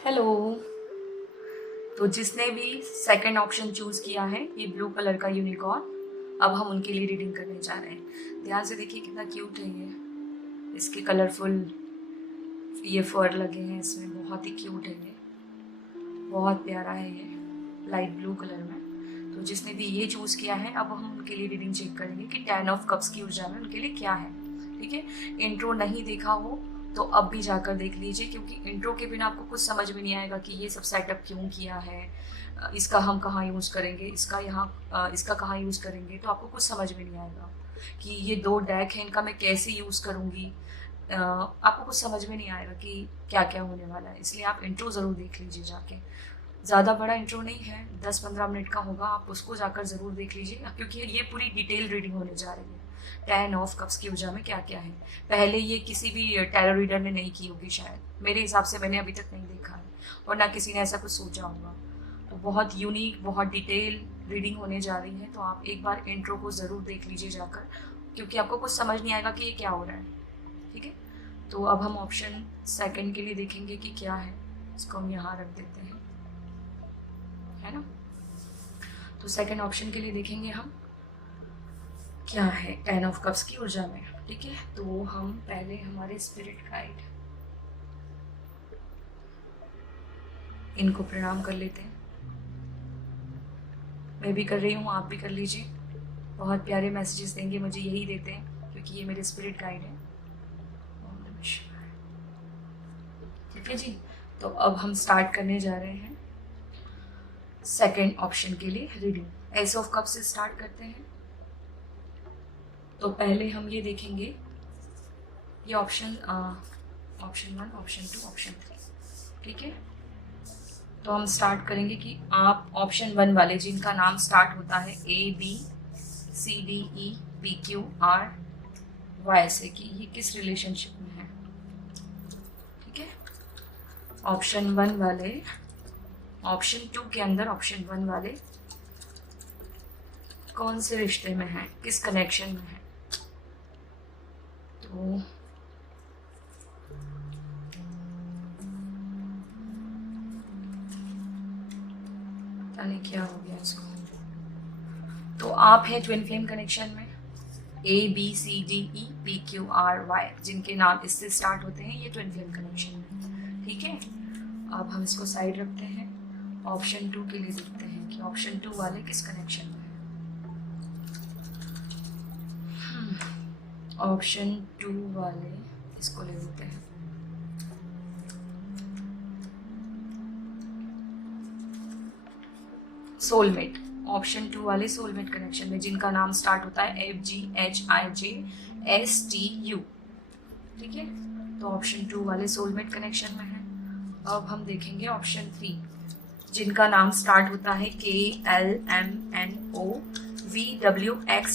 Hello. तो जिसने भी सेकंड ऑप्शन चूज़ किया है, ये ब्लू कलर का यूनिकॉर्न, अब हम उनके लिए रीडिंग करने जा रहे हैं। ध्यान से देखिए कितना क्यूट है ये। इसके कलरफुल ये फर लगे हैं इसमें, बहुत ही क्यूट है ये, बहुत प्यारा है ये, लाइट ब्लू कलर में। तो जिसने भी ये चूज़ किया है, अब हम उनके लिए रीडिंग चेक करेंगे कि 10 ऑफ कप्स की ऊर्जा में उनके लिए क्या है। ठीक है, इंट्रो नहीं देखा हो तो अब भी जाकर देख लीजिए, क्योंकि इंट्रो के बिना आपको कुछ समझ में नहीं आएगा कि ये सब सेटअप क्यों किया है, इसका हम कहाँ यूज़ करेंगे, इसका कहाँ यूज़ करेंगे, तो आपको कुछ समझ में नहीं आएगा कि ये दो डेक हैं, इनका मैं कैसे यूज़ करूँगी। आपको कुछ समझ में नहीं आएगा कि क्या क्या होने वाला है। इसलिए आप इंट्रो ज़रूर देख लीजिए जाके। ज़्यादा बड़ा इंट्रो नहीं है, 10-15 मिनट का होगा, आप उसको जाकर ज़रूर देख लीजिए, क्योंकि ये पूरी डिटेल रीडिंग होने जा रही है। 10 ऑफ कप्स की ऊर्जा में क्या क्या है, पहले ये किसी भी टैरो रीडर ने नहीं की होगी शायद, मेरे हिसाब से मैंने अभी तक नहीं देखा है, और ना किसी ने ऐसा कुछ सोचा होगा। तो बहुत यूनिक, बहुत डिटेल रीडिंग होने जा रही है। तो आप एक बार इंट्रो को ज़रूर देख लीजिए जाकर, क्योंकि आपको कुछ समझ नहीं आएगा कि ये क्या हो रहा है। ठीक है, तो अब हम ऑप्शन सेकंड के लिए देखेंगे कि क्या है। इसको हम यहाँ रख देते हैं, है ना। तो सेकंड ऑप्शन के लिए देखेंगे हम क्या है 10 ऑफ कप्स की ऊर्जा में। ठीक है, तो हम पहले हमारे स्पिरिट गाइड, इनको प्रणाम कर लेते हैं। मैं भी कर रही हूँ, आप भी कर लीजिए। बहुत प्यारे मैसेजेस देंगे मुझे, यही देते हैं, क्योंकि ये मेरे स्पिरिट गाइड है। ओम नमः शिवाय। ठीक है जी, तो अब हम स्टार्ट करने जा रहे हैं सेकंड ऑप्शन के लिए रीडिंग। एस ऑफ कप से स्टार्ट करते हैं। तो पहले हम ये देखेंगे, ये ऑप्शन 1, ऑप्शन 2, ऑप्शन 3। ठीक है, तो हम स्टार्ट करेंगे कि आप ऑप्शन 1 वाले, जिनका नाम स्टार्ट होता है ABCDEPQRY से, कि ये किस रिलेशनशिप में है। ठीक है, ऑप्शन 1 वाले, ऑप्शन 2 के अंदर ऑप्शन 1 वाले कौन से रिश्ते में है, किस कनेक्शन में है। तो पता नहीं क्या हो गया इसको। तो आप हैं ट्विन फ्लेम कनेक्शन में, ABCDEPQRY, जिनके नाम इससे स्टार्ट होते हैं, ये ट्विन फ्लेम कनेक्शन में। ठीक है, अब हम इसको साइड रखते हैं। ऑप्शन 2 के लिए देखते हैं कि ऑप्शन 2 वाले किस कनेक्शन में है। ऑप्शन 2 वाले, इसको ले लेते हैं। सोलमेट, ऑप्शन 2 वाले सोलमेट कनेक्शन में, जिनका नाम स्टार्ट होता है FGHIJSTU। ठीक है, तो ऑप्शन 2 वाले सोलमेट कनेक्शन में है। अब हम देखेंगे ऑप्शन 3, जिनका नाम स्टार्ट होता है KLMNOVWX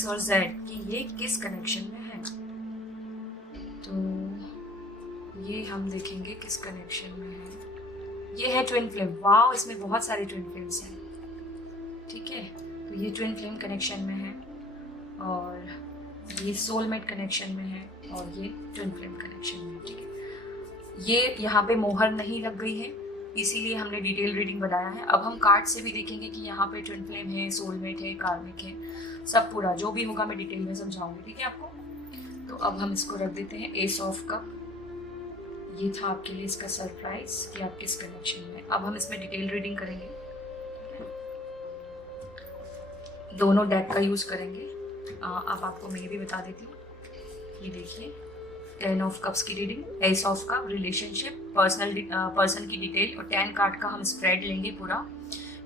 और Z, कि ये किस कनेक्शन में है। तो ये हम देखेंगे किस कनेक्शन में है। ये है ट्विन फ्लेम। वाओ, इसमें बहुत सारे ट्विन फ्लेम्स हैं। ठीक है, तो ये ट्विन फ्लेम कनेक्शन में है, और ये सोलमेट कनेक्शन में है, और ये ट्विन फ्लेम कनेक्शन में। ठीक है, ये यहाँ पे मोहर नहीं लग गई है, इसीलिए हमने डिटेल रीडिंग बनाया है। अब हम कार्ड से भी देखेंगे कि यहाँ पे ट्विन फ्लेम है, सोलमेट है, कार्मिक है, सब पूरा जो भी होगा मैं डिटेल में समझाऊंगी। ठीक है आपको। तो अब हम इसको रख देते हैं एस ऑफ कप। ये था आपके लिए इसका सरप्राइज कि आप किस कनेक्शन में। अब हम इसमें डिटेल रीडिंग करेंगे, दोनों डेक का यूज करेंगे। अब आपको मैं ये भी बता देती हूँ, ये देखिए 10 ऑफ कप्स की reading, S of cup relationship, person की डिटेल, और 10 कार्ड का हम स्प्रेड लेंगे पूरा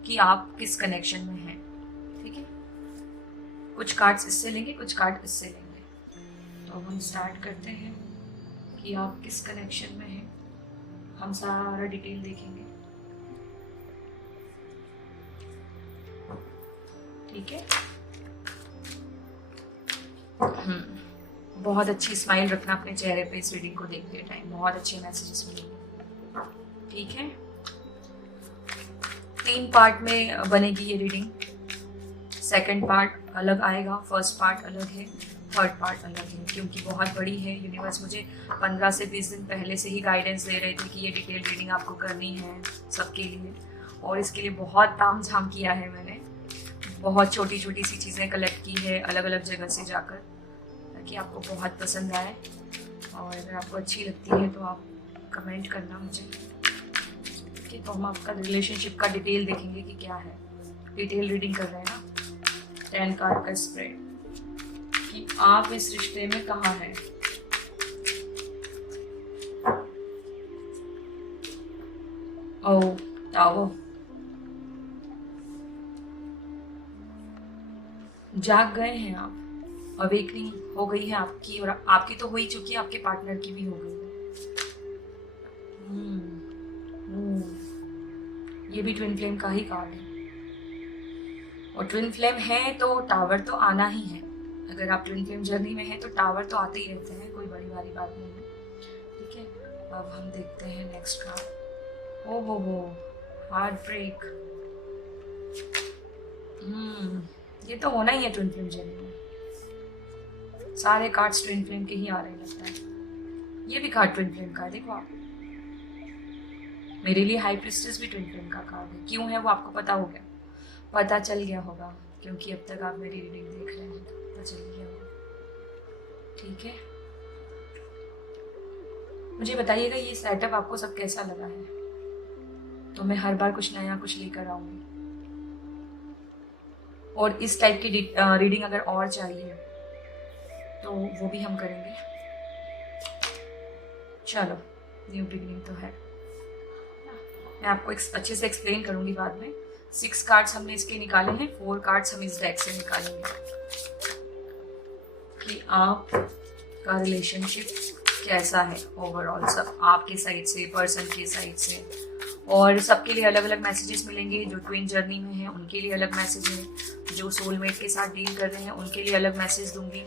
कि आप किस कनेक्शन में हैं। ठीक है, कुछ कार्ड्स इससे लेंगे, कुछ कार्ड इससे लेंगे। तो अब हम स्टार्ट करते हैं कि आप किस कनेक्शन में हैं। हम सारा डिटेल देखेंगे। ठीक है, बहुत अच्छी स्माइल रखना अपने चेहरे पे इस रीडिंग को देखते टाइम, बहुत अच्छे मैसेजेस मिलेंगे। ठीक है, 3 पार्ट में बनेगी ये रीडिंग। सेकंड पार्ट अलग आएगा, फर्स्ट पार्ट अलग है, थर्ड पार्ट अलग है, क्योंकि बहुत बड़ी है। यूनिवर्स मुझे 15 से 20 दिन पहले से ही गाइडेंस दे रहे थे कि ये डिटेल रीडिंग आपको करनी है सबके लिए, और इसके लिए बहुत ताम झाम किया है मैंने, बहुत छोटी छोटी सी चीज़ें कलेक्ट की है अलग अलग जगह से जाकर, ताकि आपको बहुत पसंद आए। और अगर आपको अच्छी लगती है तो आप कमेंट करना मुझे, ठीक। तो हम आपका रिलेशनशिप का डिटेल देखेंगे कि क्या है। डिटेल रीडिंग कर रहे हैं ना, 10 कार्ड का स्प्रेड, कि आप इस रिश्ते में कहाँ हैं। ओह, टावर, जाग गए हैं आप, अवेकनिंग हो गई है आपकी, और आपकी तो हो ही चुकी है, आपके पार्टनर की भी हो गई है। ये भी ट्विन फ्लेम का ही कार्ड है, और ट्विन फ्लेम है तो टावर तो आना ही है। अगर आप ट्विन फ्लेम जर्नी में हैं तो टावर तो आते ही रहते हैं, कोई बड़ी भारी बात नहीं है, ठीक है। अब हम देखते हैं नेक्स्ट कार्ड। ओ हो, हार्ट ब्रेक। ये तो होना ही है ट्विन फ्लेम जर्नी में, सारे कार्ड्स ट्विन फ्लेम के ही आ रहे हैं लगता है। ये भी कार्ड ट्विन फ्लेम का है, देखो आप। मेरे लिए हाई प्रिस्टेस भी ट्विन फ्लेम का कार्ड है। क्यों है वो आपको पता हो गया, पता चल गया होगा, क्योंकि अब तक आप मेरी रीडिंग देख रहे हैं तो पता चल गया होगा, ठीक है। मुझे बताइएगा ये सेटअप आपको सब कैसा लगा है, तो मैं हर बार कुछ नया कुछ लेकर आऊंगी। और इस टाइप की रीडिंग अगर और चाहिए तो वो भी हम करेंगे। चलो, न्यू बिगिनिंग तो है, मैं आपको अच्छे से एक्सप्लेन करूंगी बाद में। 6 कार्ड्स हमने इसके निकाले हैं, 4 कार्ड्स हम इस डेक से निकालेंगे कि आपका रिलेशनशिप कैसा है ओवरऑल, सब आपके साइड से, पर्सन के साइड से। और सबके लिए अलग अलग मैसेजेस मिलेंगे। जो ट्विन जर्नी में है उनके लिए अलग मैसेज है, जो सोलमेट के साथ डील कर रहे हैं उनके लिए अलग मैसेज दूंगी,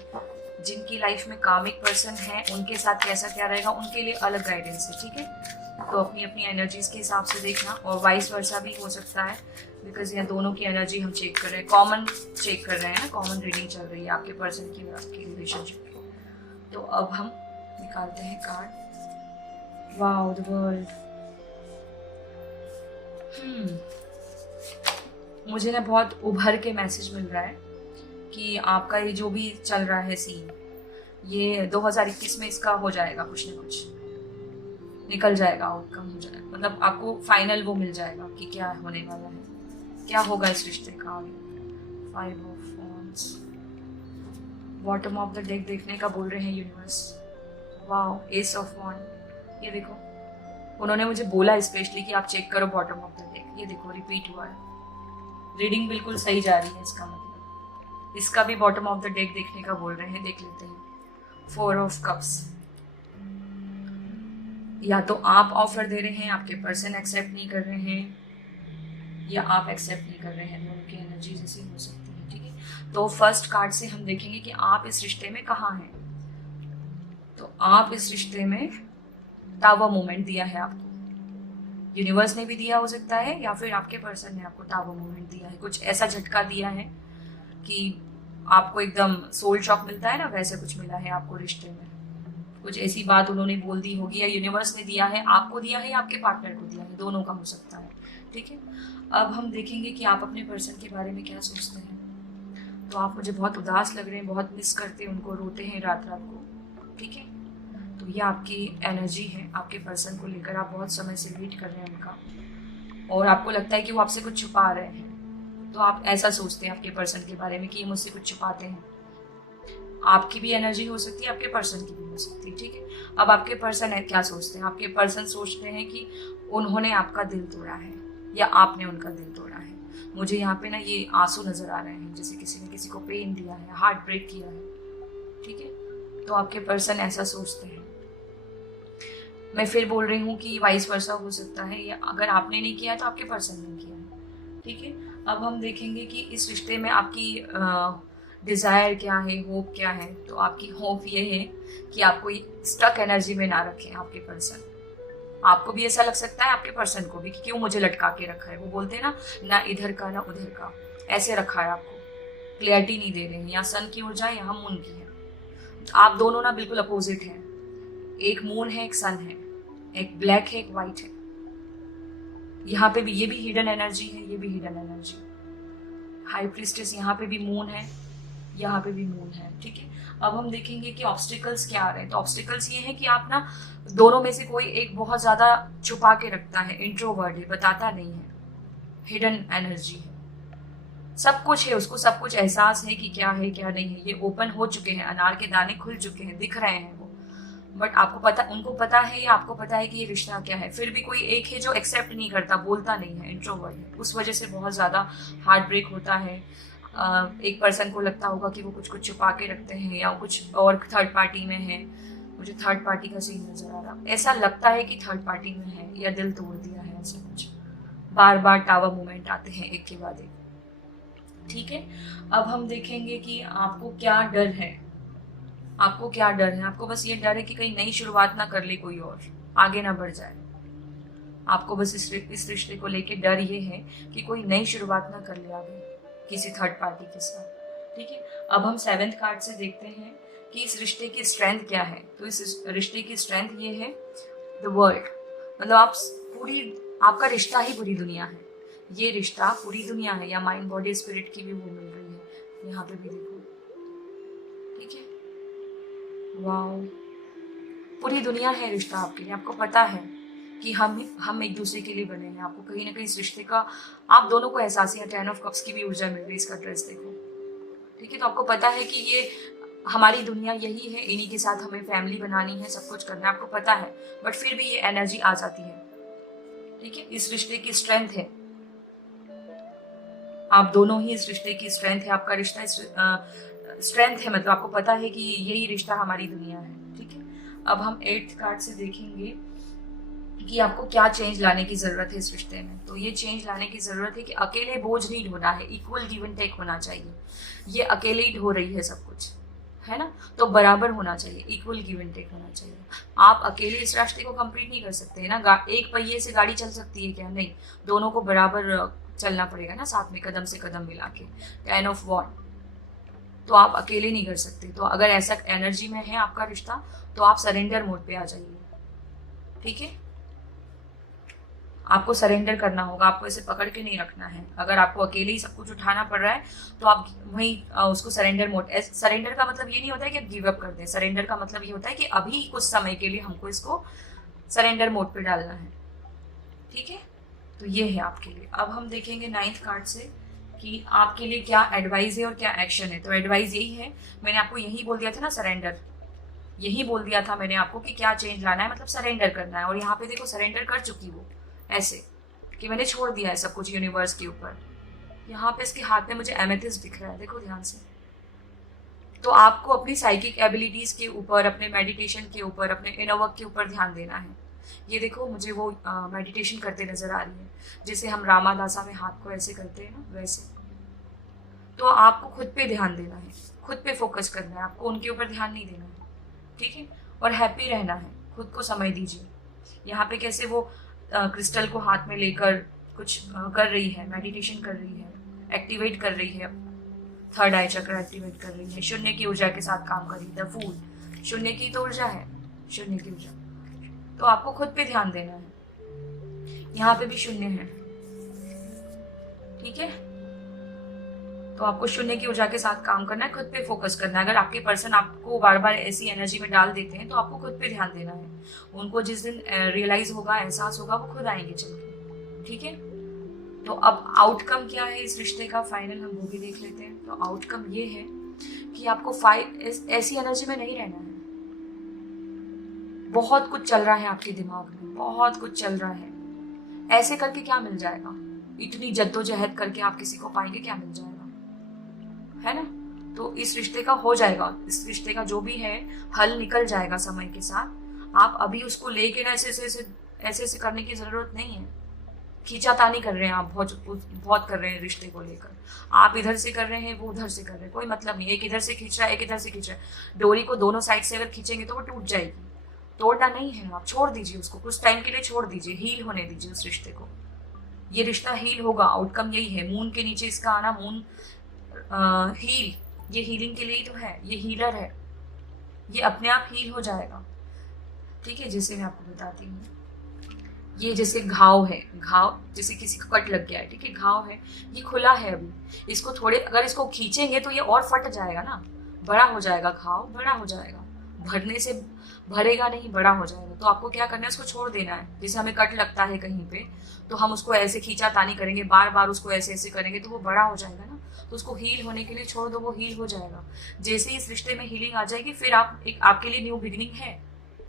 जिनकी लाइफ में कामिक पर्सन है उनके साथ कैसा क्या रहेगा उनके लिए अलग गाइडेंस है, ठीक है। तो अपनी अपनी एनर्जीज के हिसाब से देखना, और वाइस वर्सा भी हो सकता है, बिकॉज यहाँ दोनों की एनर्जी हम चेक कर रहे हैं, कॉमन चेक कर रहे हैं ना, कॉमन रीडिंग चल रही है आपके पर्सन की और आपकी रिलेशनशिप की। तो अब हम निकालते हैं कार्ड। Wow, the world. मुझे ना बहुत उभर के मैसेज मिल रहा है कि आपका ये जो भी चल रहा है सीन, ये 2021 में इसका हो जाएगा, कुछ ना कुछ निकल जाएगा, आउटकम हो जाएगा, मतलब आपको फाइनल वो मिल जाएगा कि क्या होने वाला है, क्या होगा इस रिश्ते का आगे। 5 of wands, bottom of the deck देखने का बोल रहे हैं यूनिवर्स। वाओ, एस ऑफ वॉन्ड, ये देखो उन्होंने मुझे बोला स्पेशली कि आप चेक करो बॉटम ऑफ द डेक, ये देखो रिपीट हुआ है, रीडिंग बिल्कुल सही जा रही है, इसका मतलब इसका भी बॉटम ऑफ द डेक देखने का बोल रहे हैं, देख लेते हैं। 4 ऑफ कप्स, या तो आप ऑफर दे रहे हैं, आपके पर्सन एक्सेप्ट नहीं कर रहे हैं, या आप एक्सेप्ट नहीं कर रहे हैं, दोनों की एनर्जी जैसी हो सकती है, ठीक है। तो फर्स्ट कार्ड से हम देखेंगे कि आप इस रिश्ते में कहाँ हैं। तो आप इस रिश्ते में टावर मोमेंट दिया है आपको, यूनिवर्स ने भी दिया हो सकता है, या फिर आपके पर्सन ने आपको टावर मोमेंट दिया है, कुछ ऐसा झटका दिया है कि आपको एकदम सोल शॉक मिलता है ना, वैसे कुछ मिला है आपको रिश्ते में। कुछ ऐसी बात उन्होंने बोल दी होगी, या यूनिवर्स ने दिया है, आपको दिया है, या आपके पार्टनर को दिया है, दोनों का हो सकता है, ठीक है। अब हम देखेंगे कि आप अपने पर्सन के बारे में क्या सोचते हैं। तो आप मुझे बहुत उदास लग रहे हैं, बहुत मिस करते हैं उनको, रोते हैं रात रात को, ठीक है। तो ये आपकी एनर्जी है, आपके पर्सन को लेकर आप बहुत समय से वेट कर रहे हैं उनका, और आपको लगता है कि वो आपसे कुछ छुपा रहे हैं। तो आप ऐसा सोचते हैं आपके पर्सन के बारे में कि ये मुझसे कुछ छुपाते हैं। आपकी भी एनर्जी हो सकती है, आपके पर्सन की भी हो सकती है, ठीक है। अब आपके पर्सन है क्या सोचते हैं, आपके पर्सन सोचते हैं कि उन्होंने आपका दिल तोड़ा है, या आपने उनका दिल तोड़ा है। मुझे यहाँ पे ना ये आंसू नजर आ रहे हैं, जैसे किसी ने किसी को पेन दिया है, हार्ट ब्रेक किया है, ठीक है। तो आपके पर्सन ऐसा सोचते हैं। मैं फिर बोल रही हूँ कि वाइस वर्सा हो सकता है, या अगर आपने नहीं किया तो आपके पर्सन ने किया है, ठीक है। अब हम देखेंगे कि इस रिश्ते में आपकी डिज़ायर क्या है, होप क्या है। तो आपकी होप ये है कि आपको स्टक एनर्जी में ना रखें आपके पर्सन। आपको भी ऐसा लग सकता है, आपके पर्सन को भी, कि क्यों मुझे लटका के रखा है। वो बोलते हैं ना इधर का ना उधर का, ऐसे रखा है आपको, क्लियरिटी नहीं दे रहे हैं, या सन की ऊर्जा यहाँ मून की है, आप दोनों ना बिल्कुल अपोजिट हैं। एक मून है, एक सन है, एक ब्लैक है, एक वाइट है। यहाँ पे भी ये भी हिडन एनर्जी है, ये भी हिडन एनर्जी। हाई प्रीस्टेस, यहाँ पे भी मून है, यहाँ पे भी मून है। ठीक है, अब हम देखेंगे कि ऑब्स्टिकल्स क्या आ रहे हैं। तो ऑब्स्टिकल्स ये है कि आप ना दोनों में से कोई एक बहुत ज्यादा छुपा के रखता है, इंट्रोवर्ट है, बताता नहीं है, हिडन एनर्जी है। सब कुछ है उसको, सब कुछ एहसास है कि क्या है क्या नहीं है। ये ओपन हो चुके हैं, अनार के दाने खुल चुके हैं, दिख रहे हैं वो। बट आपको पता, उनको पता है या आपको पता है कि ये रिश्ता क्या है, फिर भी कोई एक है जो एक्सेप्ट नहीं करता, बोलता नहीं है, इंट्रोवर्ट है। उस वजह से बहुत ज्यादा हार्ट ब्रेक होता है। एक पर्सन को लगता होगा कि वो कुछ कुछ छुपा के रखते हैं या कुछ और थर्ड पार्टी में है। मुझे थर्ड पार्टी का सीन नजर आ रहा, ऐसा लगता है कि थर्ड पार्टी में है या दिल तोड़ दिया है, ऐसा कुछ। बार बार टावर मूवमेंट आते हैं एक के बाद एक। ठीक है, अब हम देखेंगे कि आपको क्या डर है। आपको क्या डर है? आपको बस ये डर है कि कहीं नई शुरुआत ना कर ले कोई और, आगे ना बढ़ जाए। आपको बस इस रिश्ते को लेके डर ये है कि कोई नई शुरुआत ना कर ले आगे किसी थर्ड पार्टी के साथ। ठीक है, अब हम 7th कार्ड से देखते हैं कि इस रिश्ते की स्ट्रेंथ क्या है। तो इस रिश्ते की स्ट्रेंथ ये है द वर्ल्ड। मतलब आप पूरी, आपका रिश्ता ही पूरी दुनिया है। ये रिश्ता पूरी दुनिया है, या माइंड बॉडी स्पिरिट की भी वो मिल रही है। यहाँ पे भी देखो, ठीक है, वाओ, पूरी दुनिया है रिश्ता आपके लिए। आपको पता है कि हम एक दूसरे के लिए बने हैं। आपको कहीं ना कहीं इस रिश्ते का, आप दोनों को एहसास है। 10 ऑफ कप्स की भी ऊर्जा मिल रही है, इसका ड्रेस देखो। ठीक है, तो आपको पता है कि ये हमारी दुनिया यही है, इन्हीं के साथ हमें फैमिली बनानी है, सब कुछ करना है, आपको पता है। बट फिर भी ये एनर्जी आ जाती है। ठीक है, इस रिश्ते की स्ट्रेंथ है, आप दोनों ही इस रिश्ते की स्ट्रेंथ है। आपका रिश्ता स्ट्रेंथ है, मतलब आपको पता है कि यही रिश्ता हमारी दुनिया है। ठीक है, अब हम 8th कार्ड से देखेंगे कि आपको क्या चेंज लाने की जरूरत है इस रिश्ते में। तो ये चेंज लाने की जरूरत है कि अकेले बोझ नहीं ढोना है, इक्वल गिव एंड टेक होना चाहिए। ये अकेले ही ढो रही है सब कुछ, है ना, तो बराबर होना चाहिए, इक्वल गिव एंड टेक होना चाहिए। आप अकेले इस रास्ते को कंप्लीट नहीं कर सकते ना। एक पहिए से गाड़ी चल सकती है क्या? नहीं, दोनों को बराबर चलना पड़ेगा ना, साथ में कदम से कदम मिला के। 10 ऑफ वॉन्ड, तो आप अकेले नहीं कर सकते। तो अगर ऐसा एनर्जी में है आपका रिश्ता, तो आप सरेंडर मोड पे आ जाइए। ठीक है, आपको सरेंडर करना होगा, आपको इसे पकड़ के नहीं रखना है। अगर आपको अकेले ही सब कुछ उठाना पड़ रहा है, तो आप वहीं उसको सरेंडर मोड। सरेंडर का मतलब ये नहीं होता है कि आप गिव अप कर दें। सरेंडर का मतलब ये होता है कि अभी कुछ समय के लिए हमको इसको सरेंडर मोड पे डालना है। ठीक है, तो ये है आपके लिए। अब हम देखेंगे 9th कार्ड से कि आपके लिए क्या एडवाइस है और क्या एक्शन है। तो एडवाइस यही है, मैंने आपको यही बोल दिया था ना, सरेंडर, यही बोल दिया था मैंने आपको कि क्या चेंज लाना है, मतलब सरेंडर करना है। और यहाँ पे देखो, सरेंडर कर चुकी वो, ऐसे कि मैंने छोड़ दिया है सब कुछ यूनिवर्स के ऊपर। यहाँ पे इसके हाथ में मुझे एमेथिस्ट दिख रहा है, देखो ध्यान से। तो आपको अपनी साइकिक एबिलिटीज के ऊपर, अपने मेडिटेशन के ऊपर, अपने इनर वर्क के ऊपर ध्यान देना है। ये देखो, मुझे वो मेडिटेशन करते नजर आ रही है, जैसे हम रामादासा में हाथ को ऐसे करते हैं ना, वैसे। तो आपको खुद पे ध्यान देना है, खुद पे फोकस करना है, आपको उनके ऊपर ध्यान नहीं देना है। ठीक है, और हैप्पी रहना है, खुद को समय दीजिए। यहाँ पे कैसे वो क्रिस्टल को हाथ में लेकर कुछ कर रही है, मेडिटेशन कर रही है, एक्टिवेट कर रही है, 3rd आई चक्र एक्टिवेट कर रही है, शून्य की ऊर्जा के साथ काम कर रही है। द फूल, शून्य की तो ऊर्जा है, शून्य की ऊर्जा। तो आपको खुद पे ध्यान देना है। यहाँ पे भी शून्य है, ठीक है, तो आपको शून्य की ऊर्जा के साथ काम करना है, खुद पे फोकस करना है। अगर आपके पर्सन आपको बार बार ऐसी एनर्जी में डाल देते हैं, तो आपको खुद पे ध्यान देना है। उनको जिस दिन रियलाइज होगा, एहसास होगा, वो खुद आएंगे चल के। ठीक है, तो अब आउटकम क्या है इस रिश्ते का, फाइनल हम वो भी देख लेते हैं। तो आउटकम ये है कि आपको ऐसी एनर्जी में नहीं रहना है। बहुत कुछ चल रहा है आपके दिमाग में, बहुत कुछ चल रहा है। ऐसे करके क्या मिल जाएगा? इतनी जद्दोजहद करके आप किसी को पाएंगे, क्या मिल जाएगा, है ना। तो इस रिश्ते का हो जाएगा, इस रिश्ते का जो भी है हल निकल जाएगा समय के साथ। आप अभी उसको लेके ना ऐसे करने की जरूरत नहीं है। खींचातानी कर रहे हैं आप, बहुत कर रहे हैं रिश्ते को लेकर। आप इधर से कर रहे हैं, वो उधर से कर रहे हैं, कोई मतलब नहीं। एक इधर से खींच रहा है, एक इधर से खींच रहा है। डोरी को दोनों साइड से अगर खींचेंगे तो वो टूट जाएगी। तोड़ना नहीं है, आप छोड़ दीजिए उसको, कुछ टाइम के लिए छोड़ दीजिए, हील होने दीजिए उस रिश्ते को। ये रिश्ता हील होगा, आउटकम यही है। मून के नीचे इसका आना, मून हील, ये हीलिंग के लिए ही तो है, ये हीलर है। ये अपने आप हील हो जाएगा। ठीक है, जैसे मैं आपको बताती हूँ, ये जैसे घाव है, घाव जैसे किसी को कट लग गया है, ठीक है, घाव है, ये खुला है अभी, इसको थोड़े अगर इसको खींचेंगे तो ये और फट जाएगा ना, बड़ा हो जाएगा, घाव बड़ा हो जाएगा, भरने से भरेगा नहीं, बड़ा हो जाएगा। तो आपको क्या करना है, उसको छोड़ देना है। जैसे हमें कट लगता है कहीं पे, तो हम उसको ऐसे खींचा तानी करेंगे, बार बार उसको ऐसे ऐसे करेंगे तो वो बड़ा हो जाएगा ना, तो उसको हील होने के लिए छोड़ दो, वो हील हो जाएगा। जैसे ही इस रिश्ते में हीलिंग आ जाएगी, फिर आप एक आपके लिए न्यू बिगिनिंग है।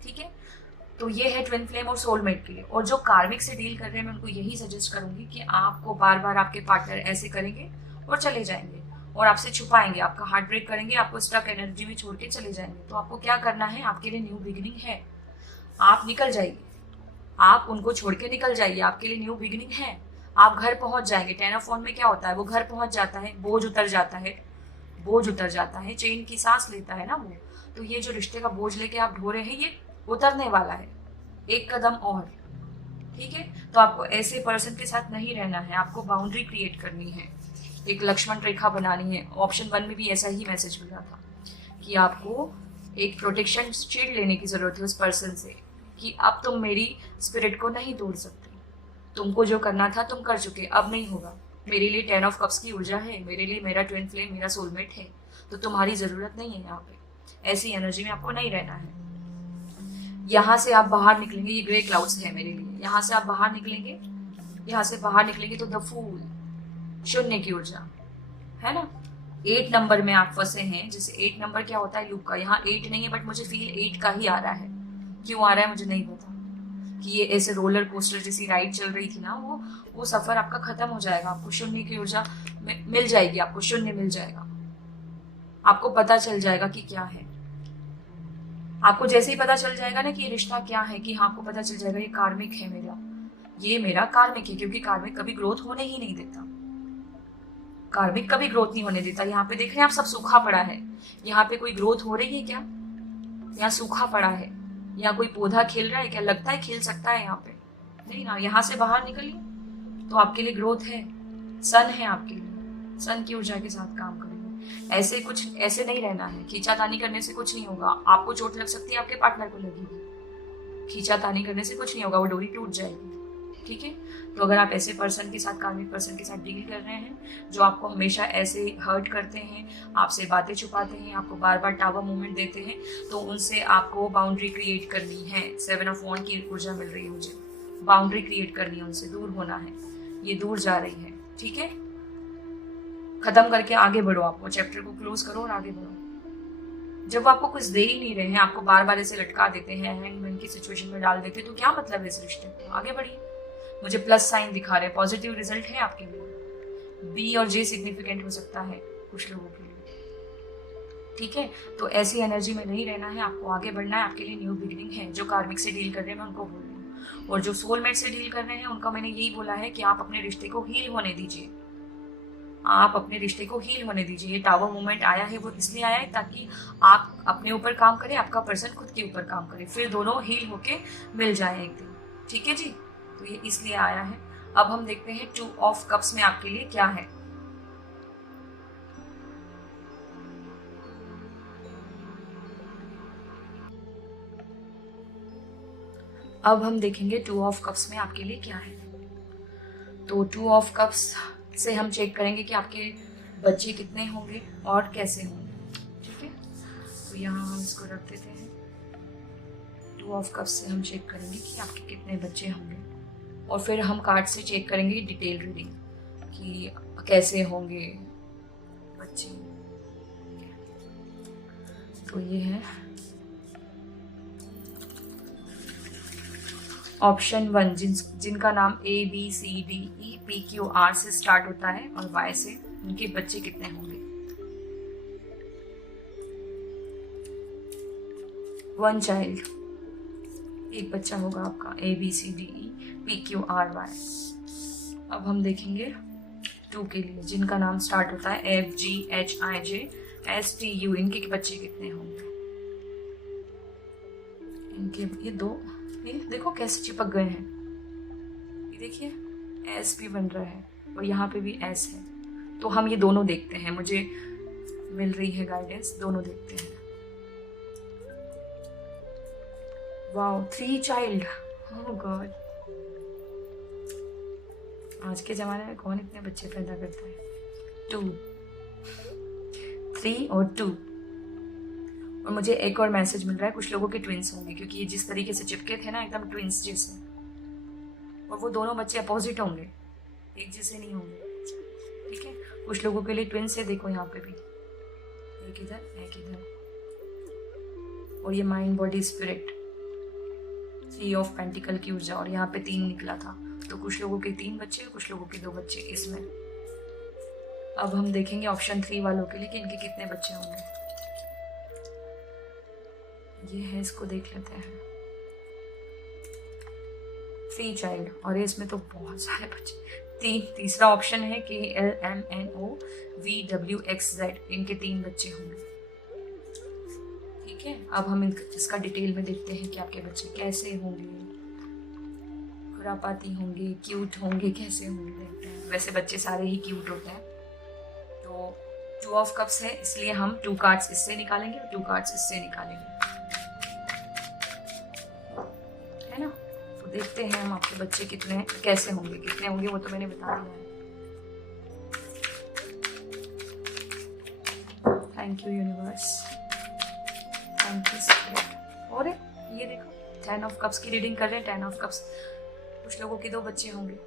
ठीक है, तो ये है ट्विन फ्लेम और सोलमेट के लिए। और जो कार्मिक से डील कर रहे हैं, मैं उनको यही सजेस्ट करूंगी कि आपको बार बार आपके पार्टनर ऐसे करेंगे और चले जाएंगे और आपसे छुपाएंगे, आपका हार्ट ब्रेक करेंगे, आपको स्टक एनर्जी में छोड़ के चले जाएंगे। तो आपको क्या करना है, आपके लिए न्यू बिगिनिंग है, आप निकल जाइए, आप उनको छोड़ के निकल जाइए, आपके लिए न्यू बिगिनिंग है। आप घर पहुंच जाएंगे। 10 ऑफ वांड में क्या होता है, वो घर पहुंच जाता है, बोझ उतर जाता है, बोझ उतर जाता है, चैन की सांस लेता है ना वो। तो ये जो रिश्ते का बोझ लेके आप ढो रहे हैं, ये उतरने वाला है, एक कदम और। ठीक है, तो आपको ऐसे पर्सन के साथ नहीं रहना है, आपको बाउंड्री क्रिएट करनी है, एक लक्ष्मण रेखा बनानी है। ऑप्शन 1 में भी ऐसा ही मैसेज मिला था कि आपको एक प्रोटेक्शन शील्ड लेने की जरूरत है उस पर्सन से, कि अब तुम मेरी स्पिरिट को नहीं तोड़ सकते, तुमको जो करना था तुम कर चुके, अब नहीं होगा। मेरे लिए 10 ऑफ कप्स की ऊर्जा है, मेरे लिए मेरा ट्विन फ्लेम, मेरा सोलमेट है, तो तुम्हारी जरूरत नहीं है यहाँ पे, ऐसी एनर्जी में आपको नहीं रहना है। यहाँ से आप बाहर निकलेंगे, ये ग्रे क्लाउड्स है मेरे लिए, यहाँ से आप बाहर निकलेंगे, यहाँ से बाहर निकलेंगे तो द फूल, शून्य की ऊर्जा है ना। 8 नंबर में आप फंसे हैं, जैसे 8 नंबर क्या होता है लूप का, यहाँ 8 नहीं है बट मुझे फील 8 का ही आ रहा है। क्यों आ रहा है मुझे नहीं पता, कि ये ऐसे रोलर कोस्टर जैसी राइड चल रही थी ना, वो सफर आपका खत्म हो जाएगा, आपको शून्य की ऊर्जा मिल जाएगी, आपको शून्य मिल जाएगा, आपको पता चल जाएगा कि क्या है। आपको जैसे ही पता चल जाएगा ना कि ये रिश्ता क्या है, कि हाँ आपको पता चल जाएगा ये कार्मिक है मेरा, ये मेरा कार्मिक है, क्योंकि कार्मिक कभी ग्रोथ होने ही नहीं देता, कार्मिक कभी ग्रोथ नहीं होने देता। यहाँ पे देख रहे हैं आप, सब सूखा पड़ा है, यहाँ पे कोई ग्रोथ हो रही है क्या, यहाँ सूखा पड़ा है, यहाँ कोई पौधा खिल रहा है क्या, लगता है खिल सकता है यहाँ पे, नहीं ना। यहाँ से बाहर निकलिए तो आपके लिए ग्रोथ है, सन है आपके लिए, सन की ऊर्जा के साथ काम करेंगे। ऐसे कुछ ऐसे नहीं रहना है, खींचातानी करने से कुछ नहीं होगा, आपको चोट लग सकती है, आपके पार्टनर को लगेगी, खींचातानी करने से कुछ नहीं होगा, वो डोरी टूट जाएगी। ठीक है, तो अगर आप ऐसे पर्सन के साथ, कार्मिक पर्सन के साथ डील कर रहे हैं जो आपको हमेशा ऐसे हर्ट करते हैं, आपसे बातें छुपाते हैं, आपको बार बार टावर मूवमेंट देते हैं, तो उनसे आपको बाउंड्री क्रिएट करनी है। 7 ऑफ वॉन्ड की ऊर्जा मिल रही है मुझे, बाउंड्री क्रिएट करनी है, उनसे दूर होना है, ये दूर जा रही है। ठीक है, खत्म करके आगे बढ़ो, आपको चैप्टर को क्लोज करो और आगे बढ़ो। जब आपको कुछ दे ही नहीं रहे हैं, आपको बार बार ऐसे लटका देते हैं, हैंगमैन की सिचुएशन में डाल देते हैं, तो क्या मतलब है इस रिश्ते को, आगे बढ़िए। मुझे प्लस साइन दिखा रहे हैं, पॉजिटिव रिजल्ट है आपके लिए। बी और जे सिग्निफिकेंट हो सकता है कुछ लोगों के लिए। ठीक है, तो ऐसी एनर्जी में नहीं रहना है, आपको आगे बढ़ना है, आपके लिए न्यू बिगिनिंग है। जो कार्मिक से डील कर रहे हैं मैं उनको बोल रही हूँ, और जो सोलमेट से डील कर रहे हैं उनका मैंने यही बोला है कि आप अपने रिश्ते को हील होने दीजिए, आप अपने रिश्ते को हील होने दीजिए। ये टावर मूवमेंट आया है वो इसलिए आया है ताकि आप अपने ऊपर काम करें, आपका पर्सन खुद के ऊपर काम करे, फिर दोनों हील होके मिल जाए एक दिन। ठीक है जी, तो ये इसलिए आया है। अब हम देखते हैं 2 ऑफ कप्स में आपके लिए क्या है। अब हम देखेंगे 2 ऑफ कप्स में आपके लिए क्या है। तो 2 ऑफ कप्स से हम चेक करेंगे कि आपके बच्चे कितने होंगे और कैसे होंगे। ठीक है, तो यहाँ हम इसको रख देते हैं। 2 ऑफ कप्स से हम चेक करेंगे कि आपके कितने बच्चे होंगे, और फिर हम कार्ड से चेक करेंगे डिटेल रीडिंग कि कैसे होंगे बच्चे। तो ये है ऑप्शन 1, जिनका नाम ABCDEPQR से स्टार्ट होता है और Y से, उनके बच्चे कितने होंगे। 1 चाइल्ड, एक बच्चा होगा आपका, ABCDEPQRY। अब हम देखेंगे 2 के लिए, जिनका नाम स्टार्ट होता है FGHIJSTU, इनके बच्चे कितने होंगे। इनके ये 2, ये देखो कैसे चिपक गए हैं, ये देखिए एस भी बन रहा है और यहाँ पे भी एस है। तो हम ये दोनों देखते हैं, मुझे मिल रही है गाइडेंस, दोनों देखते हैं। वाओ 3 चाइल्ड, ओह गॉड। आज के ज़माने में कौन इतने बच्चे पैदा करता है। 2, 3 और 2। और मुझे एक और मैसेज मिल रहा है, कुछ लोगों के ट्विंस होंगे क्योंकि ये जिस तरीके से चिपके थे ना एकदम ट्विंस जैसे, और वो दोनों बच्चे अपोजिट होंगे, एक जैसे नहीं होंगे, ठीक है। कुछ लोगों के लिए ट्विंस है, देखो यहाँ पे भी एक इधर एक इधर। और ये mind body spirit 3 of pentacle की ऊर्जा, और यहाँ पे 3 निकला था, तो कुछ लोगों के 3 बच्चे, कुछ लोगों के 2 बच्चे इसमें। अब हम देखेंगे ऑप्शन 3 वालों के लिए कि इनके कितने बच्चे होंगे। ये है, इसको देख लेते हैं। 3 चाइल्ड, और इसमें तो बहुत सारे बच्चे। तीसरा ऑप्शन है KLMNOVWXZ, इनके 3 बच्चे होंगे, ठीक है। अब हम इसका डिटेल में देखते हैं कि आपके बच्चे कैसे होंगे, खुरापाती होंगे, क्यूट होंगे, कैसे होंगे देखते हैं। वैसे बच्चे सारे ही क्यूट होते हैं। तो 2 ऑफ कप्स है, इसलिए हम 2 कार्ड्स इससे निकालेंगे और 2 कार्ड्स इससे निकालेंगे, है ना। तो देखते हैं हम आपके बच्चे कैसे होंगे, कितने होंगे वो तो मैंने बता दिया है। Thank you universe, thank you spirit. और ये देखो 10 ऑफ कप्स की रीडिंग कर रहे हैं। 10 ऑफ कप्स, कुछ लोगों के 2 बच्चे होंगे,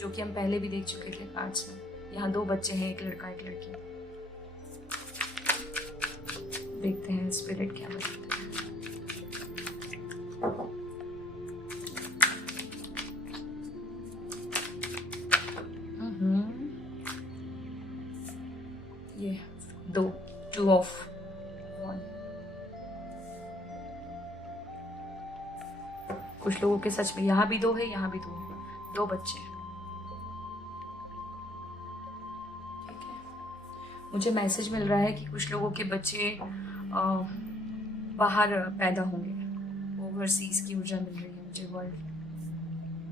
जो कि हम पहले भी देख चुके थे कार्ड्स में। यहाँ 2 बच्चे हैं, एक लड़का एक लड़की। देखते हैं स्पिरिट क्या बताते हैं। ये 2 ऑफ 1। कुछ लोगों के सच में यहाँ भी 2 है, यहाँ भी 2 है, 2 बच्चे हैं, ठीक है। मुझे मैसेज मिल रहा है कि कुछ लोगों के बच्चे बाहर पैदा होंगे, ओवरसीज की ऊर्जा मिल रही है मुझे।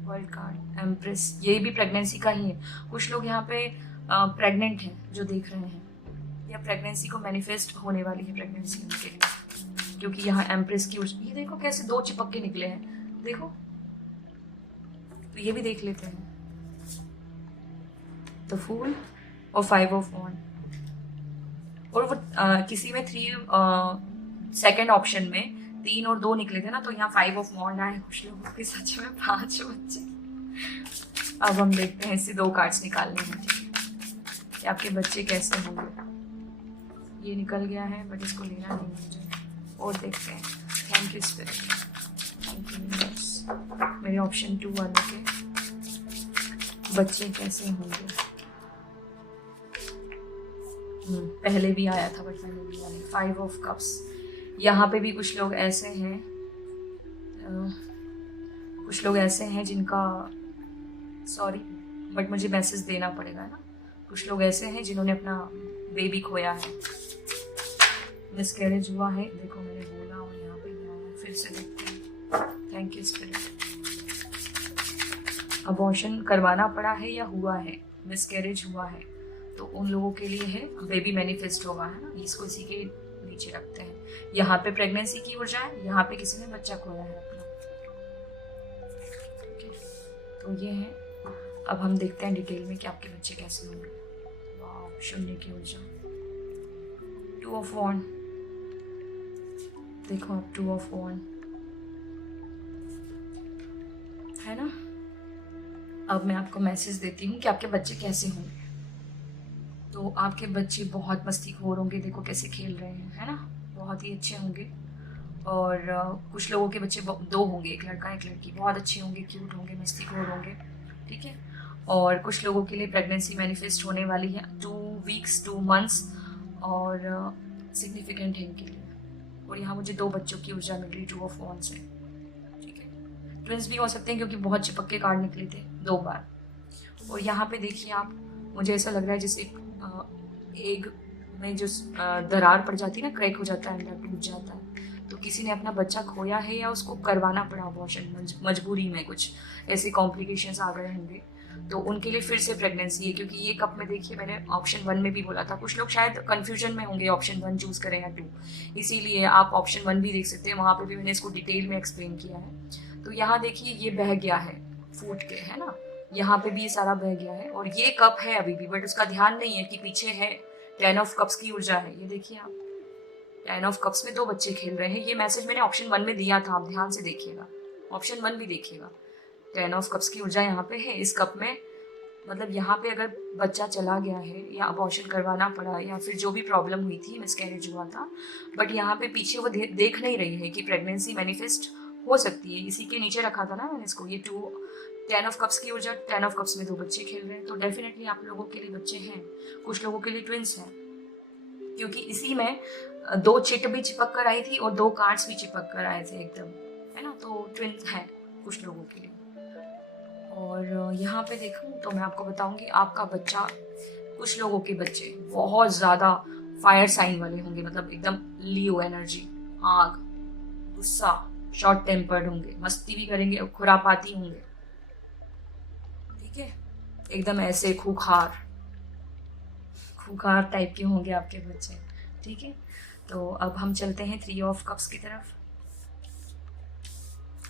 वर्ल्ड कार्ड एम्प्रेस, ये भी प्रेगनेंसी का ही है। कुछ लोग यहाँ पे प्रेग्नेंट हैं जो देख रहे हैं, या प्रेगनेंसी को मैनिफेस्ट होने वाली है प्रेगनेंसी उनके लिए, क्योंकि यहाँ एम्प्रेस की ऊर्जा। ये देखो कैसे 2 चिपक के निकले हैं, देखो। तो ये भी देख लेते हैं। तो फूल और 5 ऑफ वॉन्ड, और वो किसी में 3 सेकंड ऑप्शन में 3 और 2 निकले थे ना, तो यहाँ 5 ऑफ वॉन्ड आए। कुछ लोगों के सच में 5 बच्चे। अब हम देखते हैं, इससे 2 कार्ड्स निकालने हैं कि आपके बच्चे कैसे होंगे। ये निकल गया है बट इसको लेना नहीं मुझे, और देखते हैं। Thank you spirit, thank you universe. मेरे ऑप्शन 2 वालों के बच्चे कैसे होंगे। पहले भी आया था बट मैंने लिया नहीं। 5 ऑफ कप्स, यहाँ पे भी कुछ लोग ऐसे हैं, कुछ लोग ऐसे हैं जिनका, सॉरी बट मुझे मैसेज देना पड़ेगा ना। कुछ लोग ऐसे हैं जिन्होंने अपना बेबी खोया है, मिसकैरेज हुआ है। देखो मैंने बोला और यहाँ पे आया, फिर से देखते हैं। Thank you spirit. अबॉर्शन करवाना पड़ा है या हुआ है, मिसकैरेज हुआ है, तो उन लोगों के लिए है बेबी मैनिफेस्ट होगा, है ना। इसको इसी के नीचे रखते हैं। यहाँ पे प्रेगनेंसी की ऊर्जा है, यहाँ पे किसी ने बच्चा खोया है अपना, ठीक है। तो ये है। अब हम देखते हैं डिटेल में कि आपके बच्चे कैसे होंगे। वाह, शून्य की ऊर्जा, 2 ऑफ वॉन्ड, देखो आप 2 ऑफ वॉन्ड, है ना। अब मैं आपको मैसेज देती हूँ कि आपके बच्चे कैसे होंगे। तो आपके बच्चे बहुत मस्तीखोर होंगे, देखो कैसे खेल रहे हैं, है ना, बहुत ही अच्छे होंगे। और कुछ लोगों के बच्चे 2 होंगे, एक लड़का एक लड़की, बहुत अच्छे होंगे, क्यूट होंगे, मस्तीखोर होंगे, ठीक है। और कुछ लोगों के लिए प्रेगनेंसी मैनिफेस्ट होने वाली है, 2 वीक्स 2 मंथ्स, और सिग्निफिकेंट है इनके लिए। और यहाँ मुझे 2 बच्चों की ऊर्जा मिल रही, 2 ऑफ वॉन्ड से, ठीक है। ट्विंस भी हो सकते हैं क्योंकि बहुत चिपक के कार्ड निकले थे 2 बार। और यहाँ पे देखिए आप, मुझे ऐसा लग रहा है जैसे एग में जो दरार पड़ जाती है ना, क्रैक हो जाता है, अंदर टूट जाता है, तो किसी ने अपना बच्चा खोया है या उसको करवाना पड़ा अबॉर्शन, मजबूरी में कुछ ऐसे कॉम्प्लिकेशंस आ गए होंगे। तो उनके लिए फिर से प्रेगनेंसी है, क्योंकि ये कप में देखिए मैंने ऑप्शन 1 में भी बोला था, कुछ लोग शायद कंफ्यूजन में होंगे ऑप्शन 1 चूज करें या 2, इसीलिए आप ऑप्शन 1 भी देख सकते हैं, वहाँ पे भी मैंने इसको डिटेल में एक्सप्लेन किया है। तो यहाँ देखिए ये बह गया है, फूट के, है ना, यहाँ पे भी ये सारा बह गया है, और ये कप है अभी भी, बट उसका ध्यान नहीं है कि पीछे है 10 ऑफ कप्स की ऊर्जा है। ये देखिए आप, 10 ऑफ कप्स में 2 बच्चे खेल रहे हैं। ये मैसेज मैंने ऑप्शन 1 में दिया था, आप ध्यान से देखिएगा, ऑप्शन 1 भी देखिएगा। 10 ऑफ कप्स की ऊर्जा यहाँ पे है इस कप में, मतलब यहाँ पे अगर बच्चा चला गया है या अबॉर्शन करवाना पड़ा या फिर जो भी प्रॉब्लम हुई थी, मिसकैरेज हुआ था, बट यहाँ पे पीछे वो देख नहीं रही है कि प्रेगनेंसी मैनिफेस्ट हो सकती है। इसी के नीचे रखा था ना मैंने इसको, ये 10 ऑफ कप्स की ऊर्जा, 10 ऑफ कप्स में 2 बच्चे खेल रहे हैं, तो डेफिनेटली आप लोगों के लिए बच्चे हैं, कुछ लोगों के लिए ट्विंस हैं, क्योंकि इसी में 2 चिट भी चिपक कर आई थी और 2 कार्ड्स भी चिपक कर आए थे एकदम, है ना, तो ट्विंस हैं कुछ लोगों के लिए। और यहाँ पे देखूँ तो मैं आपको बताऊंगी, आपका बच्चा, कुछ लोगों के बच्चे बहुत ज़्यादा फायर साइन वाले होंगे, मतलब एकदम लियो एनर्जी, आग, गुस्सा, शॉर्ट टेम्पर्ड होंगे, मस्ती भी करेंगे, खुरापाती होंगे, ठीक है, एकदम ऐसे खूंखार टाइप के होंगे आपके बच्चे, ठीक है। तो अब हम चलते हैं 3 ऑफ कप्स की तरफ।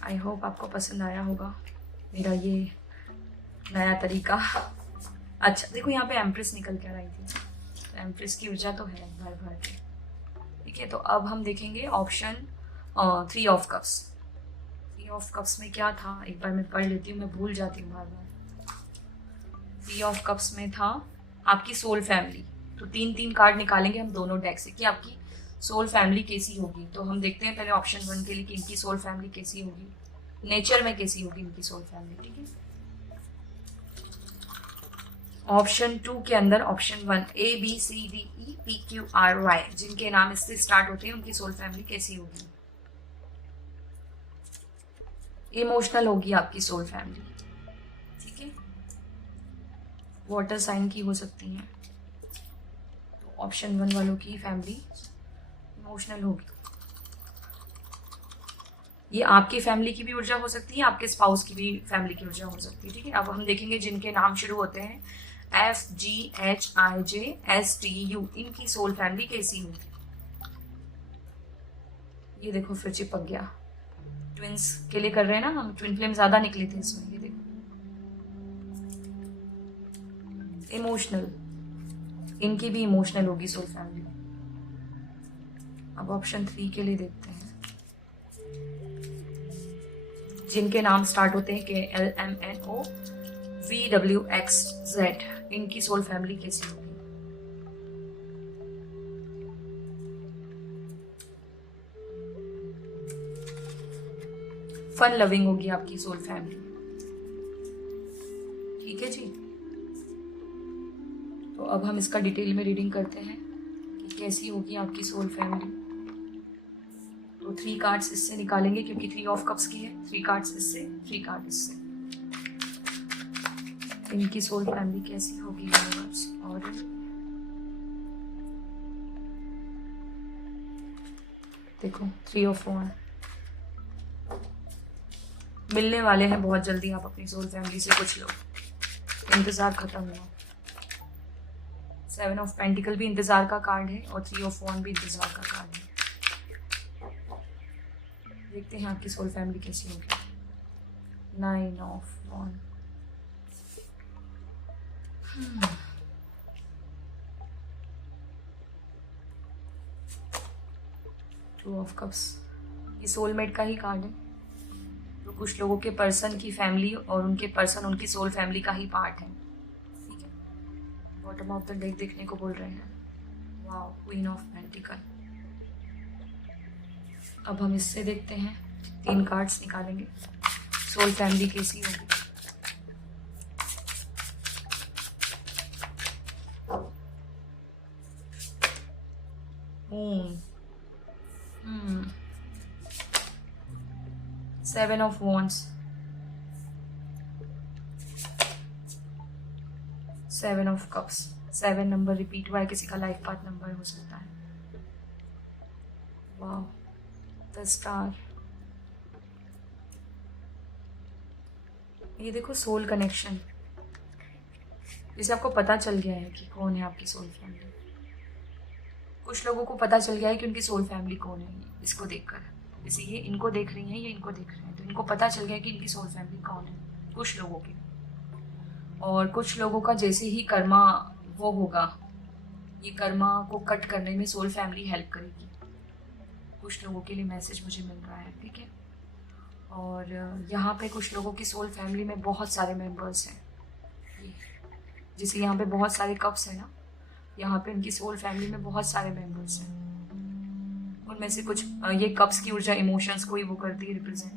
आई होप आपको पसंद आया होगा मेरा ये नया तरीका। अच्छा देखो यहाँ पे एम्प्रेस निकल कर आई थी, तो एम्प्रेस की ऊर्जा तो है भर भर के, ठीक है। तो अब हम देखेंगे option 3 of cups. 3 of cups में क्या था, एक बार मैं पढ़ लेती हूँ, मैं भूल जाती हूँ बार बार। 3 ऑफ कप्स में था आपकी सोल फैमिली, तो 3 कार्ड निकालेंगे हम दोनों डेक से कि आपकी सोल फैमिली कैसी होगी। तो हम देखते हैं पहले ऑप्शन 1 के लिए कि इनकी सोल फैमिली कैसी होगी, नेचर में कैसी होगी इनकी सोल फैमिली, ठीक है। ऑप्शन 2 के अंदर ऑप्शन 1 ABCDEPQRY, जिनके नाम इससे स्टार्ट होते हैं, उनकी सोल फैमिली कैसी होगी। इमोशनल होगी आपकी सोल फैमिली, ठीक है, वाटर साइन की हो सकती है, तो ऑप्शन 1 वालों की फैमिली इमोशनल होगी। ये आपकी फैमिली की भी ऊर्जा हो सकती है, आपके स्पाउस की भी फैमिली की ऊर्जा हो सकती है, ठीक है। अब हम देखेंगे जिनके नाम शुरू होते हैं FGHIJSTU, इनकी सोल फैमिली कैसी होगी। ये देखो फिर चिपक गया, ट्विंस के लिए कर रहे हैं ना हम, ट्विन फ्लेम ज्यादा निकले थे इसमें, ये देखो इमोशनल, इनकी भी इमोशनल होगी सोल फैमिली। अब ऑप्शन 3 के लिए देखते हैं, जिनके नाम स्टार्ट होते हैं KLMNOVWXZ, इनकी सोल फैमिली कैसी होगी। फन लविंग होगी आपकी सोल फैमिली, ठीक है जी। तो अब हम इसका डिटेल में रीडिंग करते हैं कि कैसी होगी आपकी सोल फैमिली। तो 3 कार्ड्स इससे निकालेंगे क्योंकि 3 ऑफ कप्स की है, 3 कार्ड्स इससे, 3 कार्ड इससे। इनकी सोल फैमिली कैसी होगी यूनिवर्स, और देखो 3 ऑफ वन, मिलने वाले हैं बहुत जल्दी आप अपनी सोल फैमिली से, कुछ लोग, इंतजार खत्म हुआ। 7 ऑफ पेंटिकल भी इंतजार का कार्ड है और 3 ऑफ वन भी इंतजार का कार्ड है। देखते हैं आपकी सोल फैमिली कैसी होगी। 9 ऑफ वन, 2 ऑफ कप्स, ये सोलमेट का ही कार्ड है, तो कुछ लोगों के पर्सन की फैमिली और उनके पर्सन उनकी सोल फैमिली का ही पार्ट है, ठीक है। बॉटम ऑफ द डेक देखने को बोल रहे हैं, वाओ, क्वीन ऑफ पेंटिकल। अब हम इससे देखते हैं, 3 कार्ड्स निकालेंगे, सोल फैमिली कैसी होगी। Moon, 7 of wands, 7 of cups, 7 number repeat हुआ है, किसी का लाइफ पार्ट नंबर हो सकता है। वाओ, द स्टार, ये देखो सोल कनेक्शन, जैसे आपको पता चल गया है कि कौन है आपकी सोल फैमिली। कुछ लोगों को पता चल गया है कि उनकी सोल फैमिली कौन है, इसको देखकर। जैसे ये इनको देख रही हैं, ये इनको देख रहे हैं, तो इनको पता चल गया है कि इनकी सोल फैमिली कौन है, कुछ लोगों की। और कुछ लोगों का जैसे ही कर्मा वो होगा, ये कर्मा को कट करने में सोल फैमिली हेल्प करेगी। कुछ लोगों के लिए मैसेज मुझे मिल रहा है, ठीक है। और यहाँ पे कुछ लोगों की सोल फैमिली में बहुत सारे मेंबर्स हैं। जैसे यहाँ पे बहुत सारे कप्स हैं ना, यहाँ पे उनकी सोल फैमिली में बहुत सारे मेंबर्स हैं। उनमें से कुछ ये कप्स की ऊर्जा इमोशंस को ही वो करती है रिप्रेजेंट,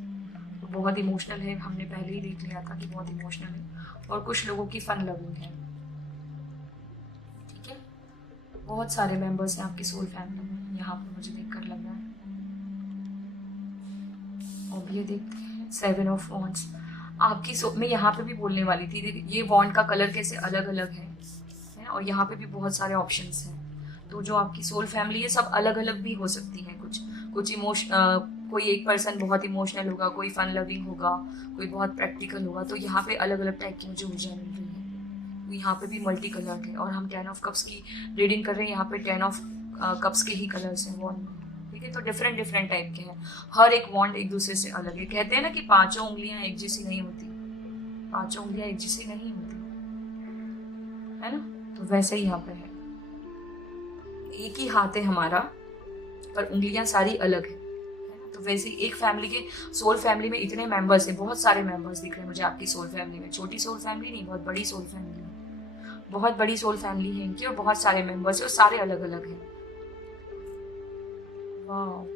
तो बहुत इमोशनल है, हमने पहले ही देख लिया था कि बहुत इमोशनल है। और कुछ लोगों की फन लविंग है, ठीक है। बहुत सारे मेंबर्स हैं आपकी सोल फैमिली में, यहाँ पर मुझे देखकर लग रहा है। और ये देखते हैं 7 ऑफ वॉन्ड्स आपकी मैं यहाँ पे भी बोलने वाली थी, देखिए ये वॉन्ड का कलर कैसे अलग अलग है, और यहाँ पे भी बहुत सारे ऑप्शंस हैं। तो जो आपकी सोल फैमिली है सब अलग अलग भी हो सकती है। कुछ कोई एक पर्सन बहुत इमोशनल होगा, कोई फन लविंग होगा, कोई बहुत प्रैक्टिकल होगा। तो यहाँ पे अलग अलग टाइप की मुझे ऊर्जा मिल रही है। तो यहाँ पे भी मल्टी कलर है, और हम 10 ऑफ कप्स की रीडिंग कर रहे हैं। यहाँ पे 10 ऑफ कप्स के ही कलर्स हैं वॉन्ड में, ठीक है। तो डिफरेंट डिफरेंट टाइप के हैं, हर एक वॉन्ड एक दूसरे से अलग है। कहते हैं ना कि पांचों उंगलियां एक जैसी नहीं होती, पांचों उंगलियां एक जैसी नहीं होती, है ना। तो वैसे ही यहाँ पे है, एक ही हाथ है हमारा, पर उंगलियां सारी अलग है ना। तो वैसे एक फैमिली के सोल फैमिली में इतने मेंबर्स हैं, बहुत सारे मेंबर्स दिख रहे हैं मुझे आपकी सोल फैमिली में। छोटी सोल फैमिली नहीं, बहुत बड़ी सोल फैमिली है, बहुत बड़ी सोल फैमिली है इनकी, और बहुत सारे मेंबर्स है, और सारे अलग अलग हैं। वाह,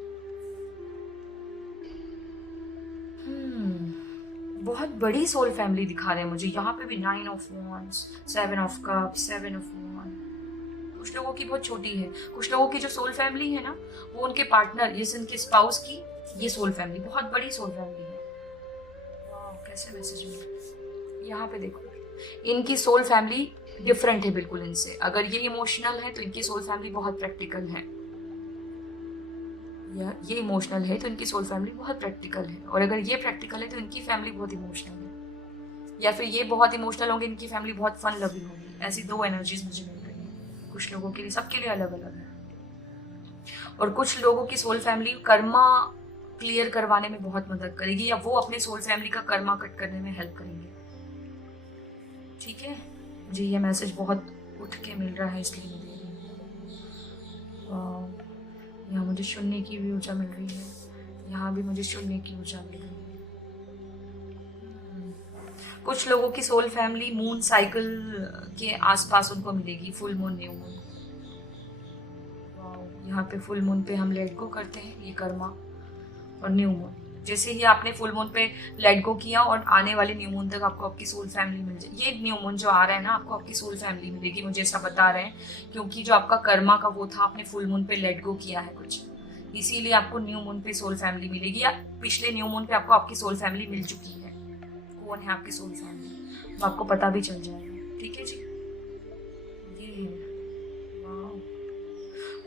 बहुत बड़ी सोल फैमिली दिखा रहे हैं मुझे। यहाँ पे भी 9 of wands, 7 of cups, 7 of wand. कुछ लोगों की बहुत छोटी है, कुछ लोगों की जो सोल फैमिली है ना, वो उनके पार्टनर, जैसे उनके स्पाउस की ये सोल फैमिली बहुत बड़ी सोल फैमिली है। वाह, कैसे मैसेज मिल रहा है। यहाँ पे देखो, इनकी सोल फैमिली डिफरेंट है बिल्कुल इनसे। अगर ये इमोशनल है तो इनकी सोल फैमिली बहुत प्रैक्टिकल है, या ये इमोशनल है तो इनकी सोल फैमिली बहुत प्रैक्टिकल है। और अगर ये प्रैक्टिकल है तो इनकी फैमिली बहुत इमोशनल है, या फिर ये बहुत इमोशनल होंगे, इनकी फैमिली बहुत फन लविंग होगी। ऐसी दो एनर्जीज मुझे मिल रही है कुछ लोगों के लिए, सबके लिए अलग अलग है। और कुछ लोगों की सोल फैमिली कर्मा क्लियर करवाने में बहुत मदद करेगी, या वो अपने सोल फैमिली का कर्मा कट करने में हेल्प करेंगे, ठीक है जी। ये मैसेज बहुत उठ के मिल रहा है, इसलिए मुझे यहाँ मुझे सुनने की भी ऊर्जा मिल रही है, यहाँ भी मुझे सुनने की ऊर्जा मिल रही है। कुछ लोगों की सोल फैमिली मून साइकिल के आसपास उनको मिलेगी, फुल मून, न्यू मून। यहाँ पे फुल मून पे हम लेट गो करते हैं, ये कर्मा। और न्यू मून, जैसे ही आपने फुल मून पे लेट गो किया और आने वाले न्यू मून तक आपको आपकी सोल फैमिली मिल जाए। ये न्यू मून जो आ रहा है ना, आपको आपकी सोल फैमिली मिलेगी, मुझे ऐसा बता रहे हैं, क्योंकि जो आपका कर्मा का वो था, आपने फुल मून पे लेट गो किया है कुछ, इसीलिए आपको न्यू मून पे सोल फैमिली मिलेगी, या पिछले न्यू मून पे आपको आपकी सोल फैमिली मिल चुकी है। कौन है आपकी सोल फैमिली, तो आपको पता भी चल जाएगा, ठीक है जी। ये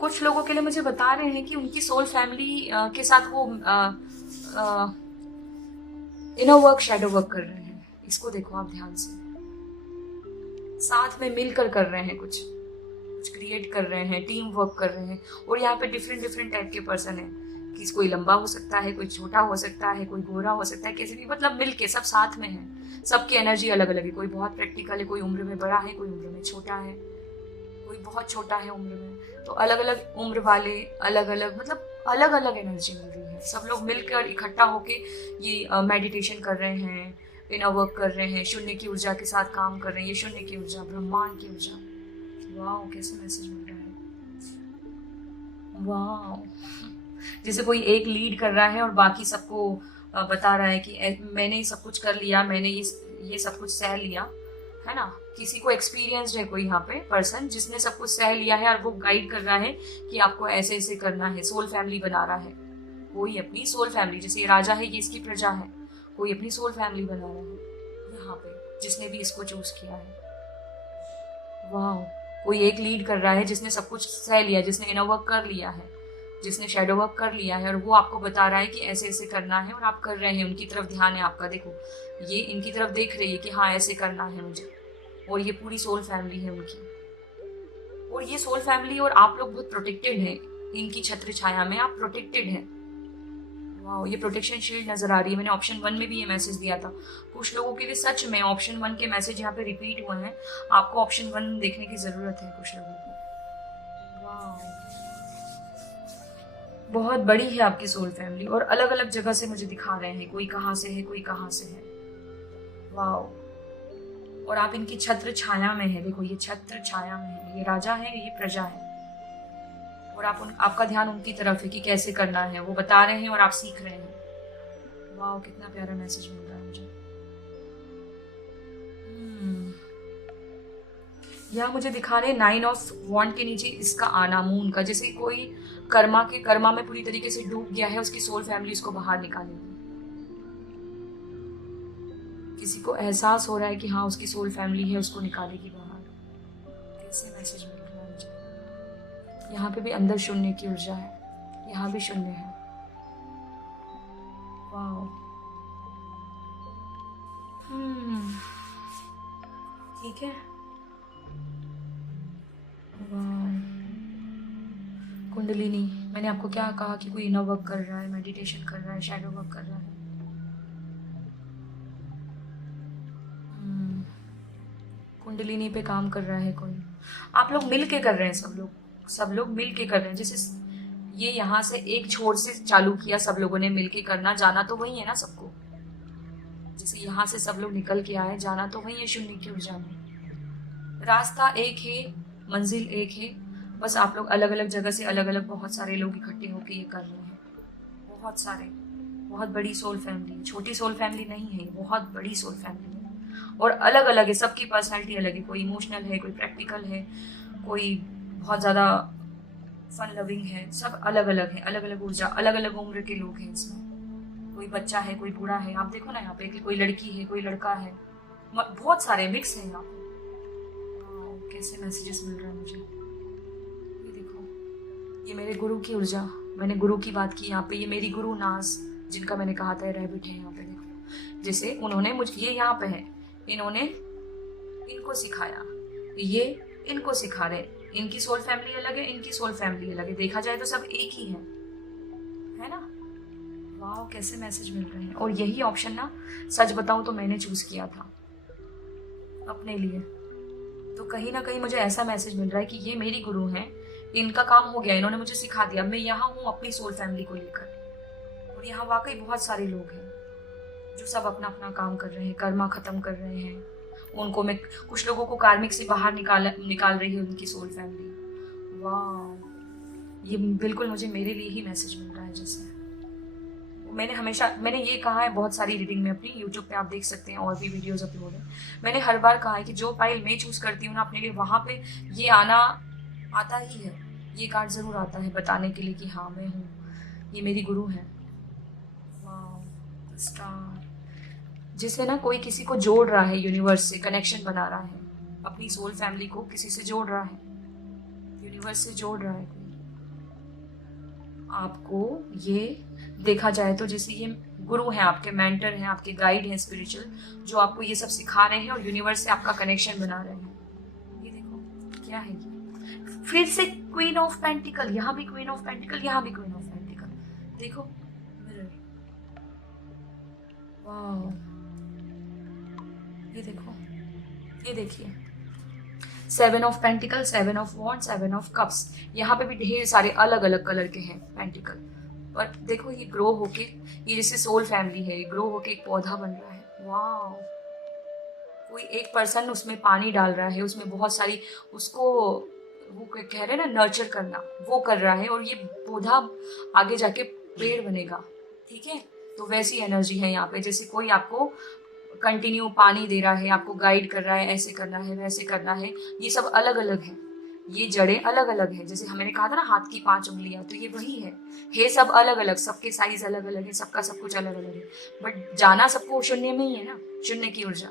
कुछ लोगों के लिए मुझे बता रहे हैं कि उनकी सोल फैमिली के साथ वो इनर वर्क, शैडो वर्क कर रहे हैं। इसको देखो आप ध्यान से, साथ में मिलकर कर रहे हैं, कुछ क्रिएट कर रहे हैं, टीम वर्क कर रहे हैं। और यहाँ पे डिफरेंट डिफरेंट टाइप के पर्सन है, कि कोई लंबा हो सकता है, कोई छोटा हो सकता है, कोई गोरा हो सकता है, कैसे भी, मतलब मिलके सब साथ में है। सबकी एनर्जी अलग अलग है, कोई बहुत प्रैक्टिकल है, कोई उम्र में बड़ा है, कोई उम्र में छोटा है, कोई बहुत छोटा है उम्र में। तो अलग अलग उम्र वाले, अलग अलग, मतलब अलग अलग एनर्जी मिल रही है। सब लोग मिलकर इकट्ठा होके ये मेडिटेशन कर रहे हैं, इनर वर्क कर रहे हैं, शून्य की ऊर्जा के साथ काम कर रहे हैं। ये शून्य की ऊर्जा, ब्रह्मांड की ऊर्जा। वाह, कैसे मैसेज मिल रहा है। वाह, जैसे कोई एक लीड कर रहा है और बाकी सबको बता रहा है कि मैंने सब कुछ कर लिया, मैंने ये सब कुछ सह लिया, है ना। किसी को एक्सपीरियंस्ड है कोई यहाँ पे पर्सन, जिसने सब कुछ सह लिया है, और वो गाइड कर रहा है कि आपको ऐसे ऐसे करना है। सोल फैमिली बना रहा है कोई अपनी सोल फैमिली, जैसे ये राजा है, ये इसकी प्रजा है, कोई अपनी सोल फैमिली बना रहा है यहाँ पे, जिसने भी इसको चूज किया है। वाह, कोई एक लीड कर रहा है जिसने सब कुछ सह लिया, जिसने इनर वर्क कर लिया है, जिसने शैडो वर्क कर लिया है, और वो आपको बता रहा है कि ऐसे ऐसे करना है, और आप कर रहे हैं। उनकी तरफ ध्यान है आपका, देखो ये इनकी तरफ देख रही है कि हाँ ऐसे करना है मुझे, और ये पूरी सोल फैमिली है उनकी। और ये सोल फैमिली और आप लोग बहुत प्रोटेक्टेड हैं, इनकी छत्र छाया में आप प्रोटेक्टेड हैं। वाह, ये प्रोटेक्शन शील्ड नजर आ रही है। मैंने ऑप्शन 1 में भी ये मैसेज दिया था। कुछ लोगों के लिए सच में ऑप्शन 1 के मैसेज यहाँ पे रिपीट हुए हैं। आपको ऑप्शन 1 देखने की जरूरत है कुछ लोगों को। वाह, बहुत बड़ी है आपकी सोल फैमिली और अलग अलग जगह से मुझे दिखा रहे हैं, कोई कहाँ से है कोई कहाँ से है। वाह, और आप इनकी छत्र छाया में है। देखो ये छत्र छाया में है, ये राजा है, ये प्रजा है। और आपका ध्यान उनकी तरफ है कि कैसे करना है, वो बता रहे हैं और आप सीख रहे हैं। वाह, कितना प्यारा मैसेज मिल रहा है मुझे। यहाँ मुझे दिखा रहे 9 ऑफ वॉन्ड के नीचे इसका आना, मून का, जैसे कोई कर्मा में पूरी तरीके से डूब गया है, उसकी सोल फैमिली इसको बाहर निकालेगी। किसी को एहसास हो रहा है कि हाँ उसकी सोल फैमिली है, उसको निकालेगी बाहर। कैसे मैसेज मिल रहा है मुझे। यहाँ पे भी अंदर शून्य की ऊर्जा है, यहाँ भी शून्य है। वाह, ठीक है। कुंडलिनी, मैंने आपको क्या कहा कि कोई इनर वर्क कर रहा है, मेडिटेशन कर रहा है, शैडो वर्क कर रहा है। कुंडलिनी पे काम कर रहा है कोई। आप लोग मिल के कर रहे हैं, सब लोग मिल के कर रहे हैं। जैसे ये यहाँ से एक छोर से चालू किया, सब लोगों ने मिल के करना, जाना तो वही है ना सबको। जैसे यहाँ से सब लोग निकल के आए, जाना तो वही है शून्य की ऊर्जा में। रास्ता एक है, मंजिल एक है, बस आप लोग अलग अलग जगह से अलग अलग बहुत सारे लोग इकट्ठे होकर ये कर रहे हैं। बहुत सारे, बहुत बड़ी सोल फैमिली, छोटी सोल फैमिली नहीं है, बहुत बड़ी सोल फैमिली है। और अलग अलग है, सबकी पर्सनैलिटी अलग है। कोई इमोशनल है, कोई प्रैक्टिकल है, कोई बहुत ज़्यादा फन लविंग है। सब अलग अलग है, अलग अलग ऊर्जा, अलग अलग उम्र के लोग हैं इसमें। कोई बच्चा है, कोई बूढ़ा है। आप देखो ना यहाँ पे, कोई लड़की है, कोई लड़का है, बहुत सारे मिक्स है यहाँ पे। कैसे मैसेजेस मिल रहे हैं मुझे। ये देखो, ये मेरे गुरु की ऊर्जा, मैंने गुरु की बात की यहाँ पे। ये मेरी गुरु नाज, जिनका मैंने कहा था रैबिट है यहाँ पे। देखो, जैसे उन्होंने मुझे, ये यहाँ पे है, इन्होंने इनको सिखाया, ये इनको सिखा रहे। इनकी सोल फैमिली अलग है, इनकी सोल फैमिली अलग है। देखा जाए तो सब एक ही है ना। वाह, कैसे मैसेज मिल रहे हैं। और यही ऑप्शन ना, सच बताऊं तो मैंने चूज किया था अपने लिए। तो कहीं ना कहीं मुझे ऐसा मैसेज मिल रहा है कि ये मेरी गुरु हैं, इनका काम हो गया, इन्होंने मुझे सिखा दिया। मैं यहाँ हूँ अपनी सोल फैमिली को लेकर। और यहाँ वाकई बहुत सारे लोग हैं जो सब अपना अपना काम कर रहे हैं, कर्मा खत्म कर रहे हैं। उनको मैं, कुछ लोगों को कार्मिक से बाहर निकाल रही है उनकी सोल फैमिली। वाह, ये बिल्कुल मुझे मेरे लिए ही मैसेज मिल रहा है। जैसे मैंने ये कहा है बहुत सारी रीडिंग में अपनी, यूट्यूब पे आप देख सकते हैं, और भी वीडियोस अपलोड है। मैंने हर बार कहा है कि जो पाइल मैं चूज करती हूँ ना अपने लिए, वहां पे ये आता ही है। ये कार्ड जरूर आता है बताने के लिए कि हाँ मैं हूँ, ये मेरी गुरु है। वाह, स्टार, जिससे ना कोई किसी को जोड़ रहा है, यूनिवर्स से कनेक्शन बना रहा है, अपनी सोल फैमिली को किसी से जोड़ रहा है, यूनिवर्स से जोड़ रहा है कोई आपको। ये देखा जाए तो जैसे ये गुरु हैं, आपके मेंटर हैं, आपके गाइड हैं स्पिरिचुअल, जो आपको ये सब सिखा रहे हैं और यूनिवर्स से आपका कनेक्शन बना रहे हैं। ये देखो क्या है ये, फिर से क्वीन ऑफ पेंटिकल, यहाँ भी क्वीन ऑफ पेंटिकल, यहाँ भी क्वीन ऑफ पेंटिकल। देखो मिरर, वाह, ये देखो, ये देखिए, 7 of pentacle, 7 of wand, 7 of cups. यहाँ पे भी ढेर सारे अलग अलग कलर के हैं पेंटिकल। और देखो ये ग्रो होके, ये जैसे सोल फैमिली है, ये ग्रो होके एक पौधा बन रहा है। वाह, कोई एक पर्सन उसमें पानी डाल रहा है, उसमें बहुत सारी, उसको वो कह रहे हैं ना नर्चर करना, वो कर रहा है, और ये पौधा आगे जाके पेड़ बनेगा। ठीक है, तो वैसी एनर्जी है यहाँ पे, जैसे कोई आपको कंटिन्यू पानी दे रहा है, आपको गाइड कर रहा है, ऐसे करना है, वैसे करना है। ये सब अलग अलग है, ये जड़ें अलग अलग है। जैसे मैंने कहा था ना हाथ की 5 उंगलियां, तो ये वही है सब अलग अलग, सबके साइज अलग अलग है, सबका सब कुछ अलग अलग है, बट जाना सबको शून्य में ही है ना, शून्य की ऊर्जा।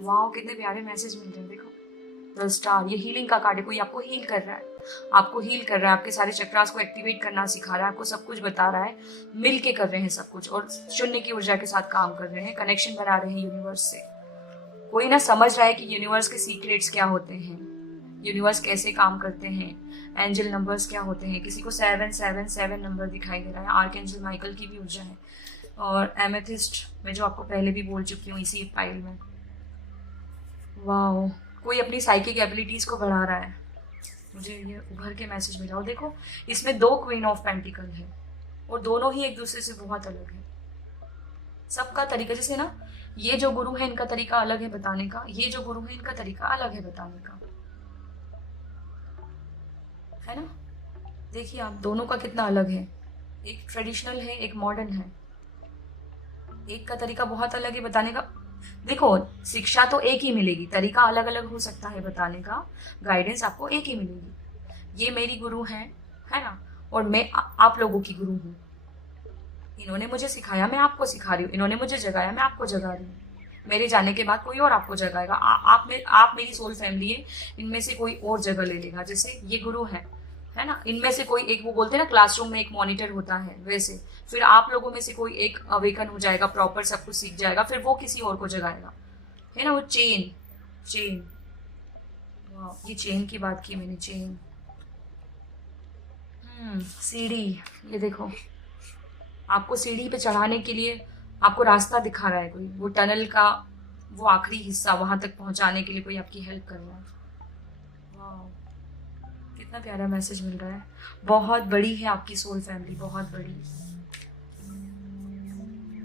वाह, कितने प्यारे मैसेज मिल रहे हैं। देखो द स्टार, ये हीलिंग का कार्ड है, कोई आपको हील कर रहा है, आपको हील कर रहा है, आपके सारे चक्रास को एक्टिवेट करना सिखा रहा है, आपको सब कुछ बता रहा है। मिल के कर रहे हैं सब कुछ, और शून्य की ऊर्जा के साथ काम कर रहे हैं, कनेक्शन बना रहे हैं यूनिवर्स से। कोई ना समझ रहा है कि यूनिवर्स के सीक्रेट्स क्या होते हैं, यूनिवर्स कैसे काम करते हैं, एंजल नंबर्स क्या होते हैं। किसी को 777 नंबर दिखाई दे रहा है, आर्कएंजल माइकल की भी ऊर्जा है। और एमेथिस्ट में जो आपको पहले भी बोल चुकी हूँ इसी फाइल में। वाह, कोई अपनी साइकिक एबिलिटीज को बढ़ा रहा है। मुझे ये उभर के मैसेज मिला। और देखो इसमें 2 क्वीन ऑफ पेंटिकल है और दोनों ही एक दूसरे से बहुत अलग है। सबका तरीका, जैसे ना ये जो गुरु है इनका तरीका अलग है बताने का, ये जो गुरु है इनका तरीका अलग है बताने का, है ना। देखिए आप दोनों का कितना अलग है, एक ट्रेडिशनल है एक मॉडर्न है, एक का तरीका बहुत अलग है बताने का। देखो शिक्षा तो एक ही मिलेगी, तरीका अलग अलग हो सकता है बताने का, गाइडेंस आपको एक ही मिलेगी। ये मेरी गुरु है ना, और मैं आप लोगों की गुरु हूँ। इन्होंने मुझे सिखाया, मैं आपको सिखा रही हूँ। इन्होंने मुझे जगाया, मैं आपको जगा रही हूँ। मेरे जाने के बाद कोई और आपको जगाएगा। आप मेरी सोल फैमिली है, इनमें से कोई और जगह ले लेगा। जैसे ये गुरु है ना, इनमें से कोई एक, वो बोलते हैं ना क्लासरूम में एक मॉनिटर होता है, वैसे फिर आप लोगों में से कोई एक अवेकन हो जाएगा, प्रॉपर सब कुछ सीख जाएगा, फिर वो किसी और को जगाएगा, है ना। वो चेन वाह, ये चेन की बात की मैंने, चेन। सीढ़ी, ये देखो आपको सीढ़ी पे चढ़ाने के लिए आपको रास्ता दिखा रहा है कोई, वो टनल का वो आखिरी हिस्सा, वहां तक पहुंचाने के लिए कोई आपकी हेल्प कर रहा है। वाह, कितना प्यारा मैसेज मिल रहा है। बहुत बड़ी है आपकी सोल फैमिली, बहुत बड़ी।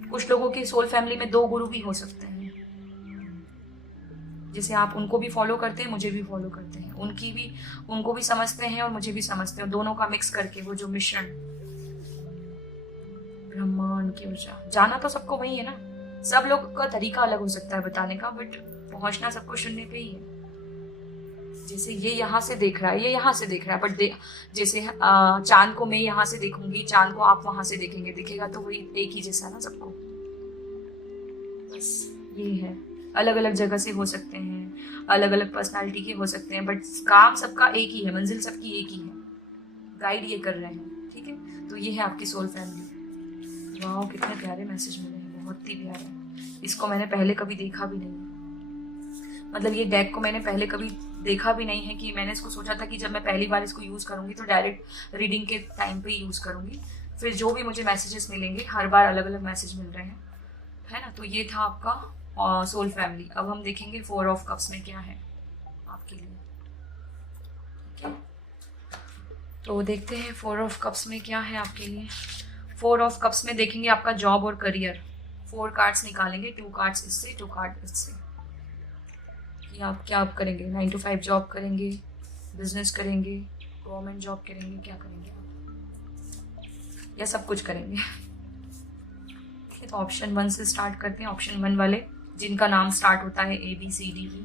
कुछ लोगों की सोल फैमिली में 2 गुरु भी हो सकते हैं। जैसे आप उनको भी फॉलो करते हैं, मुझे भी फॉलो करते हैं, उनको भी समझते हैं और मुझे भी समझते हैं, दोनों का मिक्स करके वो जो मिश्रण, ब्रह्मांड की ऊर्जा। जाना तो सबको वही है ना, सब लोग का तरीका अलग हो सकता है बताने का, बट पहुंचना सबको शून्य पे ही है। जैसे ये यहाँ से देख रहा है, ये यहाँ से देख रहा है, बट जैसे चांद को मैं यहाँ से देखूंगी, चांद को आप वहां से देखेंगे, दिखेगा तो वही एक ही जैसा ना सबको। बस ये है, अलग अलग जगह से हो सकते हैं, अलग अलग पर्सनालिटी के हो सकते हैं, बट काम सबका एक ही है, मंजिल सबकी एक ही है, गाइड ये कर रहे हैं। ठीक है, तो ये है आपकी सोल फैमिली। वाह, कितने प्यारे मैसेज मिले हैं, बहुत ही प्यारे। इसको मैंने पहले कभी देखा भी नहीं, मतलब ये डेक को मैंने पहले कभी देखा भी नहीं है। कि मैंने इसको सोचा था कि जब मैं पहली बार इसको यूज़ करूँगी तो डायरेक्ट रीडिंग के टाइम पे यूज़ करूँगी, फिर जो भी मुझे मैसेजेस मिलेंगे, हर बार अलग अलग मैसेज मिल रहे हैं, है ना। तो ये था आपका सोल फैमिली। अब हम देखेंगे 4 ऑफ कप्स में क्या है आपके लिए। ठीक है, तो देखते हैं 4 ऑफ कप्स में क्या है आपके लिए। 4 ऑफ कप्स में देखेंगे आपका जॉब और करियर। 4 कार्ड्स निकालेंगे, 2 कार्ड्स इससे, 2 कार्ड इससे, कि आप क्या आप करेंगे। 9 to 5 जॉब करेंगे, बिजनेस करेंगे, गवर्नमेंट जॉब करेंगे, क्या करेंगे आप, या सब कुछ करेंगे। ठीक है, तो ऑप्शन 1 से स्टार्ट करते हैं। ऑप्शन 1 वाले जिनका नाम स्टार्ट होता है ABCDE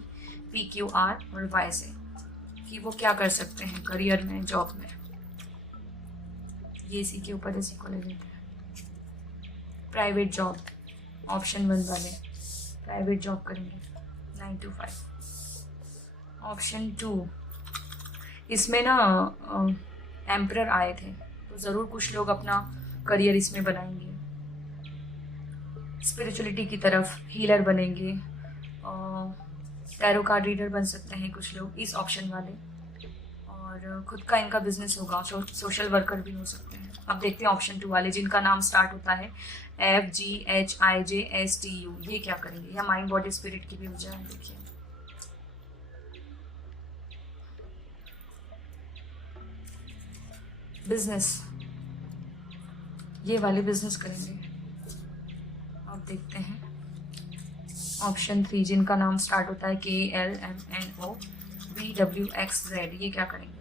PQR और Y से, कि वो क्या कर सकते हैं करियर में, जॉब में। ये इसी के ऊपर इसी को ले लेते हैं। प्राइवेट जॉब, ऑप्शन 1 वाले प्राइवेट जॉब करेंगे 9 to 5। ऑप्शन 2, इसमें ना एम्परर आए थे, तो ज़रूर कुछ लोग अपना करियर इसमें बनाएंगे, स्पिरिचुअलिटी की तरफ, हीलर बनेंगे, टैरो कार्ड रीडर बन सकते हैं कुछ लोग इस ऑप्शन वाले, और खुद का इनका बिजनेस होगा, सोशल वर्कर भी हो सकते हैं। अब देखते हैं ऑप्शन 2 वाले जिनका नाम स्टार्ट होता है FGHIJSTU, ये क्या करेंगे, या माइंड बॉडी स्पिरिट की भी ऊर्जा है। देखिए बिजनेस, ये वाले बिजनेस करेंगे। अब देखते हैं ऑप्शन 3 जिनका नाम स्टार्ट होता है KLMNOBWXZ, ये क्या करेंगे।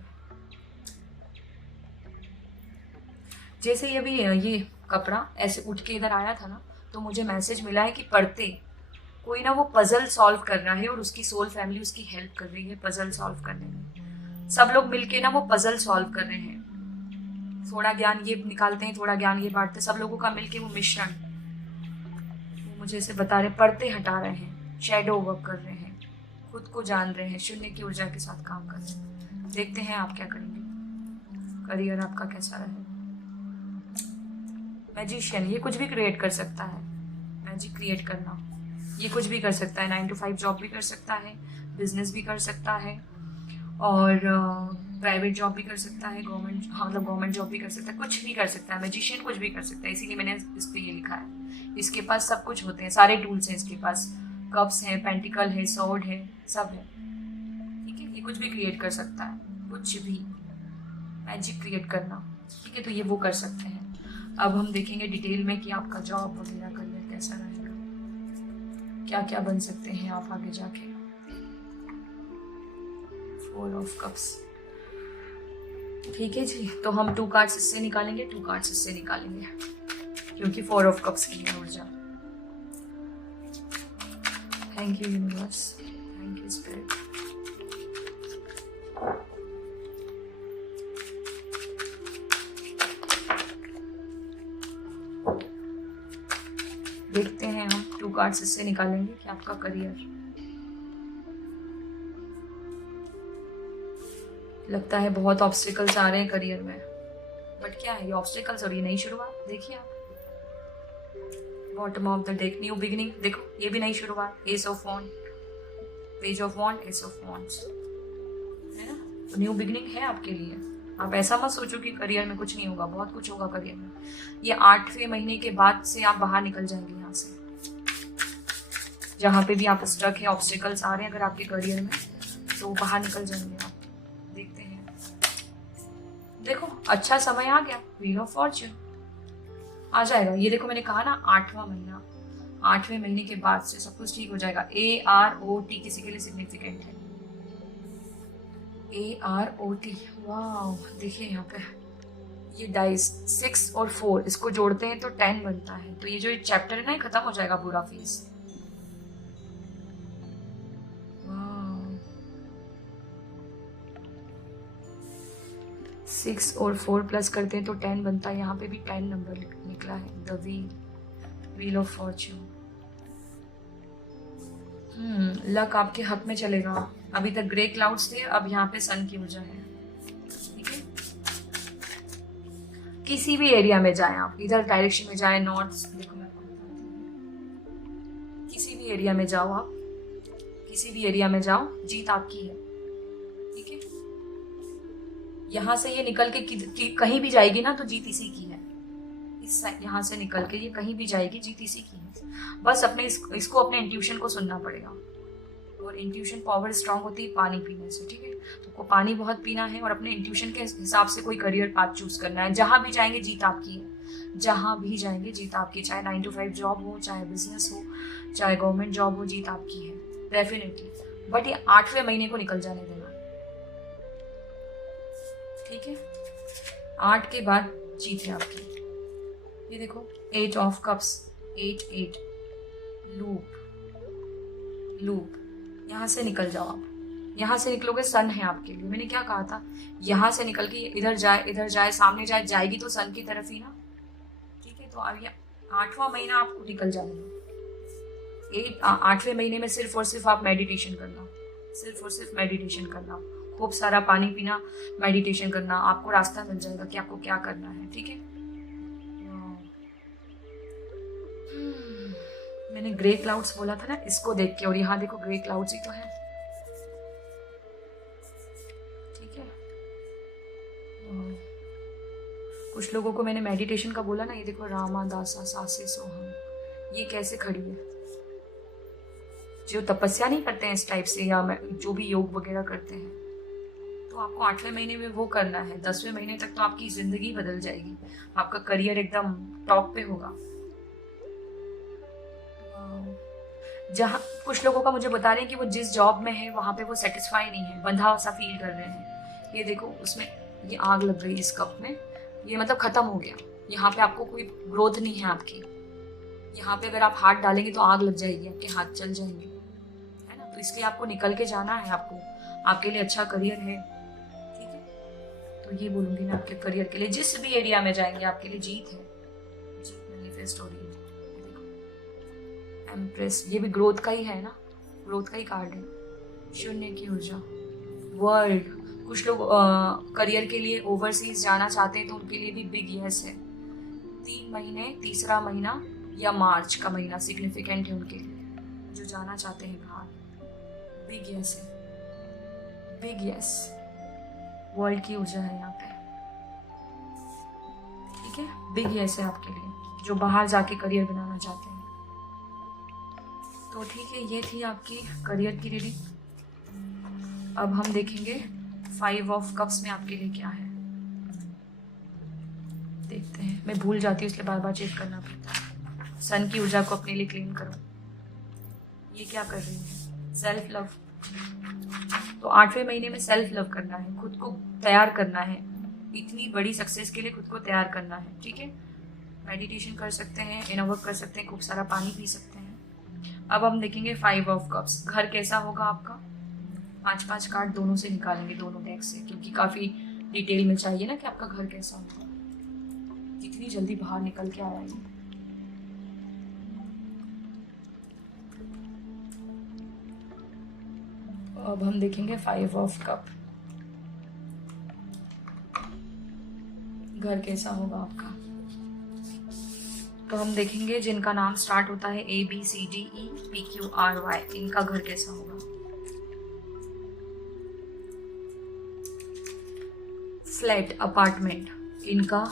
जैसे ये भी ये कपड़ा ऐसे उठ के इधर आया था ना, तो मुझे मैसेज मिला है कि पढ़ते कोई ना वो पजल सॉल्व कर रहा है और उसकी सोल फैमिली उसकी हेल्प कर रही है पजल सॉल्व करने में। सब लोग मिलके ना वो पजल सॉल्व कर रहे हैं, थोड़ा ज्ञान ये निकालते हैं, थोड़ा ज्ञान ये बांटते, सब लोगों का मिलके वो मिश्रण, वो मुझे ऐसे बता रहे, पर्दे हटा रहे हैं, शैडो वर्क कर रहे हैं, खुद को जान रहे हैं, शून्य की ऊर्जा के साथ काम कर रहे हैं। देखते हैं आप क्या करेंगे, करियर आपका कैसा रहे। मैजिशियन, ये कुछ भी क्रिएट कर सकता है, मैजिक क्रिएट करना, ये कुछ भी कर सकता है, 9 to 5 जॉब भी कर सकता है, बिजनेस भी कर सकता है, और प्राइवेट जॉब भी कर सकता है, गवर्नमेंट, हाँ मतलब गवर्नमेंट जॉब भी कर सकता है, कुछ भी कर सकता है, मैजिशियन कुछ भी कर सकता है, इसीलिए मैंने इस पे ये लिखा है। इसके पास सब कुछ होते हैं, सारे टूल्स हैं इसके पास, कप्स हैं, पेंटिकल है, सॉर्ड है, सब है। ठीक है, ये कुछ भी क्रिएट कर सकता है, कुछ भी मैजिक क्रिएट करना। ठीक है, तो ये वो कर सकते हैं। अब हम देखेंगे डिटेल में कि आपका जॉब वगैरह करियर कैसा रहेगा, क्या क्या बन सकते हैं आप आगे जाके। 4 ऑफ कप्स। ठीक है जी, तो हम 2 कार्ड्स इससे निकालेंगे, 2 कार्ड्स इससे निकालेंगे, क्योंकि 4 ऑफ कप्स की है ऊर्जा। Thank you universe, thank you spirit. देखते हैं हम 2 कार्ड्स इससे निकालेंगे कि आपका करियर, लगता है बहुत ऑब्स्टिकल्स आ रहे हैं करियर में, बट क्या है ये ऑब्स्टिकल्स और ये नई शुरुआत। देखिए आप, bottom of the deck, new beginning, देखो ये भी नई शुरुआत, ace of wand, page of wand, ace of wands, है ना, तो न्यू बिगिनिंग है आपके लिए। आप ऐसा मत सोचो कि करियर में कुछ नहीं होगा, बहुत कुछ होगा करियर में। ये 8वें महीने के बाद से आप बाहर निकल जाएंगे यहाँ से, जहाँ पे भी आप स्टक है, ऑब्स्टिकल्स आ रहे हैं अगर आपके करियर में, तो बाहर निकल जाएंगे आप। देखते हैं, देखो अच्छा समय आ गया, व्हील ऑफ फॉर्च्यून आ जाएगा। ये देखो मैंने कहा ना 8वां महीना, 8वें महीने के बाद से सब कुछ ठीक हो जाएगा। AROT किसी के लिए सिग्निफिकेंट है, AROT, वाह देखिए यहाँ पे ये डाइस 6 और 4 इसको जोड़ते हैं तो 10 बनता है, तो ये जो चैप्टर है ना ये खत्म हो जाएगा पूरा फेज। 6 और 4 प्लस करते हैं तो 10 बनता है, यहाँ पे भी 10 नंबर निकला है, the wheel of Fortune. Luck आपके हक में चलेगा। अभी तक ग्रे क्लाउड्स थे, अब यहाँ पे सन की ऊर्जा है। ठीक है, किसी भी एरिया में जाएं आप, इधर डायरेक्शन में जाएं, नॉर्थ, देखो मैं किसी भी एरिया में जाओ आप, किसी भी एरिया में जाओ, जीत आपकी है। ठीक है, यहाँ से ये निकल के कहीं भी जाएगी ना तो जीत इसी की है। इस यहाँ से निकल के ये कहीं भी जाएगी, जीत इसी की है। बस अपने इसको अपने इंट्यूशन को सुनना पड़ेगा, और इंट्यूशन पावर स्ट्रांग होती है पानी पीने से। ठीक है, तो को पानी बहुत पीना है और अपने इंट्यूशन के हिसाब से कोई करियर पाथ चूज करना है। जहां भी जाएंगे जीत आपकी है, जहां भी जाएंगे जीत आपकी, चाहे 9 to 5 जॉब हो, चाहे बिजनेस हो, चाहे गवर्नमेंट जॉब हो, जीत आपकी है डेफिनेटली। बट ये 8वें महीने को निकल जाने देना। ठीक है, 8 के बाद जीत है आपकी। ये देखो 8 ऑफ कप्स, 8 लूप, यहाँ से निकल जाओ आप, यहाँ से निकलोगे सन है आपके लिए। मैंने क्या कहा था, यहाँ से निकल के इधर जाए, सामने जाएगी तो सन की तरफ ही ना। ठीक है, तो अब ये 8वां महीना आपको निकल जाएगा। 8वें महीने में सिर्फ और सिर्फ आप मेडिटेशन करना, सिर्फ और सिर्फ मेडिटेशन करना, खूब सारा पानी पीना, मेडिटेशन करना, आपको रास्ता मिल जाएगा कि आपको क्या करना है। ठीक है, मैंने ग्रे क्लाउड्स बोला था ना, इसको देख के, और यहाँ देखो ग्रे क्लाउड्स ही तो है। ठीक है, कुछ लोगों को मैंने मेडिटेशन का बोला ना, ये देखो रामा दासा सासे सोहम, ये कैसे खड़ी है। जो तपस्या नहीं करते हैं इस टाइप से, या जो भी योग वगैरह करते हैं, तो आपको 8वें महीने में वो करना है। 10वें महीने तक तो आपकी जिंदगी बदल जाएगी, आपका करियर एकदम टॉप पे होगा। जहाँ कुछ लोगों का मुझे बता रहे हैं कि वो जिस जॉब में है वहां पे वो सेटिस्फाई नहीं है, बंधा सा फील कर रहे हैं। ये देखो उसमें ये आग लग गई इस कप में, ये मतलब खत्म हो गया। यहाँ पे आपको कोई ग्रोथ नहीं है आपकी, यहाँ पे अगर आप हाथ डालेंगे तो आग लग जाएगी, आपके हाथ चल जाएंगे, है ना। तो इसलिए आपको निकल के जाना है, आपको आपके लिए अच्छा करियर है। ठीक है, तो ये बोलूंगी मैं आपके करियर के लिए, जिस भी एरिया में जाएंगे आपके लिए जीत है, जीत मैनिफेस्ट हो रही है। एम्प्रेस, ये भी ग्रोथ का ही है ना, ग्रोथ का ही कार्ड है। शून्य की ऊर्जा, वर्ल्ड, कुछ लोग करियर के लिए ओवरसीज जाना चाहते हैं तो उनके लिए भी बिग यस है। 3 महीने, तीसरा महीना या मार्च का महीना सिग्निफिकेंट है उनके लिए। जो जाना चाहते हैं बाहर। बिग यस है, बिग यस, वर्ल्ड की ऊर्जा है यहाँ पे, ठीक है। बिग यस है आपके लिए जो बाहर जाके करियर बनाना चाहते हैं। तो ठीक है, ये थी आपकी करियर की रीडिंग। अब हम देखेंगे 5 ऑफ कप्स में आपके लिए क्या है। देखते हैं, मैं भूल जाती हूँ इसलिए बार बार चेक करना पड़ता है। सन की ऊर्जा को अपने लिए क्लेम करो। ये क्या कर रही है? Self love. तो 8वें महीने में सेल्फ लव करना है, खुद को तैयार करना है, इतनी बड़ी सक्सेस के लिए खुद को तैयार करना है, ठीक है। मेडिटेशन कर सकते हैं, इनर वर्क कर सकते हैं, खूब सारा पानी पी सकते हैं। अब हम देखेंगे 5 ऑफ कप्स, घर कैसा होगा आपका। 5-5 कार्ड दोनों से निकालेंगे, दोनों डेक से, क्योंकि काफी डिटेल में चाहिए ना कि आपका घर कैसा होगा। कितनी जल्दी बाहर निकल के आया ये। अब हम देखेंगे 5 ऑफ कप, घर कैसा होगा आपका। तो हम देखेंगे जिनका नाम स्टार्ट होता है ABCDEPQRY, इनका घर कैसा होगा। फ्लैट, अपार्टमेंट, इनका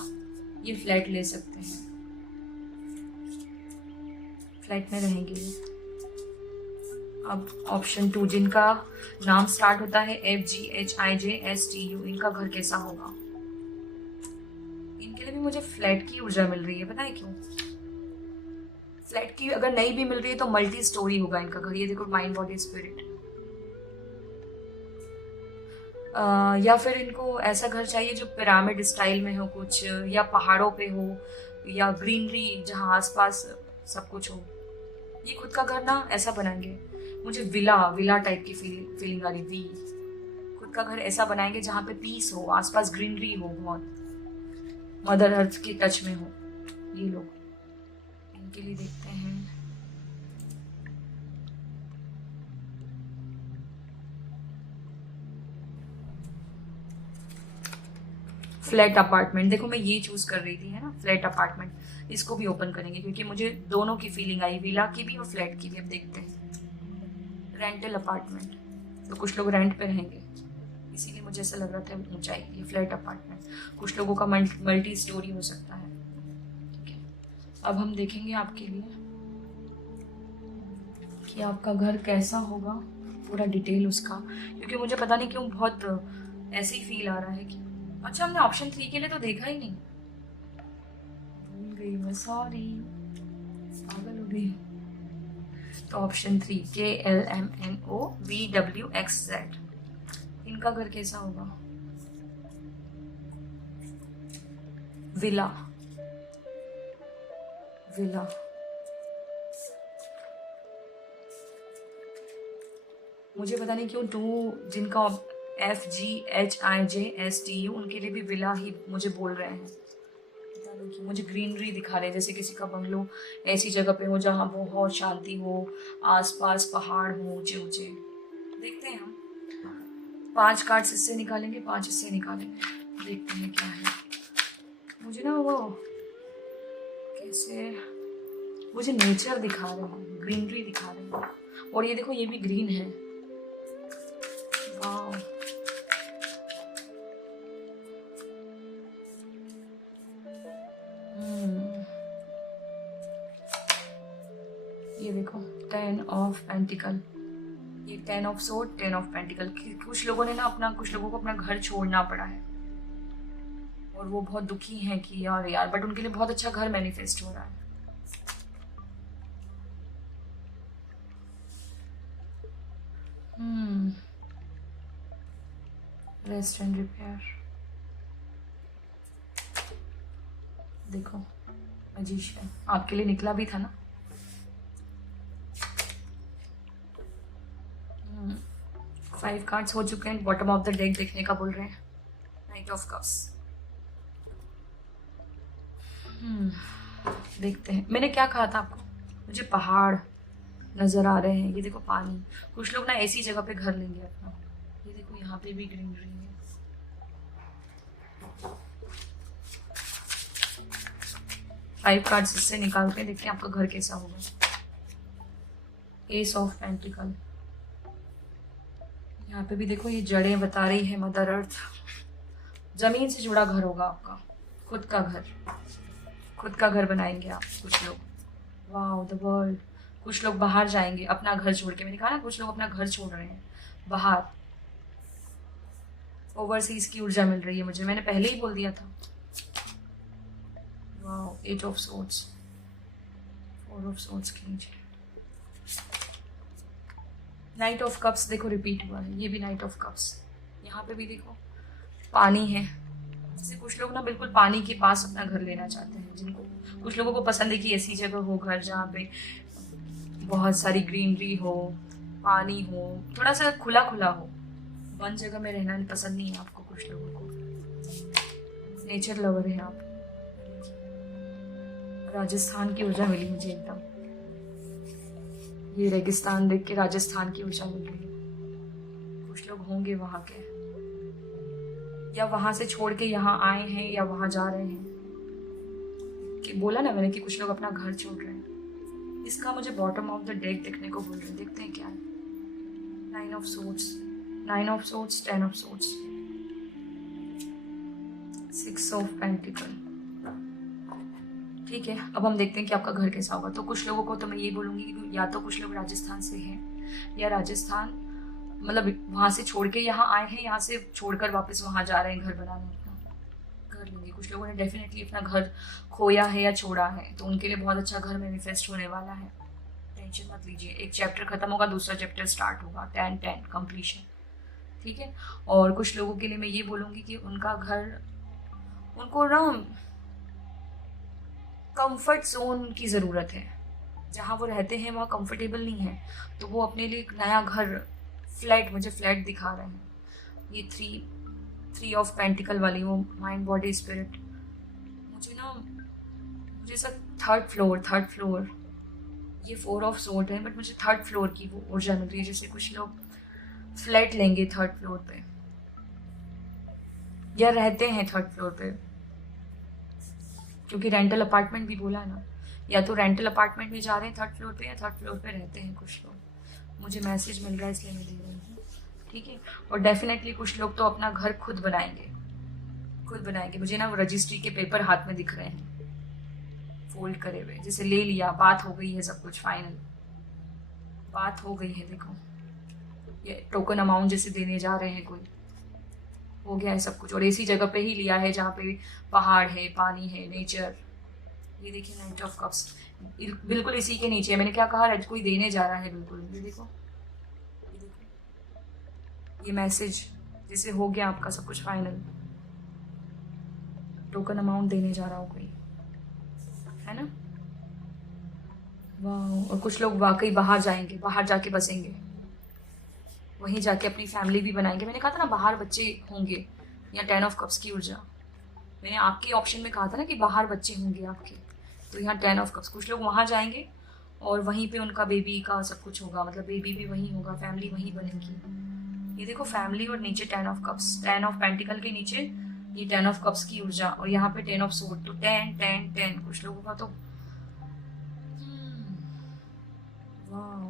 ये फ्लैट ले सकते हैं, फ्लैट में रहेंगे। अब ऑप्शन 2, जिनका नाम स्टार्ट होता है FGHIJSTU, इनका घर कैसा होगा। इनके लिए भी मुझे फ्लैट की ऊर्जा मिल रही है, पता है क्यों। फ्लैट की अगर नहीं भी मिल रही है तो मल्टी स्टोरी होगा इनका घर। ये देखो, माइंड बॉडी स्पिरिट। या फिर इनको ऐसा घर चाहिए जो पिरामिड स्टाइल में हो कुछ, या पहाड़ों पे हो, या ग्रीनरी जहाँ आसपास सब कुछ हो। ये खुद का घर ना ऐसा बनाएंगे, मुझे विला टाइप की फीलिंग आ रही। वी खुद का घर ऐसा बनाएंगे जहाँ पे पीस हो, आसपास ग्रीनरी हो, बहुत मदर अर्थ के टच में हो ये लोग। इनके लिए देखते हैं। फ्लैट अपार्टमेंट, देखो मैं ये चूज कर रही थी, है ना, फ्लैट अपार्टमेंट। इसको भी ओपन करेंगे क्योंकि मुझे दोनों की फीलिंग आई, विला की भी और फ्लैट की भी। अब देखते हैं। रेंटल अपार्टमेंट, तो कुछ लोग रेंट पे रहेंगे, इसीलिए मुझे ऐसा लग रहा था ऊंचाई। ये फ्लैट अपार्टमेंट कुछ लोगों का मल्टी स्टोरी हो सकता है, ठीक है। अब हम देखेंगे आपके लिए कि आपका घर कैसा होगा, पूरा डिटेल उसका, क्योंकि मुझे पता नहीं क्यों बहुत ऐसे ही फील आ रहा है कि अच्छा, हमने ऑप्शन 3 के लिए तो देखा ही नहीं, भूल गई मैं, सॉरी, पागल हो गई। तो ऑप्शन 3 KLMNOVWXZ, इनका घर कैसा होगा। विला, विला, मुझे पता नहीं क्यों 2 जिनका FGHIJSTU, उनके लिए भी विला ही मुझे बोल रहे हैं। पता नहीं क्यों मुझे ग्रीनरी दिखा रहे हैं, जैसे किसी का बंगलो ऐसी जगह पे हो जहाँ बहुत शांति हो, आसपास पहाड़ हो ऊंचे ऊंचे। देखते हैं हम 5 कार्ड्स इससे निकालेंगे, 5 इससे निकालेंगे, देखते हैं क्या है। मुझे ना वो कैसे, मुझे नेचर दिखा रहे हैं, ग्रीनरी दिखा रहे हैं। और ये देखो, ये भी ग्रीन है, वाह। ये देखो 10 ऑफ पेंटिकल, ये 10 ऑफ सोर्ड, 10 ऑफ पेंटिकल। कुछ लोगों ने ना कुछ लोगों को अपना घर छोड़ना पड़ा है और वो बहुत दुखी हैं कि यार, बट उनके लिए बहुत अच्छा घर मैनिफेस्ट हो रहा है। रेस्ट एंड रिपेयर, देखो मैजिशियन आपके लिए निकला भी था ना। 5 कार्ड्स हो चुके हैं, बॉटम ऑफ द डेक देखने का बोल रहे हैं। नाइट ऑफ कप्स, देखते हैं। मैंने क्या कहा था आपको, मुझे पहाड़ नजर आ रहे हैं, ये देखो पानी। कुछ लोग ना ऐसी जगह पे घर लेंगे अपना, ये देखो यहाँ पे भी ग्रीनरी है। फाइव कार्ड्स इससे निकालते हैं, देखते हैं आपका घर कैसा होगा। S of pentacle. यहाँ पे भी देखो ये जड़ें बता रही है मदर अर्थ। जमीन से जुड़ा घर होगा आपका, खुद का घर, खुद का घर बनाएंगे आप कुछ लोग। Wow the world. कुछ लोग बाहर जाएंगे अपना घर छोड़ के, मैंने कहा ना कुछ लोग अपना घर छोड़ रहे हैं बाहर। ओवरसीज की ऊर्जा मिल रही है मुझे, मैंने पहले ही बोल दिया था। Wow, 8 of swords, 4 of swords के नीचे नाइट ऑफ कप्स देखो रिपीट हुआ है, ये भी नाइट ऑफ कप्स। यहाँ पे भी देखो पानी है। जैसे कुछ लोग ना बिल्कुल पानी के पास अपना घर लेना चाहते हैं, जिनको कुछ लोगों को पसंद है कि ऐसी जगह हो घर जहाँ पे बहुत सारी ग्रीनरी हो, पानी हो, थोड़ा सा खुला खुला हो। वन जगह में रहना पसंद नहीं है आपको, कुछ लोगों को नेचर लवर है आप। राजस्थान की ऊर्जा मिली मुझे एकदम, ये रेगिस्तान देख के राजस्थान की ऊर्जा मिल रही है। कुछ लोग होंगे वहां के, या वहां से छोड़ के यहाँ आए हैं या वहां जा रहे हैं। कि बोला ना मैंने कि कुछ लोग अपना घर छोड़ रहे हैं। इसका मुझे बॉटम ऑफ द डेक देखने को बोल रहे हैं, देखते हैं क्या है। 9 of swords, 9 of swords, 10 of swords, 6 of pentacle. ठीक है, अब हम देखते हैं कि आपका घर कैसा होगा। तो कुछ लोगों को तो मैं ये बोलूँगी कि या तो कुछ लोग राजस्थान से हैं, या राजस्थान मतलब वहाँ से छोड़ के यहाँ आए हैं, यहाँ से छोड़कर वापस वहाँ जा रहे हैं घर बनाने, अपना घर लेंगे। कुछ लोगों ने डेफिनेटली अपना घर खोया है या छोड़ा है, तो उनके लिए बहुत अच्छा घर मैनिफेस्ट होने वाला है। टेंशन मत लीजिए, एक चैप्टर खत्म होगा, दूसरा चैप्टर स्टार्ट होगा। 10-10 कंप्लीशन। ठीक है। और कुछ लोगों के लिए मैं ये बोलूँगी कि उनका घर, उनको ना कंफर्ट जोन की ज़रूरत है। जहाँ वो रहते हैं वहाँ कंफर्टेबल नहीं है, तो वो अपने लिए एक नया घर, फ्लैट, मुझे फ्लैट दिखा रहे हैं। ये 3 ऑफ पेंटिकल वाली, वो माइंड बॉडी स्पिरिट। मुझे सब थर्ड फ्लोर, ये 4 ऑफ सोर्ड है, बट मुझे थर्ड फ्लोर की वो ऊर्जा मिल रही है। जैसे कुछ लोग फ्लैट लेंगे थर्ड फ्लोर पे, या रहते हैं थर्ड फ्लोर पे, क्योंकि रेंटल अपार्टमेंट भी बोला ना, या तो रेंटल अपार्टमेंट में जा रहे हैं थर्ड फ्लोर पे, या थर्ड फ्लोर पे रहते हैं कुछ लोग। मुझे मैसेज मिल रहा है इसलिए मैं दे रही हूँ। ठीक है। और डेफिनेटली कुछ लोग तो अपना घर खुद बनाएंगे। मुझे ना रजिस्ट्री के पेपर हाथ में दिख रहे हैं फोल्ड करे हुए, जैसे ले लिया, बात हो गई है, सब कुछ फाइनल बात हो गई है। देखो ये टोकन अमाउंट जैसे देने जा रहे हैं कोई, हो गया है सब कुछ। और ऐसी जगह पे ही लिया है जहाँ पे पहाड़ है, पानी है, नेचर। ये देखिए नाइट ऑफ कप्स बिल्कुल इसी के नीचे। मैंने क्या कहा, कोई देने जा रहा है बिल्कुल। ये देखो ये मैसेज, जैसे हो गया आपका सब कुछ फाइनल, टोकन अमाउंट देने जा रहा हो कोई, है ना। वाह। और कुछ लोग वाकई बाहर जाएंगे, बाहर जाके बसेंगे, वहीं जाके अपनी फैमिली भी बनाएंगे। मैंने कहा था ना बाहर बच्चे होंगे, या 10 ऑफ कप्स की ऊर्जा। मैंने आपके ऑप्शन में कहा था ना कि बाहर बच्चे होंगे आपके, तो यहाँ 10 ऑफ कप्स, कुछ लोग वहाँ जाएंगे और वहीं पे उनका बेबी का सब कुछ होगा, मतलब बेबी भी वहीं होगा, फैमिली वहीं बनेगी। ये देखो फैमिली, और नीचे 10 ऑफ कप्स, 10 ऑफ पेंटिकल के नीचे ये 10 ऑफ कप्स की ऊर्जा, और यहाँ पे 10 ऑफ सोर्ड। तो 10-10-10 कुछ लोगों का तो वाह।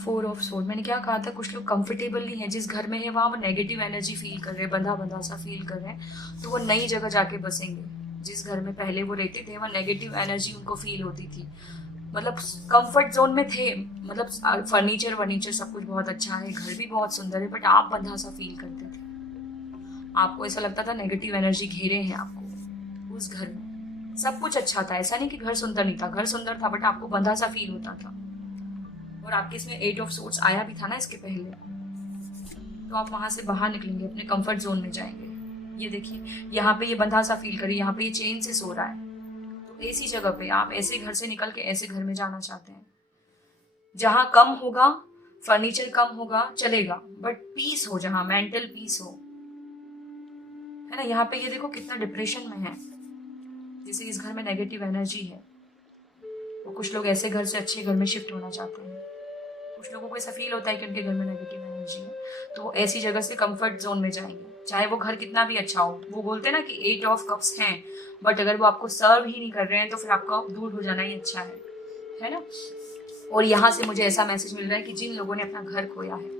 4 ऑफ सोर्ड। मैंने क्या कहा था, कुछ लोग कंफर्टेबल नहीं है जिस घर में है, वहाँ वो नेगेटिव एनर्जी फील कर रहे हैं, बंधा बंधा सा फील कर रहे हैं, तो वो नई जगह जाके बसेंगे। जिस घर में पहले वो रहते थे वहाँ नेगेटिव एनर्जी उनको फील होती थी, मतलब कंफर्ट जोन में थे, मतलब फर्नीचर सब कुछ बहुत अच्छा है, घर भी बहुत सुंदर है, बट आप बंधा सा फील करते थे। आपको ऐसा लगता था नेगेटिव एनर्जी घेरे हैं आपको उस घर में। सब कुछ अच्छा था, ऐसा नहीं कि घर सुंदर नहीं था, घर सुंदर था, बट आपको बंधा सा फील होता था। और आपके इसमें 8 ऑफ सोर्ड्स आया भी था ना इसके पहले, तो आप वहां से बाहर निकलेंगे, अपने कंफर्ट जोन में जाएंगे। ये देखिए यहाँ पे ये बंधा सा फील करिए, यहाँ पे ये चेन से सो रहा है, तो ऐसी जगह पे आप ऐसे घर से निकल के ऐसे घर में जाना चाहते हैं जहां कम होगा, फर्नीचर कम होगा, चलेगा, बट पीस हो, जहां मेंटल पीस हो, है ना। यहाँ पे ये देखो कितना डिप्रेशन में है, जैसे इस घर में नेगेटिव एनर्जी है। वो कुछ लोग ऐसे घर से अच्छे घर में शिफ्ट होना चाहते हैं। कुछ लोगों को ऐसा फील होता है कि उनके घर में नेगेटिव एनर्जी है, तो वो ऐसी जगह से कंफर्ट जोन में जाएंगे, चाहे वो घर कितना भी अच्छा हो। वो बोलते हैं ना कि 8 ऑफ कप्स हैं, बट अगर वो आपको सर्व ही नहीं कर रहे हैं तो फिर आपका दूर हो जाना ही अच्छा है ना। और यहाँ से मुझे ऐसा मैसेज मिल रहा है कि जिन लोगों ने अपना घर खोया है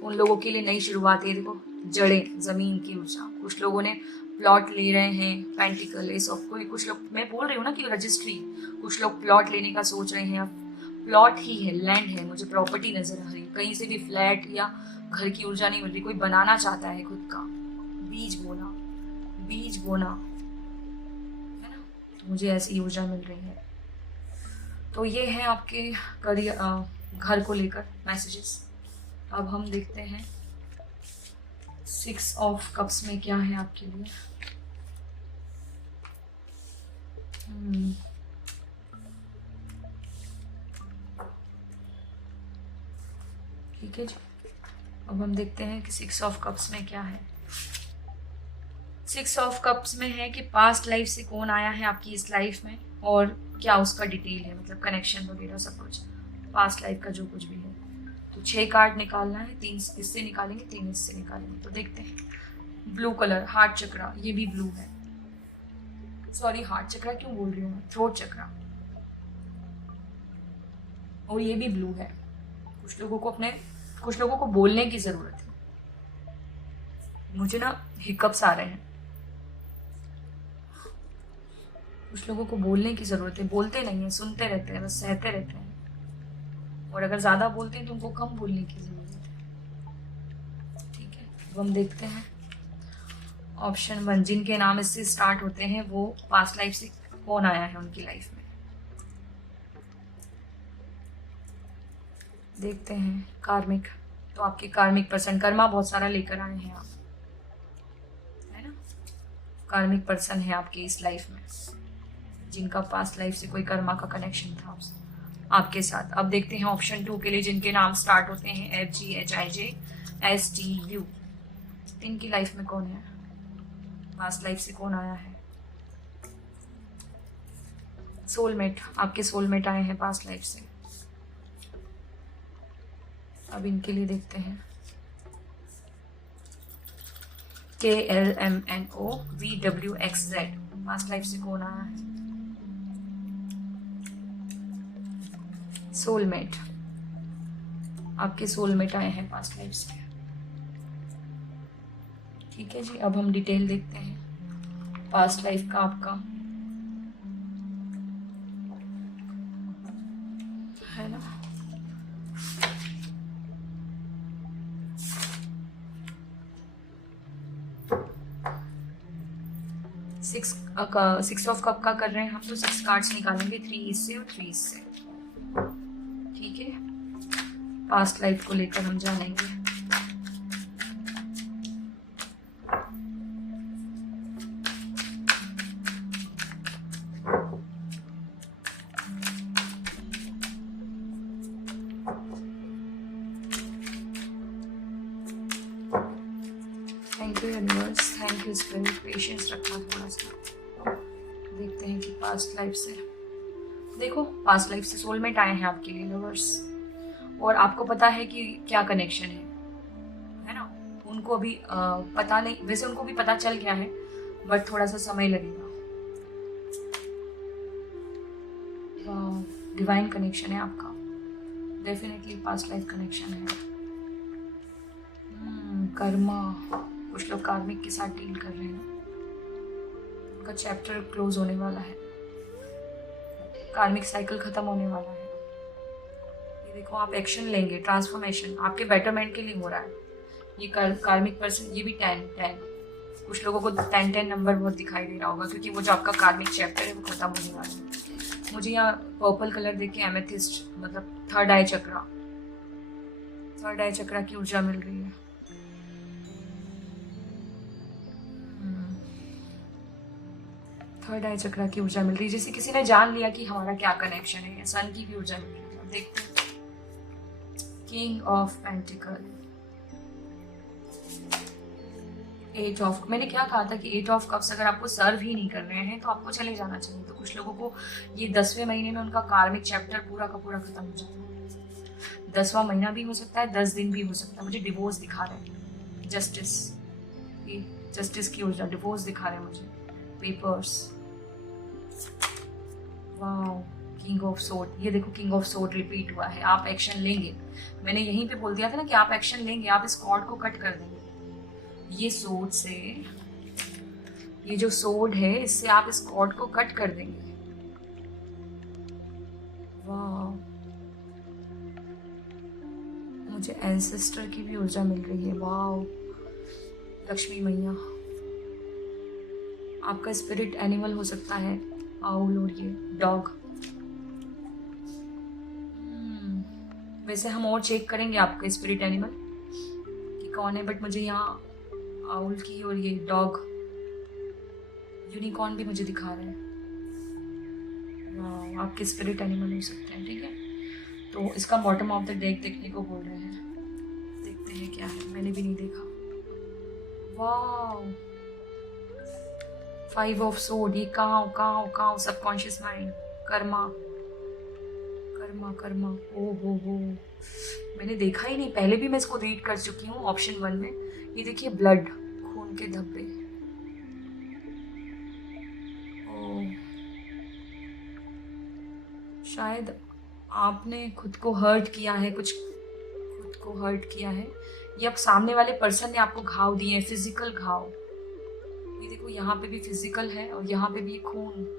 उन लोगों के लिए नई शुरुआत है। देखो जड़ें, जमीन की ऊर्जा, कुछ लोगों ने प्लॉट ले रहे हैं, पेंटिकल, एस ऑफ, कोई कुछ लोग, मैं बोल रही हूँ ना कि रजिस्ट्री, कुछ लोग प्लॉट लेने का सोच रहे हैं। प्लॉट ही है, लैंड है, मुझे प्रॉपर्टी नजर आ रही, कहीं से भी फ्लैट या घर की ऊर्जा नहीं मिल रही। कोई बनाना चाहता है खुद का, बीज बोना, बीज बोना, है ना। तो मुझे ऐसी ऊर्जा मिल रही है। तो ये है आपके करियर, घर को लेकर मैसेजेस। अब हम देखते हैं 6 ऑफ कप्स में क्या है आपके लिए। ठीक है जी, अब हम देखते हैं कि 6 ऑफ कप्स में क्या है। 6 ऑफ कप्स में है कि पास्ट लाइफ से कौन आया है आपकी इस लाइफ में और क्या उसका डिटेल है, मतलब कनेक्शन वगैरह सब कुछ, पास्ट लाइफ का जो कुछ भी है। तो 6 कार्ड निकालना है, 3 इससे निकालेंगे, 3 इससे निकालेंगे। तो देखते हैं। ब्लू कलर, हार्ट चक्रा, ये भी ब्लू है, सॉरी हार्ट चक्रा क्यों बोल रही हूँ मैं, थ्रोट चक्रा, और ये भी ब्लू है। कुछ लोगों को बोलने की जरूरत है। मुझे ना हिकअप्स आ रहे हैं। कुछ लोगों को बोलने की जरूरत है, बोलते नहीं है, सुनते रहते हैं, बस सहते रहते हैं। और अगर ज्यादा बोलते हैं तो उनको कम बोलने की जरूरत है। ठीक है, अब हम देखते हैं ऑप्शन 1, जिनके नाम इससे स्टार्ट होते हैं वो पास्ट लाइफ से कौन आया है उनकी लाइफ में। देखते हैं कार्मिक। तो आपके कार्मिक पर्सन, कर्मा बहुत सारा लेकर आए हैं आप, है ना। कार्मिक पर्सन है आपकी इस लाइफ में, जिनका पास्ट लाइफ से कोई कर्मा का कनेक्शन था आपके साथ। अब देखते हैं ऑप्शन 2 के लिए, जिनके नाम स्टार्ट होते हैं FGHIJSTU। इनकी लाइफ में कौन है, पास्ट लाइफ से कौन आया है। सोलमेट, आपके सोलमेट आए हैं पास्ट लाइफ से। अब इनके लिए देखते हैं KLMNOVWXZ, पास्ट लाइफ से कौन आया है। सोलमेट, आपके सोलमेट आए हैं पास्ट लाइफ से। ठीक है जी, अब हम डिटेल देखते हैं पास्ट लाइफ का आपका, है ना। सिक्स ऑफ कप का कर रहे हैं हम, तो 6 कार्ड्स निकालेंगे, 3 इससे और 3 इससे। ठीक है, पास्ट लाइफ को लेकर हम जानेंगे। Thank you universe, thank you spirit, patience रखना थोड़ा सा। देखते हैं कि पास्ट लाइफ से, देखो पास्ट लाइफ से सोलमेट आए हैं आपके लिए लवर्स, और आपको पता है कि क्या कनेक्शन है ना। उनको अभी पता नहीं, वैसे उनको भी पता चल गया है, बट थोड़ा सा समय लगेगा। डिवाइन कनेक्शन है आपका, डेफिनेटली पास्ट लाइफ कनेक्शन है। कर्मा, कुछ लोग कार्मिक के साथ डील कर रहे हैं, उनका चैप्टर क्लोज होने वाला है, कार्मिक साइकिल खत्म होने वाला है। ये देखो आप एक्शन लेंगे, ट्रांसफॉर्मेशन आपके बेटरमेंट के लिए हो रहा है। ये कार्मिक पर्सन, ये भी 10, कुछ लोगों को 10 नंबर बहुत दिखाई दे रहा होगा, क्योंकि वो जो आपका कार्मिक चैप्टर है वो खत्म होने वाला है। मुझे यहाँ पर्पल कलर देख के एमेथिस्ट, मतलब थर्ड आई चक्रा की ऊर्जा मिल रही है। थर्ड आई चक्रा की ऊर्जा मिल रही है, जैसे किसी ने जान लिया कि हमारा क्या कनेक्शन है। सन की भी ऊर्जा मिल रही है। देखते हैं किंग ऑफ पेंटिकल, 8 ऑफ, मैंने क्या कहा था कि 8 ऑफ कप्स अगर आपको सर्व ही नहीं कर रहे हैं तो आपको चले जाना चाहिए। तो कुछ लोगों को ये 10वें महीने में उनका कार्मिक चैप्टर पूरा का पूरा खत्म हो जाता है। 10वां महीना भी हो सकता है, 10 दिन भी हो सकता है। मुझे डिवोर्स दिखा रहे हैं, जस्टिस, ये जस्टिस की ऊर्जा, डिवोर्स दिखा रहे हैं मुझे, papers, wow, king of sword. ये देखो किंग ऑफ सोर्ड रिपीट हुआ है। आप एक्शन लेंगे, मैंने यहीं पे बोल दिया था ना कि आप एक्शन लेंगे, आप इस कॉर्ड को कट कर देंगे। ये सोर्ड से, ये जो सोर्ड है इससे आप इस कॉर्ड को कट कर देंगे। वाह, मुझे एंसेस्टर की भी ऊर्जा मिल रही है। वाह, लक्ष्मी मैया, आपका स्पिरिट एनिमल हो सकता है आउल और ये डॉग। वैसे हम और चेक करेंगे आपका स्पिरिट एनिमल कि कौन है, बट मुझे यहाँ आउल की और ये डॉग, यूनिकॉर्न भी मुझे दिखा रहे हैं। वाह, आपके स्पिरिट एनिमल हो सकते हैं। ठीक है, तो इसका बॉटम ऑफ द डेक देखने को बोल रहे हैं, देखते हैं क्या है, मैंने भी नहीं देखा। वाह, 5 ऑफ सोर्ड, ये काव सबकॉन्शियस माइंड, कर्मा कर्मा कर्मा। ओ हो, मैंने देखा ही नहीं, पहले भी मैं इसको रीड कर चुकी हूँ ऑप्शन 1 में। ये देखिए ब्लड, खून के धब्बे। ओ, शायद आपने खुद को हर्ट किया है, कुछ खुद को हर्ट किया है, या सामने वाले पर्सन ने आपको घाव दिए हैं, फिजिकल घाव। ये देखो यहाँ पे भी फिजिकल है और यहाँ पे भी खून।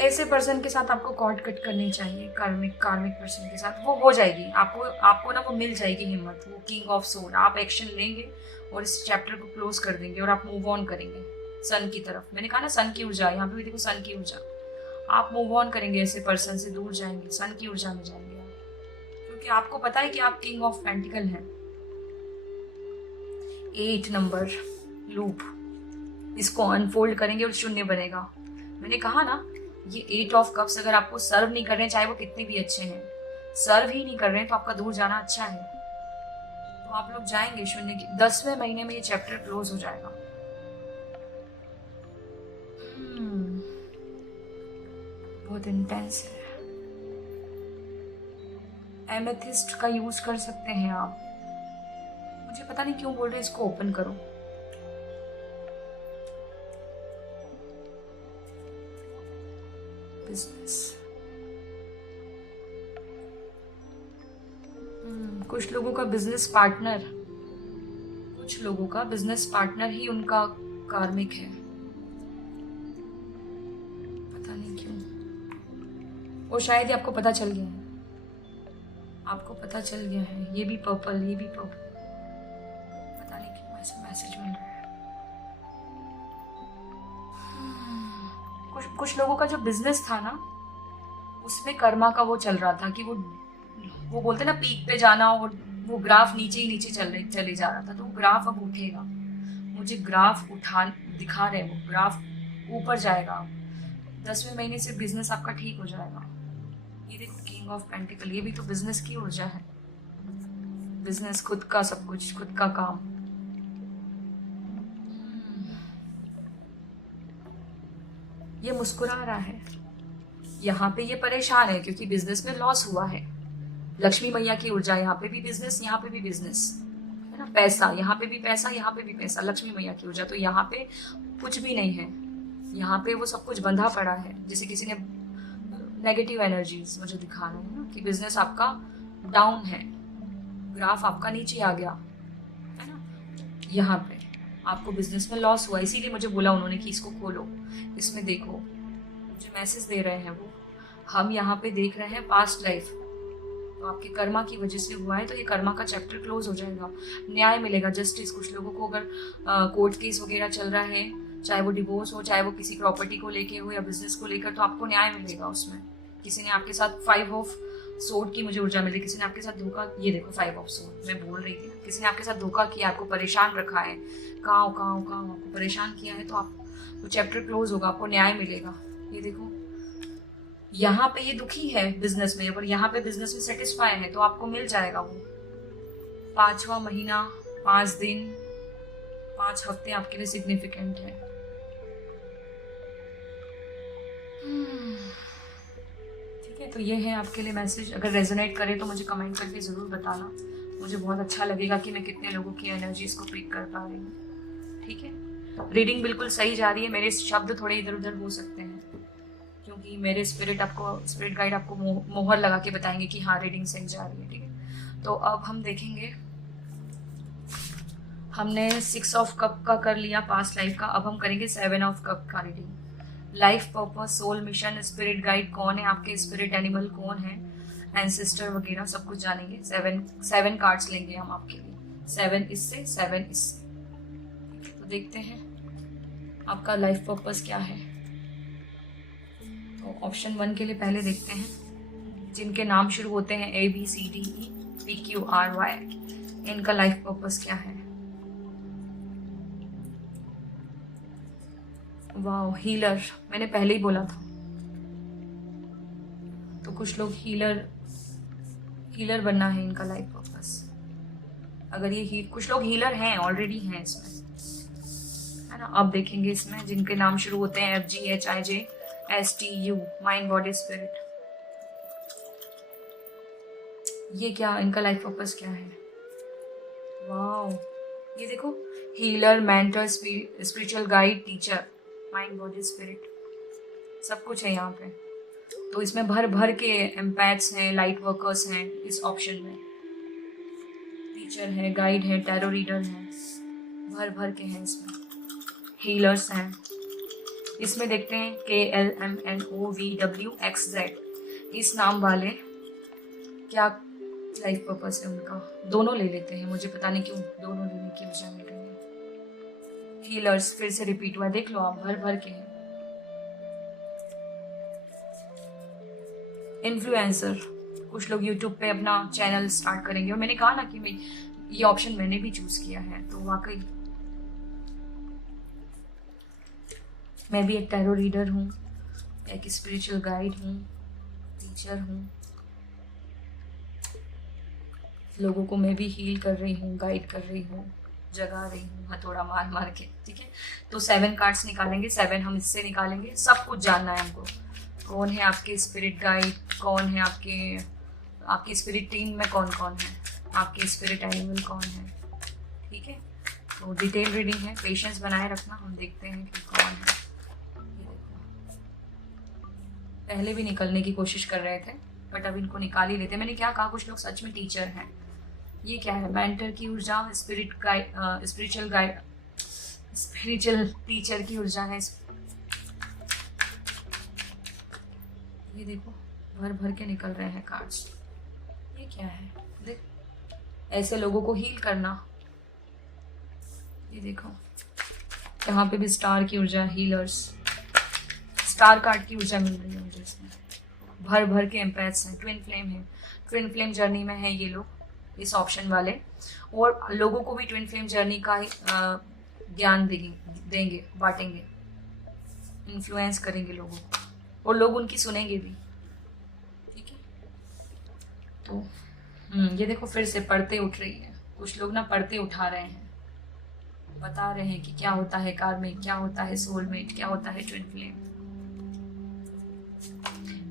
ऐसे पर्सन के साथ आपको कॉर्ड कट करनी चाहिए, कार्मिक पर्सन के साथ, वो हो जाएगी आपको ना, वो मिल जाएगी हिम्मत, वो किंग ऑफ सोर्ड। आप एक्शन लेंगे और इस चैप्टर को क्लोज कर देंगे और आप मूव ऑन करेंगे सन की तरफ। मैंने कहा ना सन की ऊर्जा, यहाँ पे भी देखो सन की ऊर्जा। आप मूव ऑन करेंगे, ऐसे पर्सन से दूर जाएंगे, सन की ऊर्जा में जाएंगे आप, क्योंकि आपको पता है कि आप किंग ऑफ पेंटिकल हैं। 8 नंबर लूप, इसको अनफोल्ड करेंगे और शून्य बनेगा। मैंने कहा ना, ये 8 ऑफ कप्स अगर आपको सर्व नहीं कर रहे हैं, चाहे वो कितने भी अच्छे हैं, सर्व ही नहीं कर रहे हैं, तो आपका दूर जाना अच्छा है। तो आप लोग जाएंगे शून्य के 10वें महीने में, ये चैप्टर क्लोज हो जाएगा। बहुत इंटेंस है। एमेथिस्ट का यूज कर सकते हैं आप, मुझे पता नहीं क्यों बोल रहे इसको ओपन करो। बिजनेस, कुछ लोगों का बिजनेस पार्टनर, कुछ लोगों का बिजनेस पार्टनर ही उनका कार्मिक है, पता नहीं क्यों। और शायद ये आपको पता चल गया है, आपको पता चल गया है। ये भी पर्पल, ये भी पर्पल, पता नहीं क्यों ऐसा मैसेज मिल रहा है। कुछ लोगों का जो बिजनेस था ना, उसमें कर्मा का वो चल रहा था कि वो बोलते ना पीक पे जाना, और वो ग्राफ नीचे ही नीचे चले जा रहा था, तो वो ग्राफ अब उठेगा। मुझे ग्राफ दिखा रहे हैं, वो ग्राफ ऊपर जाएगा। 10वें महीने से बिजनेस आपका ठीक हो जाएगा। ये देखो किंग ऑफ पेंटिकल, ये भी तो बिजनेस की ऊर्जा है। बिजनेस, खुद का सब कुछ, खुद का काम। ये मुस्कुरा रहा है, यहाँ पे ये परेशान है क्योंकि बिजनेस में लॉस हुआ है। लक्ष्मी मैया की ऊर्जा, यहाँ पे भी बिजनेस, यहाँ पे भी बिजनेस है ना, पैसा, यहाँ पे भी पैसा, यहाँ पे भी पैसा, लक्ष्मी मैया की ऊर्जा। तो यहाँ पे कुछ भी नहीं है, यहाँ पे वो सब कुछ बंधा पड़ा है। जैसे किसी ने नेगेटिव एनर्जीज मुझे दिखा रहे हैं ना, कि बिजनेस आपका डाउन है, ग्राफ आपका नीचे आ गया है ना, यहाँ पे आपको बिजनेस में लॉस हुआ। इसीलिए मुझे बोला उन्होंने कि इसको खोलो, इसमें देखो, मुझे मैसेज दे रहे हैं वो। हम यहाँ पे देख रहे हैं पास्ट लाइफ, तो आपके कर्मा की वजह से हुआ है, तो ये कर्मा का चैप्टर क्लोज हो जाएगा। न्याय मिलेगा, जस्टिस। कुछ लोगों को अगर कोर्ट केस वगैरह चल रहा है, चाहे वो डिवोर्स हो, चाहे वो किसी प्रॉपर्टी को लेके हो या बिजनेस को लेकर, तो आपको न्याय मिलेगा उसमें। किसी ने आपके साथ 5 ऑफ सोर्ड की मुझे ऊर्जा मिली, किसी ने आपके साथ धोखा, ये देखो 5 ऑफ सोर्ड, मैं बोल रही थी ना, किसी ने आपके साथ धोखा किया, आपको परेशान रखा है, काव आपको परेशान किया है, तो आप वो चैप्टर क्लोज होगा, आपको न्याय मिलेगा। ये देखो यहाँ पे ये दुखी है बिजनेस में, पर यहाँ पे बिजनेस में सेटिस्फाई है, तो आपको मिल जाएगा वो। 5वां महीना, 5 दिन, 5 हफ्ते आपके लिए सिग्निफिकेंट है। ठीक है, है, तो ये है आपके लिए मैसेज। अगर रेजोनेट करे तो मुझे कमेंट करके ज़रूर बताना, मुझे बहुत अच्छा लगेगा कि मैं कितने लोगों की एनर्जीज़ को पिक कर पा रही हूँ। ठीक है, रीडिंग बिल्कुल सही जा रही है। मेरे शब्द थोड़े इधर उधर हो सकते हैं क्योंकि मेरे स्पिरिट गाइड आपको मोहर लगा के बताएंगे कि हाँ रीडिंग सही जा रही है। ठीक है, तो अब हम देखेंगे, हमने 6 ऑफ कप का कर लिया पास्ट लाइफ का, अब हम करेंगे 7 ऑफ कप का reading. Life purpose, soul mission, spirit guide कौन है, आपके स्पिरिट एनिमल कौन है, एंसेस्टर वगैरह सब कुछ जानेंगे। 7 कार्ड्स लेंगे हम आपके लिए, 7 इससे 7 इससे। तो देखते हैं आपका लाइफ पर्पस क्या है। तो ऑप्शन 1 के लिए पहले देखते हैं, जिनके नाम शुरू होते हैं ABCDEPQRY, इनका लाइफ पर्पस क्या है। वाओ, हीलर, मैंने पहले ही बोला था। तो कुछ लोग हीलर बनना है इनका लाइफ पर्पस। अगर ये कुछ लोग हीलर हैं, ऑलरेडी हैं इसमें, है ना। अब देखेंगे इसमें जिनके नाम शुरू होते हैं FGHIJSTU, माइंड बॉडी स्पिरिट, ये क्या, इनका लाइफ पर्पस क्या है। वाओ, ये देखो, healer, mentor, spiritual guide, teacher, mind body spirit, सब कुछ है यहाँ पे। तो इसमें भर भर के एम्पैथ्स हैं, लाइट वर्कर्स हैं इस ऑप्शन में, टीचर है, गाइड है, टैरो रीडर है, भर भर के हैं इसमें, हीलर्स हैं। इसमें देखते हैं KLMNOVWXZ, इस नाम वाले क्या लाइफ पर्पस है उनका। दोनों ले लेते हैं, मुझे पता नहीं क्यों दोनों लेने की वजह मिल रही है। हीलर्स फिर से रिपीट हुआ, देख लो आप, भर भर के हैं। इन्फ्लुएंसर, कुछ लोग यूट्यूब पे अपना चैनल स्टार्ट करेंगे, और मैंने कहा ना कि ये ऑप्शन मैंने भी चूज किया है, तो वाकई मैं भी एक टैरो रीडर हूँ, एक स्पिरिचुअल गाइड हूँ, टीचर हूँ, लोगों को मैं भी हील कर रही हूँ, गाइड कर रही हूँ, जगा रही हूँ हथौड़ा मार मार के। ठीक है, तो 7 कार्ड्स निकालेंगे, 7 हम इससे निकालेंगे। सब कुछ जानना है हमको, कौन है आपके स्पिरिट गाइड, कौन है आपकी स्पिरिट टीम में कौन कौन है, आपके स्पिरिट एनिमल कौन है। ठीक है, तो डिटेल रीडिंग है, पेशेंस बनाए रखना, हम देखते हैं कि कौन है। ये देखो, पहले भी निकलने की कोशिश कर रहे थे बट अब इनको निकाल ही लेते। मैंने क्या कहा, कुछ लोग सच में टीचर हैं। ये क्या है, मेंटर की ऊर्जा, स्पिरिचुअल टीचर की ऊर्जा है। ये देखो, भर भर के निकल रहे हैं कार्ड्स। ये क्या है, देख, ऐसे लोगों को हील करना। ये देखो, यहाँ पे भी स्टार की ऊर्जा, हीलर्स, स्टार कार्ड की ऊर्जा मिल रही है मुझे इसमें। भर भर के एम्पैथ्स हैं, ट्विन फ्लेम है, ट्विन फ्लेम जर्नी में है ये लोग, इस ऑप्शन वाले, और लोगों को भी ट्विन फ्लेम जर्नी का ज्ञान देंगे, बांटेंगे, इन्फ्लुएंस करेंगे लोगों को, और लोग उनकी सुनेंगे भी। ठीक है, तो ये देखो, फिर से पढ़ते उठ रही है। कुछ लोग ना पढ़ते उठा रहे हैं, बता रहे हैं कि क्या होता है कार्मिक, क्या होता है सोलमेट, क्या होता है ट्विन फ्लेम।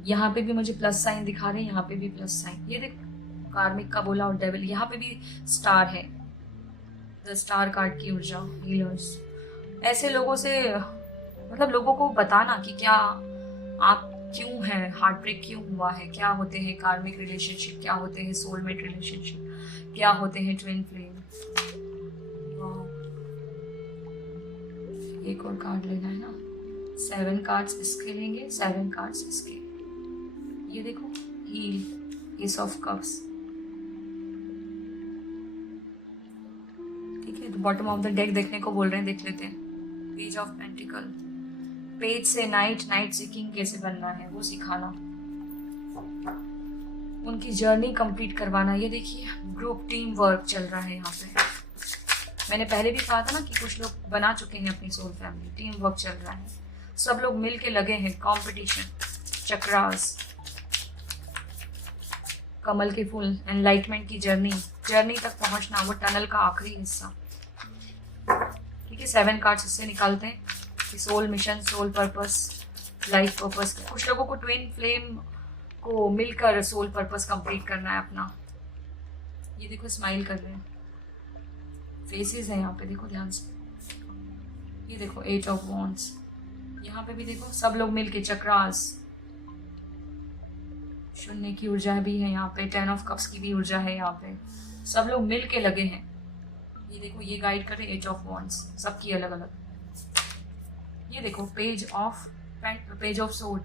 यहाँ पे भी मुझे प्लस साइन दिखा रहे हैं, यहाँ पे भी प्लस साइन। ये देखो, कार्मिक का बोला और डेविल, यहाँ पे भी स्टार है, द स्टार कार्ड की ऊर्जा, हीलर्स। ऐसे लोगों से, मतलब लोगों को बताना कि क्या आप क्यों हैं, हार्ट ब्रेक क्यों हुआ है, क्या होते हैं कार्मिक रिलेशनशिप, क्या होते हैं सोलमेट रिलेशनशिप, क्या होते हैं ट्विन फ्लेम। एक और कार्ड लेना है ना, 7 कार्ड्स इसके लेंगे, 7 कार्ड्स इसके। ये देखो, हील, एस ऑफ कप्स। ठीक है, तो बॉटम ऑफ द डेक देखने को बोल रहे हैं, देख लेते हैं। पेज ऑफ पेंटिकल, पेज से नाइट सीकिंग कैसे बनना है वो सिखाना, उनकी जर्नी कंप्लीट करवाना। ये देखिए, ग्रुप टीम वर्क चल रहा है यहाँ पे। मैंने पहले भी कहा था ना कि कुछ लोग बना चुके हैं अपनी सोल फैमिली, टीम वर्क चल रहा है, सब लोग मिल के लगे हैं, कंपटीशन, चक्रास, कमल के फूल, एनलाइटमेंट की जर्नी तक पहुंचना, वो टनल का आखिरी हिस्सा। ठीक है, 7 कार्ड्स इससे निकालते हैं कि soul mission, soul purpose, life purpose. कुछ लोगों को ट्विन फ्लेम सबको मिलकर सोल पर्पस कंप्लीट करना है अपना। ये देखो स्माइल कर रहे हैं, फेसेस है यहाँ पे, देखो ध्यान से। ये देखो 8 ऑफ वॉन्ड्स, यहाँ पे भी देखो सब लोग मिलके चक्रास, शून्य की ऊर्जा भी है यहाँ पे, 10 ऑफ कप्स की भी ऊर्जा है यहाँ पे, सब लोग मिल के लगे हैं। ये देखो ये गाइड कर रहे 8 ऑफ वॉन्ड्स, सबकी अलग अलग। ये देखो पेज ऑफ सोड,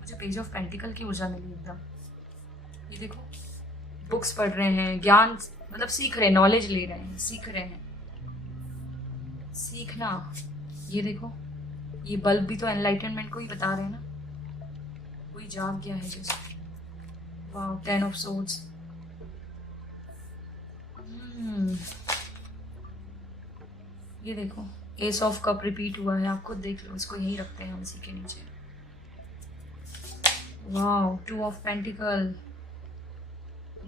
मुझे पेज ऑफ पेंटिकल की ऊर्जा मिली एकदम। ये देखो बुक्स पढ़ रहे हैं, ज्ञान मतलब सीख रहे हैं, नॉलेज ले रहे हैं, सीख रहे हैं, सीखना। ये देखो ये बल्ब भी तो एनलाइटनमेंट को ही बता रहे हैं ना, कोई जाग गया है जैसे। वाह 10 ऑफ सोर्ड्स। ये देखो एस ऑफ कप रिपीट हुआ है, आप खुद देख लो, इसको यही रखते हैं हम इसी के नीचे। वाह 2 ऑफ पेंटिकल,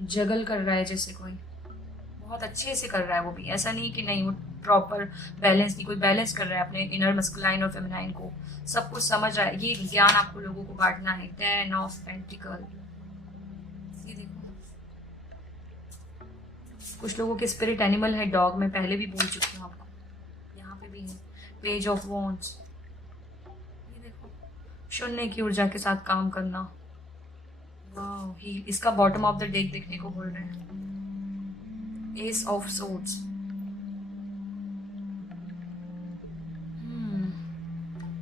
जगल कर रहा है जैसे कोई, बहुत अच्छे से कर रहा है वो भी, ऐसा नहीं कि नहीं वो प्रॉपर बैलेंस नहीं, कोई बैलेंस कर रहा है अपने इनर मस्कुलाइन और फेमिनाइन को, सब कुछ समझ रहा है। ये ज्ञान आपको लोगों को बांटना है। 10 ऑफ पेंटिकल, ये देखो कुछ लोगों के स्पिरिट एनिमल है डॉग, मैं पहले भी बोल चुकी हूँ आपको, यहाँ पे भी है। पेज ऑफ वॉन्ड्स, ये देखो शून्य की ऊर्जा के साथ काम करना। वाह ही इसका बॉटम ऑफ द डेक देखने को बोल रहे हैं। S of swords,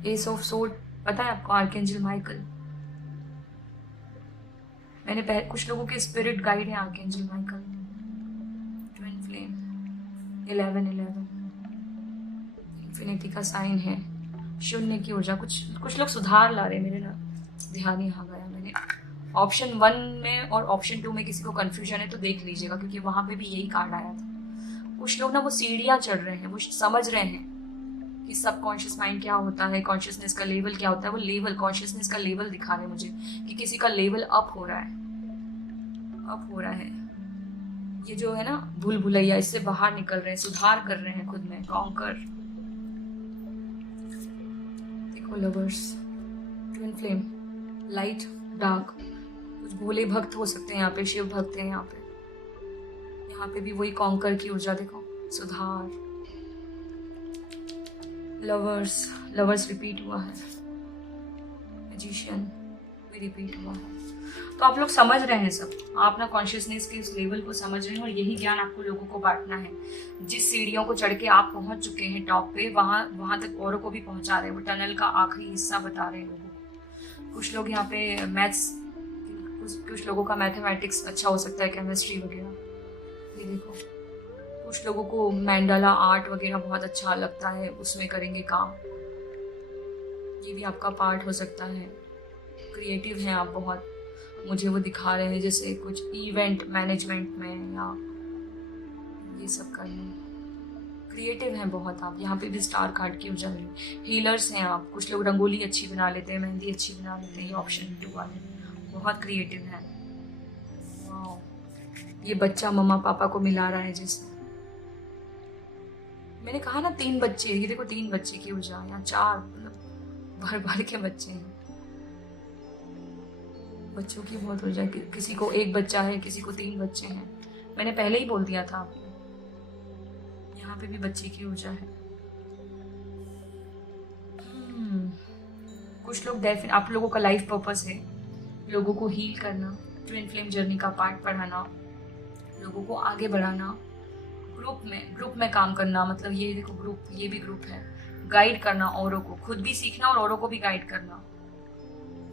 S of sword पता है आपको, आर्कएंजल माइकल। मैंने कुछ लोगों के स्पिरिट गाइड है archangel Michael. Twin flame 11 infinity का साइन है, शून्य की ऊर्जा। कुछ लोग सुधार ला रहे हैं, मेरे ना ध्यान यहाँ गया। मैंने ऑप्शन 1 में और ऑप्शन 2 में किसी को कंफ्यूजन है तो देख लीजिएगा, क्योंकि वहां पे भी यही कार्ड आया था। कुछ लोग ना वो सीढ़ियां चढ़ रहे हैं, वो समझ रहे हैं कि सबकॉन्शियस माइंड क्या होता है, कॉन्शियसनेस का लेवल क्या होता है। वो लेवल, कॉन्शियसनेस का लेवल दिखा रहे हैं मुझे कि किसी का लेवल अप हो रहा है, अप हो रहा है। ये जो है ना भूल भुलैया, इससे बाहर निकल रहे हैं, सुधार कर रहे हैं खुद में, कॉन्कर। देखो lovers, twin flame, light dark, कुछ भोले भक्त हो सकते हैं यहाँ पे, शिव भक्त हैं यहाँ पे भी वही कॉन्कर की ऊर्जा देखो, सुधार। लवर्स रिपीट हुआ है, मैजिशियन भी रिपीट हुआ है। तो आप लोग समझ रहे हैं सब, आप ना कॉन्शियसनेस के उस लेवल को समझ रहे हैं, और यही ज्ञान आपको लोगों को बांटना है। जिस सीढ़ियों को चढ़ के आप पहुंच चुके हैं टॉप पे, वहां तक औरों को भी पहुंचा रहे हैं, वो टनल का आखिरी हिस्सा बता रहे हैं लोगों को। कुछ लोग यहाँ पे मैथ्स, कुछ लोगों का मैथमेटिक्स अच्छा हो सकता है, केमिस्ट्री वगैरह। ये देखो कुछ लोगों को मैंडाला आर्ट वगैरह बहुत अच्छा लगता है, उसमें करेंगे काम, ये भी आपका पार्ट हो सकता है। क्रिएटिव हैं आप बहुत, मुझे वो दिखा रहे हैं, जैसे कुछ इवेंट मैनेजमेंट में या ये सब करने, क्रिएटिव हैं बहुत आप। यहाँ पे भी स्टार कार्ड की ऊर्जा मिली। हीलर्स हैं आप, कुछ लोग रंगोली अच्छी बना लेते हैं, मेहंदी अच्छी बना लेते हैं, ये ऑप्शन 2 वाले बहुत क्रिएटिव हैं। ये बच्चा मम्मा पापा को मिला रहा है, जैसे मैंने कहा ना 3 बच्चे, ये देखो 3 बच्चे की ऊर्जा, यहाँ 4 मतलब भर भर के बच्चे हैं, बच्चों की बहुत ऊर्जा। किसी को 1 बच्चा है, किसी को 3 बच्चे हैं, मैंने पहले ही बोल दिया था आपको। यहाँ पे भी बच्चे की ऊर्जा है। कुछ लोग आप लोगों का लाइफ पर्पस है लोगों को हील करना, ट्विन फ्लेम जर्नी का पार्ट पढ़ाना, लोगों को आगे बढ़ाना, ग्रुप में काम करना। मतलब ये देखो ग्रुप, ये भी ग्रुप है, गाइड करना औरों को, खुद भी सीखना और औरों को भी गाइड करना,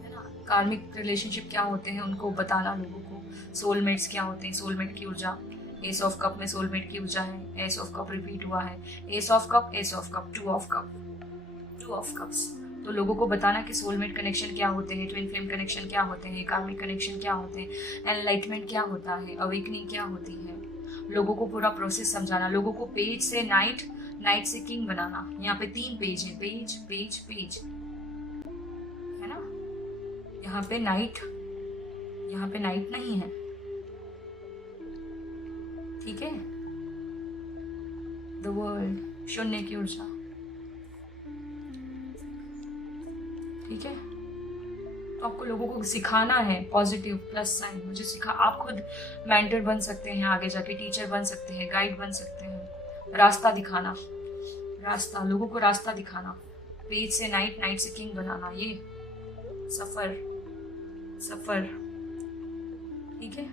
है ना। कार्मिक रिलेशनशिप क्या होते हैं उनको बताना लोगों को, सोलमेट्स क्या होते हैं, सोलमेट की ऊर्जा। एस ऑफ कप में सोलमेट की ऊर्जा है, एस ऑफ कप रिपीट हुआ है, S of cup, 2 of cups. तो लोगों को बताना कि सोलमेट कनेक्शन क्या होते हैं, ट्विन फ्लेम कनेक्शन क्या होते हैं, कार्मिक कनेक्शन क्या होते हैं, एनलाइटमेंट क्या होता है, अवेकनिंग क्या होती है। लोगों को पूरा प्रोसेस समझाना, लोगों को पेज से नाइट से किंग बनाना। यहाँ पे 3 पेज है, पेज है ना। यहाँ पे नाइट नहीं है, ठीक है। द वर्ल्ड, शून्य की ऊर्जा, ठीक है। तो आपको लोगों को सिखाना है पॉजिटिव प्लस साइन। मुझे सिखा, आप खुद मेंटर बन सकते हैं, आगे जाके टीचर बन सकते हैं, गाइड बन सकते हैं। रास्ता दिखाना, रास्ता, लोगों को रास्ता दिखाना, पेज से नाइट, नाइट से किंग बनाना, ये सफर, सफर। ठीक है,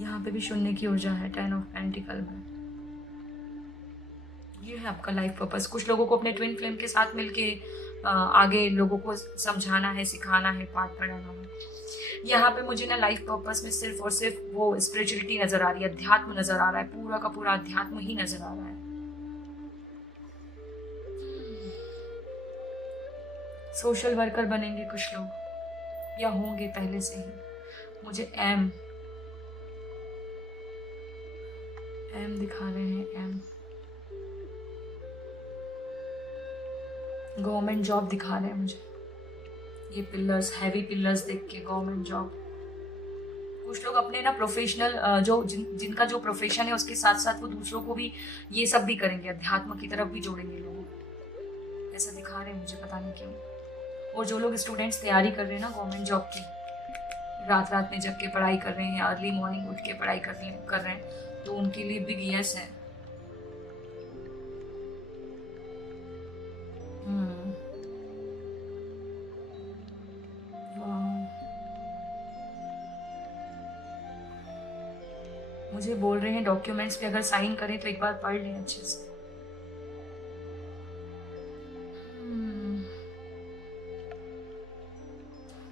यहाँ पे भी शून्य की ऊर्जा है 10 ऑफ पेंटिकल में। ये है आपका लाइफ पर्पस। कुछ लोगों को अपने ट्विन फ्लेम के साथ मिलके आगे लोगों को समझाना है, सिखाना है, पाठ पढ़ाना है। यहाँ पे मुझे ना लाइफ पर्पस में सिर्फ और सिर्फ वो स्पिरिचुअलिटी नजर आ रही है, अध्यात्म नजर आ रहा है, पूरा का पूरा अध्यात्म ही नजर आ रहा है। सोशल वर्कर बनेंगे कुछ लोग, या होंगे पहले से ही। मुझे एम दिखा रहे हैं, एम गवर्नमेंट जॉब दिखा रहे हैं मुझे। ये पिलर्स, हैवी पिलर्स देख के गवर्नमेंट जॉब। कुछ लोग अपने ना प्रोफेशनल जिनका जो प्रोफेशन है उसके साथ साथ वो दूसरों को भी ये सब भी करेंगे, अध्यात्म की तरफ भी जोड़ेंगे लोगों को, ऐसा दिखा रहे हैं मुझे, पता नहीं क्यों। और जो लोग स्टूडेंट्स तैयारी कर रहे हैं ना गवर्नमेंट जॉब की, रात रात में जग के पढ़ाई कर रहे हैं, अर्ली मॉर्निंग उठ के पढ़ाई कर रहे हैं, तो उनके लिए बिग यस है। मुझे बोल रहे हैं डॉक्यूमेंट्स पे अगर साइन करें तो एक बार पढ़ लें अच्छे से।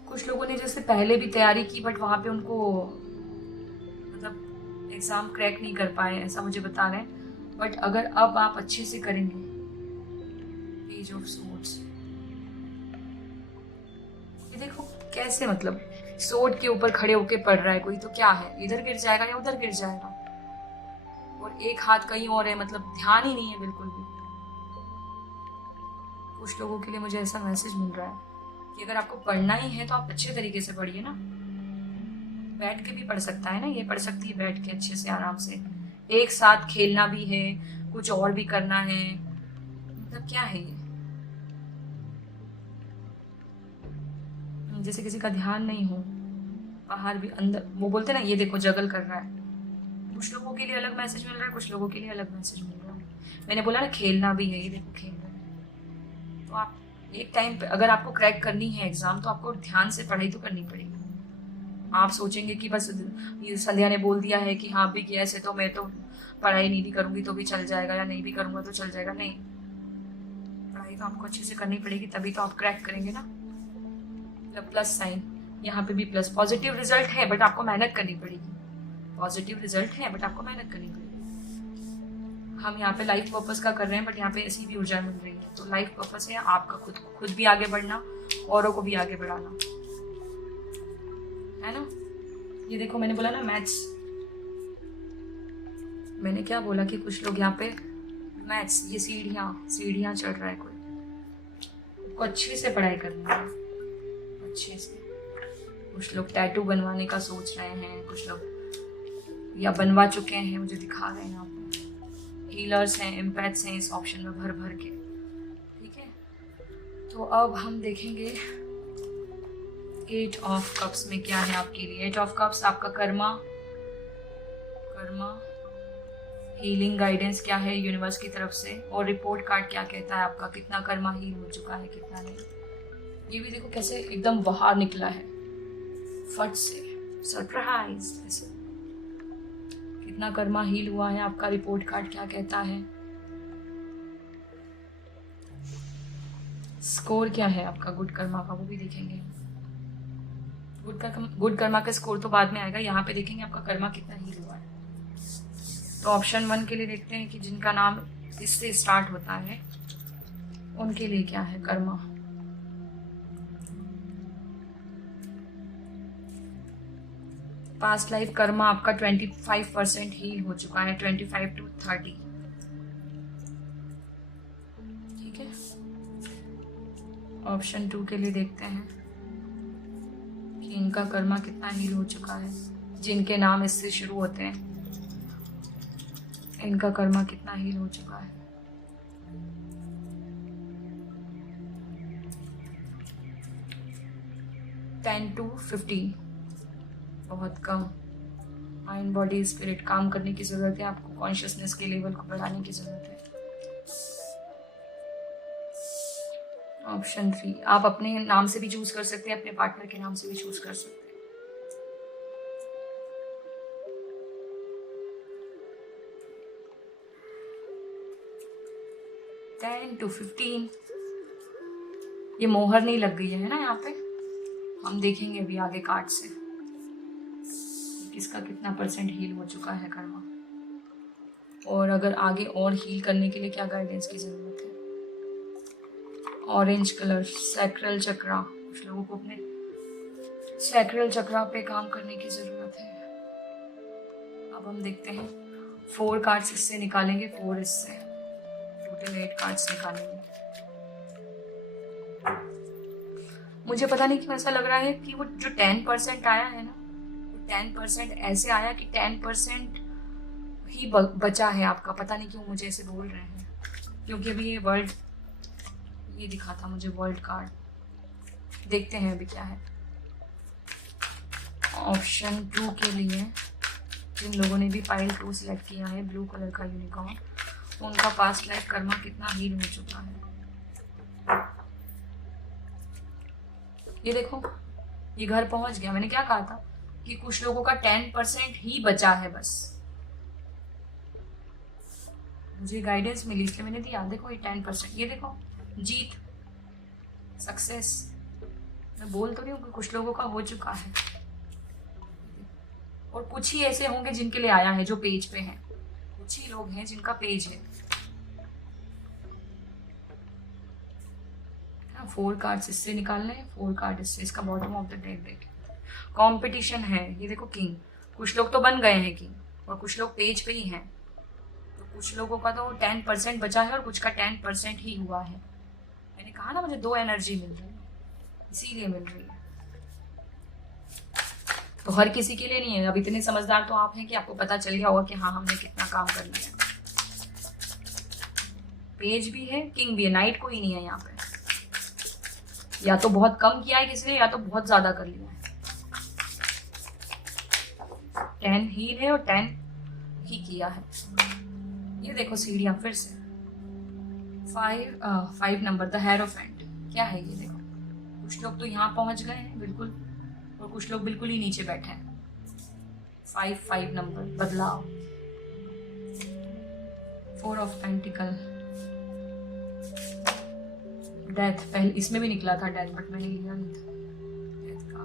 कुछ लोगों ने जैसे पहले भी तैयारी की बट वहां पे उनको मतलब एग्जाम क्रैक नहीं कर पाए, ऐसा मुझे बता रहे हैं। बट अगर अब आप अच्छे से करेंगे, पेज ऑफ सोर्ड्स, ये देखो कैसे, मतलब सोर्ड के ऊपर खड़े होके पढ़ रहा है कोई, तो क्या है, इधर गिर जाएगा या उधर गिर जाएगा, और एक हाथ कहीं और है, मतलब ध्यान ही नहीं है बिल्कुल भी। कुछ लोगों के लिए मुझे ऐसा मैसेज मिल रहा है कि अगर आपको पढ़ना ही है तो आप अच्छे तरीके से पढ़िए ना। बैठ के भी पढ़ सकता है ना, ये पढ़ सकती है बैठ के अच्छे से आराम से। एक साथ खेलना भी है, कुछ और भी करना है, मतलब क्या है ये, जैसे किसी का ध्यान नहीं हो, बाहर भी अंदर, वो बोलते ना ये देखो जगल कर रहा है। कुछ लोगों के लिए अलग मैसेज मिल रहा है, कुछ लोगों के लिए अलग मैसेज मिल रहा है। मैंने बोला ना खेलना भी है, ये देखो खेल रहा है। तो आप एक टाइम पे अगर आपको क्रैक करनी है एग्जाम तो आपको ध्यान से पढ़ाई तो करनी पड़ेगी। आप सोचेंगे कि बस ये संध्या ने बोल दिया है कि हाँ भी किया है तो मैं तो पढ़ाई नहीं भी करूंगी तो भी चल जाएगा, या नहीं भी करूंगा तो चल जाएगा, नहीं, पढ़ाई तो आपको अच्छे से करनी पड़ेगी, तभी तो आप क्रैक करेंगे ना। प्लस साइन, यहाँ पे भी प्लस, पॉजिटिव रिजल्ट है बट आपको मेहनत करनी पड़ेगी। पॉजिटिव रिजल्ट है बट आपको मेहनत करनी पड़ेगी। हम यहाँ पे लाइफ पर्पस का कर रहे हैं बट यहाँ पे ऐसी भी ऊर्जा मिल रही है। तो लाइफ पर्पस है आपका खुद भी आगे बढ़ना, औरों को भी आगे बढ़ाना, है ना। ये देखो मैंने बोला ना मैथ्स, मैंने क्या बोला कि कुछ लोग यहाँ पे मैथ्स, ये सीढ़ियाँ चढ़ रहा है कोई, को अच्छे से पढ़ाई करनी है, अच्छे से। कुछ लोग टैटू बनवाने का सोच रहे हैं, कुछ लोग या बनवा चुके हैं, मुझे दिखा रहे हैं यहाँ पे। हीलर्स हैं, एम्पैथ्स हैं इस ऑप्शन में भर भर के, ठीक है। तो अब हम देखेंगे 8 ऑफ कप्स में क्या है आपके लिए। 8 ऑफ कप्स आपका कर्मा, हीलिंग गाइडेंस क्या है यूनिवर्स की तरफ से, और रिपोर्ट कार्ड क्या कहता है आपका, कितना कर्मा हील हो चुका है, कितना नहीं। ये भी देखो कैसे एकदम बाहर निकला है फट से, सरप्राइज ऐसे, कितना कर्मा हील हुआ है आपका, रिपोर्ट कार्ड क्या कहता है, स्कोर क्या है आपका गुड कर्मा का, वो भी देखेंगे। गुड कर्मा का स्कोर तो बाद में आएगा, यहाँ पे देखेंगे आपका कर्मा कितना हील हुआ है। तो ऑप्शन 1 के लिए देखते हैं कि जिनका नाम इससे स्टार्ट होता है उनके लिए क्या है कर्मा। पास्ट लाइफ कर्मा आपका 25% हील हो चुका है, 25 to 30, ठीक है। ऑप्शन 2 के लिए देखते हैं कि इनका कर्मा कितना हील हो चुका है, जिनके नाम इससे शुरू होते हैं इनका कर्मा कितना हील हो चुका है। 10 to 15, बहुत कम। माइंड बॉडी स्पिरिट, काम करने की ज़रूरत है आपको, कॉन्शियसनेस के लेवल को बढ़ाने की ज़रूरत है। ऑप्शन 3, आप अपने नाम से भी चूज कर सकते हैं, अपने पार्टनर के नाम से भी चूज कर सकते हैं। टेन टू 15, ये मोहर नहीं लग गई है ना यहाँ पे। हम देखेंगे अभी आगे कार्ड से किसका कितना % हील हो चुका है कर्मा, और अगर आगे और हील करने के लिए क्या गाइडेंस की जरूरत है। ऑरेंज कलर, सैक्रल चक्रा, कुछ लोगों को अपने सैक्रल चक्रा पे काम करने की जरूरत है। अब हम देखते हैं 4 कार्ड्स इससे निकालेंगे, 4 इससे, टोटल 8 कार्ड्स निकालेंगे। मुझे पता नहीं क्यों ऐसा लग रहा है कि वो जो 10% आया है ना, 10% ऐसे आया कि 10% ही बचा है आपका। पता नहीं क्यों मुझे ऐसे बोल रहे हैं, क्योंकि अभी ये वर्ल्ड, ये दिखा था मुझे वर्ल्ड कार्ड। देखते हैं अभी क्या है। ऑप्शन 2 के लिए जिन लोगों ने भी फाइल 2 सिलेक्ट किया है, ब्लू कलर का यूनिकॉर्न, उनका पास्ट लाइफ कर्मा कितना हील हो चुका है। ये देखो, ये घर पहुंच गया। मैंने क्या कहा था कि कुछ लोगों का 10% ही बचा है बस। मुझे गाइडेंस मिली इसलिए मैंने दिया। देखो ये 10%, ये देखो जीत, सक्सेस। मैं बोल तो नहीं हूँ कि कुछ लोगों का हो चुका है, और कुछ ही ऐसे होंगे जिनके लिए आया है जो पेज पे हैं। कुछ ही लोग हैं जिनका पेज है। 4 कार्ड्स इससे निकालने हैं, 4 कार्ड इससे। इसका बॉटम ऑफ द डेक देख, कंपटीशन है। ये देखो किंग, कुछ लोग तो बन गए हैं किंग, और कुछ लोग पेज पे ही हैं। तो कुछ लोगों का तो 10% बचा है और कुछ का 10% ही हुआ है। मैंने कहा ना मुझे 2 एनर्जी मिल रही है, इसीलिए मिल रही है। तो हर किसी के लिए नहीं है। अब इतने समझदार तो आप हैं कि आपको पता चल गया होगा कि हाँ हमने कितना काम कर लिया। पेज भी है, किंग भी है, नाइट कोई नहीं है यहाँ पे। या तो बहुत कम किया है किसी ने, या तो बहुत ज्यादा कर लिया है। 10 हील है और 10 ही किया है। ये देखो सीढ़ियां फिर से। 5 नंबर, द हेरोफेंट। क्या है ये देखो, कुछ लोग तो यहाँ पहुंच गए हैं बिल्कुल, और कुछ लोग बिल्कुल ही नीचे बैठे हैं। 5 नंबर, बदलाव। 4 ऑफ पेंटिकल, डेथ। पहले इसमें भी निकला था डेथ, बट मैंने लिया नहीं था डेथ का।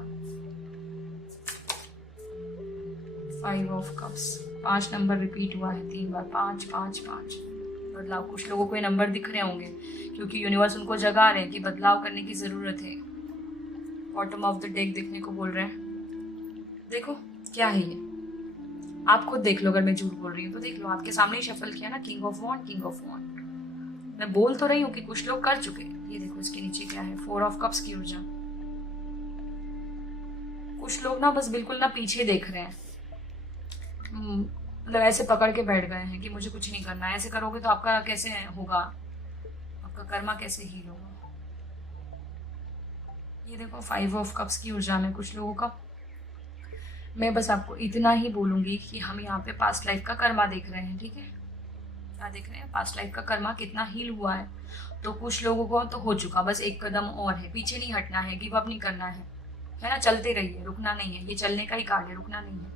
5 ऑफ कप्स, 5 नंबर रिपीट हुआ है 3 बार। 5 5 5, बदलाव। कुछ लोगों को ये नंबर दिख रहे होंगे क्योंकि यूनिवर्स उनको जगा रहे हैं कि बदलाव करने की जरूरत है। बॉटम ऑफ द डेक देखने को बोल रहे हैं। देखो क्या है ये, आप खुद देख लो। अगर मैं झूठ बोल रही हूँ तो देख लो, आपके सामने ही शफल किया ना, king of wand, king of wand. मैं बोल तो रही हूँ कि कुछ लोग कर चुके हैं। ये देखो इसके नीचे क्या है, 4 ऑफ कप्स की ऊर्जा। कुछ लोग ना बस बिल्कुल ना पीछे देख रहे हैं, मतलब ऐसे पकड़ के बैठ गए हैं कि मुझे कुछ नहीं करना है। ऐसे करोगे तो आपका कैसे होगा, आपका कर्मा कैसे हील होगा। ये देखो 5 ऑफ कप्स की ऊर्जा में कुछ लोगों का। मैं बस आपको इतना ही बोलूंगी कि हम यहाँ पे पास्ट लाइफ का कर्मा देख रहे हैं, ठीक है। क्या देख रहे हैं, पास्ट लाइफ का कर्मा कितना हील हुआ है। तो कुछ लोगों को तो हो चुका, बस एक कदम और है। पीछे नहीं हटना है, गिव अप नहीं करना है ना। चलते रहिए, रुकना नहीं है। ये चलने का ही कार्ड है, रुकना नहीं है।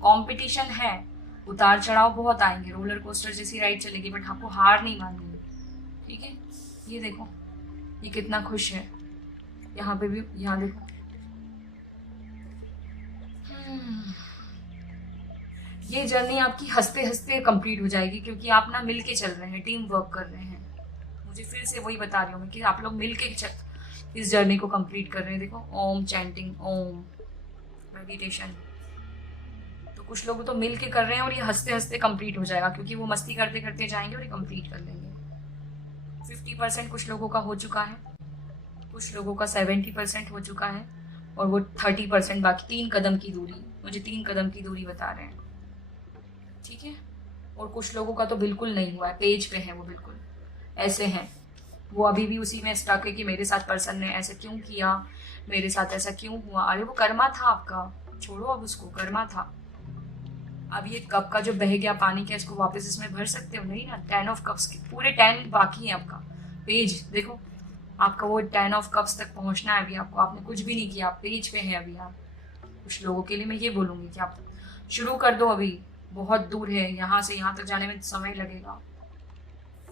कॉम्पिटिशन है, उतार चढ़ाव बहुत आएंगे, रोलर कोस्टर जैसी राइड चलेगी, बट आपको हार नहीं माननी है, ठीक है। ये देखो ये कितना खुश है, यहाँ पे भी, यहाँ देखो। ये जर्नी आपकी हंसते हंसते कंप्लीट हो जाएगी, क्योंकि आप ना मिल के चल रहे हैं, टीम वर्क कर रहे हैं। मुझे फिर से वही बता रही हूँ कि आप लोग मिल के इस जर्नी को कंप्लीट कर रहे हैं। देखो ओम चैंटिंग, ओम मेडिटेशन। तो कुछ लोग तो मिल के कर रहे हैं और ये हंसते हंसते कंप्लीट हो जाएगा, क्योंकि वो मस्ती करते करते जाएंगे और ये कंप्लीट कर लेंगे। 50% कुछ लोगों का हो चुका है, कुछ लोगों का 70% हो चुका है, और वो 30% बाकी 3 कदम की दूरी, मुझे 3 कदम की दूरी बता रहे हैं, ठीक है। और कुछ लोगों का तो बिल्कुल नहीं हुआ है, पेज पे है वो, बिल्कुल ऐसे हैं। वो अभी भी उसी में स्टक है कि मेरे साथ पर्सन ने ऐसा क्यों किया, मेरे साथ ऐसा क्यों हुआ। अरे वो कर्मा था आपका, छोड़ो अब उसको, कर्मा था। अब ये कप का जो बह गया पानी, क्या इसको वापस इसमें भर सकते हो? नहीं ना। 10 ऑफ कप्स के पूरे 10 बाकी है आपका। पेज देखो, आपका वो 10 ऑफ कप्स तक पहुंचना है अभी आपको। आपने कुछ भी नहीं किया, आप पेज पे हैं अभी आप। कुछ लोगों के लिए मैं ये बोलूंगी कि आप शुरू कर दो अभी, बहुत दूर है यहाँ से, यहाँ तक जाने में समय लगेगा।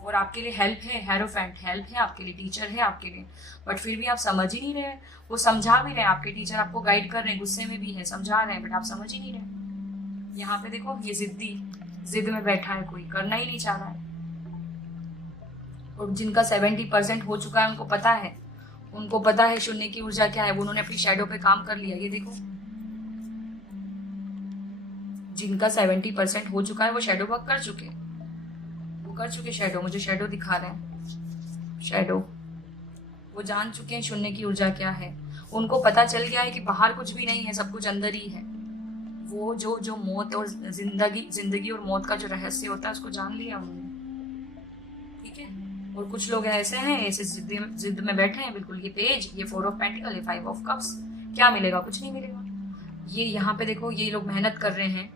और आपके लिए हेल्प है, हेरोफेंट हेल्प है आपके लिए, टीचर है आपके लिए, बट फिर भी आप समझ ही नहीं रहे। वो समझा भी रहे हैं, आपके टीचर आपको गाइड कर रहे हैं, गुस्से में भी है, समझा रहे हैं, बट आप समझ ही नहीं रहे। यहाँ पे देखो, ये जिद में बैठा है, कोई करना ही नहीं चाह रहा है। और जिनका 70% हो चुका है, उनको पता है शून्य की ऊर्जा क्या है, वो उन्होंने अपनी शेडो पे काम कर लिया। ये देखो, जिनका 70% हो चुका है वो शेडो वर्क कर चुके शेडो, मुझे शेडो दिखा रहे हैं, शेडो वो जान चुके हैं शून्य की ऊर्जा क्या है। उनको पता चल गया है कि बाहर कुछ भी नहीं है, सब कुछ अंदर ही है। वो जो मौत और जिंदगी और मौत का जो रहस्य होता है, उसको जान लिया उन्होंने। ठीक है। और कुछ लोग ऐसे हैं, ऐसे जिद में बैठे हैं बिल्कुल। ये पेज, ये 4 ऑफ पेंटिकल, ये 5 ऑफ कप्स, क्या मिलेगा? कुछ नहीं मिलेगा। ये यहाँ पे देखो, ये लोग मेहनत कर रहे हैं,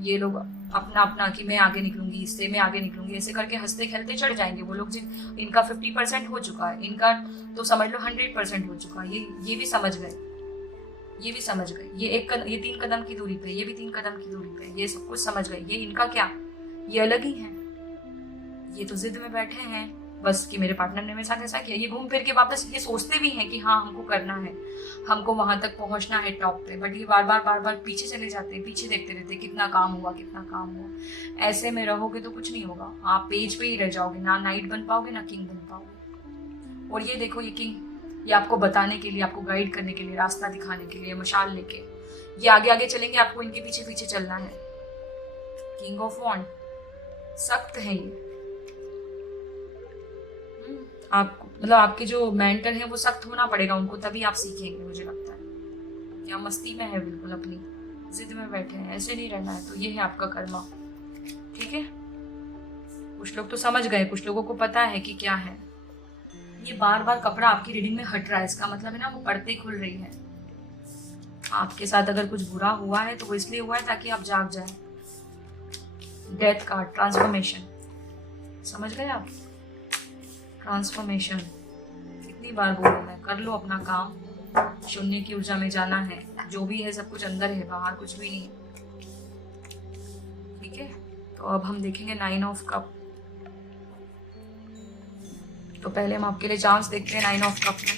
ये लोग अपना अपना कि मैं आगे निकलूंगी, इससे मैं आगे निकलूंगी, ऐसे करके हंसते खेलते चढ़ जाएंगे। वो लोग इनका 50% हो चुका है, इनका तो समझ लो 100% हो चुका है। ये भी समझ गए, ये 3 कदम की दूरी पे, ये भी 3 कदम की दूरी पे, ये सब कुछ समझ गए। ये इनका क्या, ये अलग ही है। ये तो जिद में बैठे हैं बस कि मेरे पार्टनर ने मेरे साथ ऐसा किया। ये घूम फिर के वापस ये सोचते भी हैं कि हाँ हमको करना है, हमको वहां तक पहुंचना है टॉप पे, बट ये बार बार पीछे चले जाते हैं, पीछे देखते रहते हैं कितना काम हुआ। ऐसे में रहोगे तो कुछ नहीं होगा, आप पेज पे ही रह जाओगे, ना नाइट बन पाओगे ना किंग बन पाओगे। और ये देखो, ये किंग, ये आपको बताने के लिए, आपको गाइड करने के लिए, रास्ता दिखाने के लिए मशाल लेके ये आगे आगे चलेंगे, आपको इनके पीछे पीछे चलना है। किंग ऑफ वॉन्ड, सख्त है ये। आपको मतलब आपके जो मेंटर है वो सख्त होना पड़ेगा उनको, तभी आप सीखेंगे। मुझे लगता है या मस्ती में है बिल्कुल, अपनी जिद में बैठे हैं, ऐसे नहीं रहना है। तो ये है आपका कर्मा। ठीक है, कुछ लोग तो समझ गए, कुछ लोगों को पता है कि क्या है। ये बार बार कपड़ा आपकी रीडिंग में हट रहा है, इसका मतलब है ना वो परतें खुल रही है। आपके साथ अगर कुछ बुरा हुआ है तो वो इसलिए हुआ है ताकि आप जाग जाए। डेथ कार्ड, ट्रांसफॉर्मेशन, समझ गए आप? ट्रांसफॉर्मेशन, कितनी बार बोलूं मैं, कर लो अपना काम, शून्य की ऊर्जा में जाना है। जो भी है सब कुछ अंदर है, बाहर कुछ भी नहीं। ठीक है, तो अब हम देखेंगे 9 ऑफ कप। तो पहले हम आपके लिए चांस देखते हैं 9 ऑफ कप में।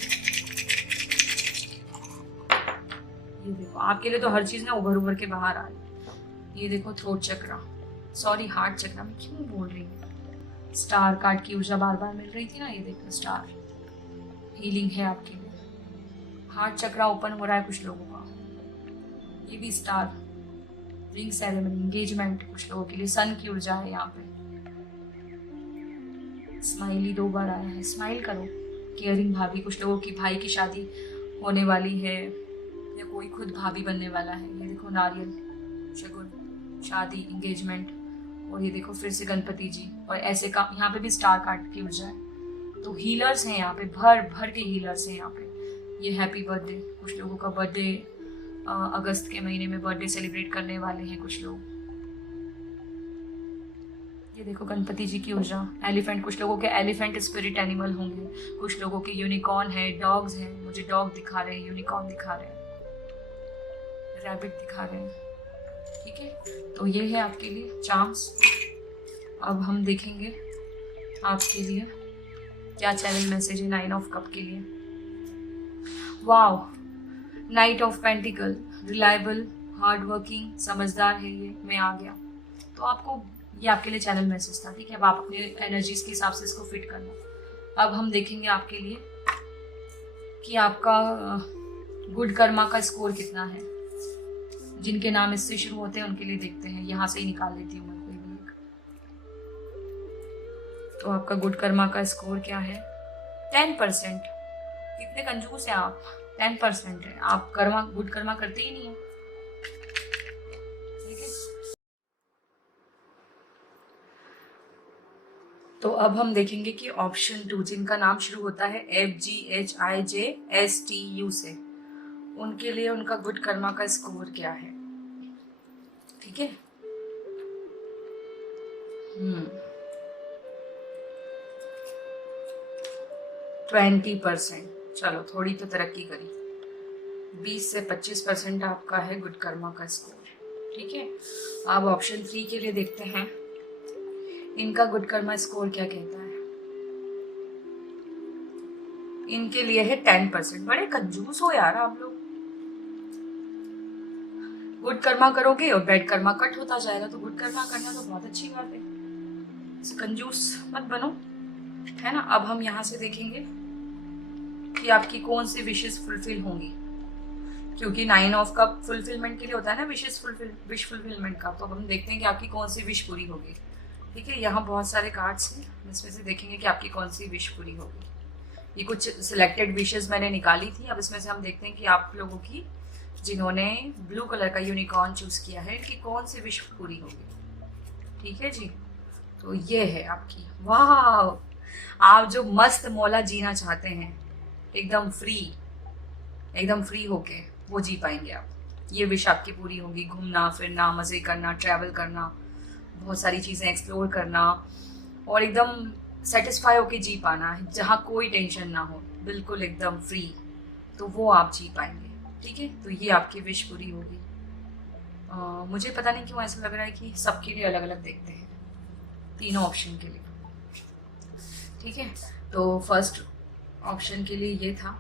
ये देखो, आपके लिए तो हर चीज ना उभर के बाहर आ रही। ये देखो, थ्रोट चक्रा, सॉरी हार्ट चक्रा, मैं क्यों बोल रही हूँ। स्टार कार्ड की ऊर्जा बार बार मिल रही थी ना, ये देखो स्टार, हीलिंग है आपके लिए। हार्ट चक्रा ओपन हो रहा है कुछ लोगों का। ये भी स्टार, रिंग सेरेमनी, एंगेजमेंट कुछ लोगों के लिए। सन की ऊर्जा है यहाँ पे। स्माइली 2 बार आया है, स्माइल करो। केयरिंग भाभी, कुछ लोगों की भाई की शादी होने वाली है या कोई खुद भाभी बनने वाला है। ये देखो नारियल, शगुन, शादी, एंगेजमेंट। और ये देखो फिर से गणपति जी, और ऐसे का यहाँ पे भी स्टार कार्ड की ऊर्जा है। तो हीलर्स हैं यहाँ पे, भर के हीलर्स हैं यहाँ पे। ये हैप्पी बर्थडे, कुछ लोगों का बर्थडे अगस्त के महीने में बर्थडे सेलिब्रेट करने वाले हैं कुछ लोग। ये देखो गणपति जी की ऊर्जा। एलिफेंट, कुछ लोगों के एलिफेंट स्पिरिट एनिमल होंगे, कुछ लोगों के यूनिकॉर्न है, डॉग्स हैं, मुझे डॉग दिखा रहे हैं, यूनिकॉर्न दिखा रहे हैं, रैबिट दिखा रहे हैं। ठीक है, तो ये है आपके लिए चांस। अब हम देखेंगे आपके लिए क्या चैनल मैसेज है 9 ऑफ कप के लिए। Wow, night of pentacle, reliable, hard working, समझदार है ये, मैं आ गया। तो आपको ये आपके लिए चैनल मैसेज था। ठीक है, अब आप अपने एनर्जीज के हिसाब से इसको फिट करना। अब हम देखेंगे आपके लिए कि आपका गुड कर्मा का स्कोर कितना है। जिनके नाम इससे शुरू होते हैं उनके लिए देखते हैं, यहाँ से ही निकाल लेती हूँ मैं कोई भी एक। तो आपका गुड कर्मा का स्कोर क्या है? 10%। कितने कंजूस हैं आप, 10% है। आप गुड कर्मा करते ही नहीं है। ठीक है, तो अब हम देखेंगे कि ऑप्शन 2 जिनका नाम शुरू होता है FGHIJSTU से, उनके लिए उनका गुड कर्मा का स्कोर क्या है। ठीक है, 20%। चलो थोड़ी तो तरक्की करी, 20 से 25% आपका है गुड कर्मा का स्कोर। ठीक है, अब ऑप्शन 3 के लिए देखते हैं इनका गुड कर्मा स्कोर क्या कहता है। इनके लिए है 10%। बड़े कंजूस हो यार आप लोग, गुड कर्मा करोगे और बैड कर्मा कट होता जाएगा, तो गुड कर्मा करना तो बहुत अच्छी बात है, कंजूस मत बनो, है ना। अब हम यहाँ से देखेंगे कि आपकी कौन सी विशेस फुलफिल होंगी, क्योंकि 9 ऑफ कप फुलफिलमेंट के लिए होता है ना, विश फुलफिलमेंट का। तो अब हम देखते हैं कि आपकी कौन सी विश पूरी होगी। ठीक है, यहाँ बहुत सारे कार्ड्स हैं, इसमें से देखेंगे कि आपकी कौन सी विश पूरी होगी। ये कुछ सिलेक्टेड विशेस मैंने निकाली थी। अब इसमें से हम देखते हैं कि आप लोगों की, जिन्होंने ब्लू कलर का यूनिकॉर्न चूज किया है, इनकी कौन सी विश पूरी होगी। ठीक है जी, तो ये है आपकी। वाह, आप जो मस्त मौला जीना चाहते हैं, एकदम फ्री होके, वो जी पाएंगे आप। ये विश आपकी पूरी होगी। घूमना फिरना, मजे करना, ट्रैवल करना, बहुत सारी चीजें एक्सप्लोर करना, और एकदम सेटिस्फाई होके जी पाना, जहाँ कोई टेंशन ना हो, बिल्कुल एकदम फ्री, तो वो आप जी पाएंगे। ठीक है, तो ये आपकी विश पूरी होगी। मुझे पता नहीं क्यों ऐसा लग रहा है कि सबके लिए अलग अलग देखते हैं, तीनों ऑप्शन के लिए। ठीक है, तो फर्स्ट ऑप्शन के लिए ये था,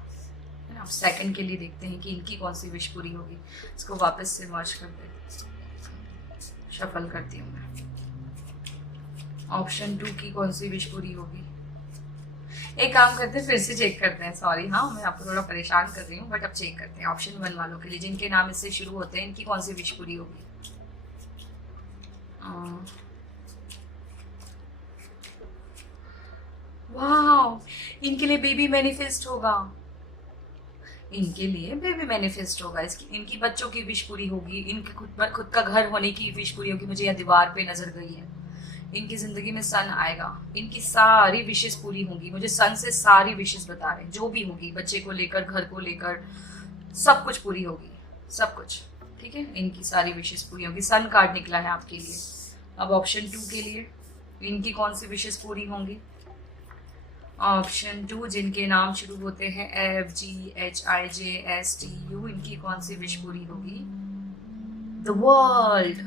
है ना। अब सेकंड के लिए देखते हैं कि इनकी कौन सी विश पूरी होगी। इसको वापस से मर्ज कर देते, शफल करती हूँ मैं। ऑप्शन 2 की कौन सी विश पूरी होगी। एक काम करते हैं, फिर से चेक करते हैं। सॉरी, हाँ मैं आपको थोड़ा परेशान कर रही हूँ, बट अब चेक करते हैं। ऑप्शन 1 वालों के लिए, जिनके नाम इससे शुरू होते हैं, इनकी कौन सी विश पूरी होगी। वाह, इनके लिए बेबी मैनिफेस्ट होगा। इनके लिए बेबी मैनिफेस्ट होगा। इनकी बच्चों की विश पूरी होगी। इनके खुद का घर होने की विश पूरी होगी। मुझे यह दीवार पे नजर गई है। इनकी जिंदगी में सन आएगा। इनकी सारी विशेस पूरी होंगी। मुझे सन से सारी विशेस बता रहे हैं, जो भी होगी, बच्चे को लेकर, घर को लेकर, सब कुछ पूरी होगी, सब कुछ। ठीक है, इनकी सारी विशेस पूरी होगी। सन कार्ड निकला है आपके लिए। अब ऑप्शन 2 के लिए, इनकी कौन सी विशेस पूरी होंगी। ऑप्शन 2 जिनके नाम शुरू होते हैं FGHIJSTU, इनकी कौन सी विश पूरी होगी। द वर्ल्ड,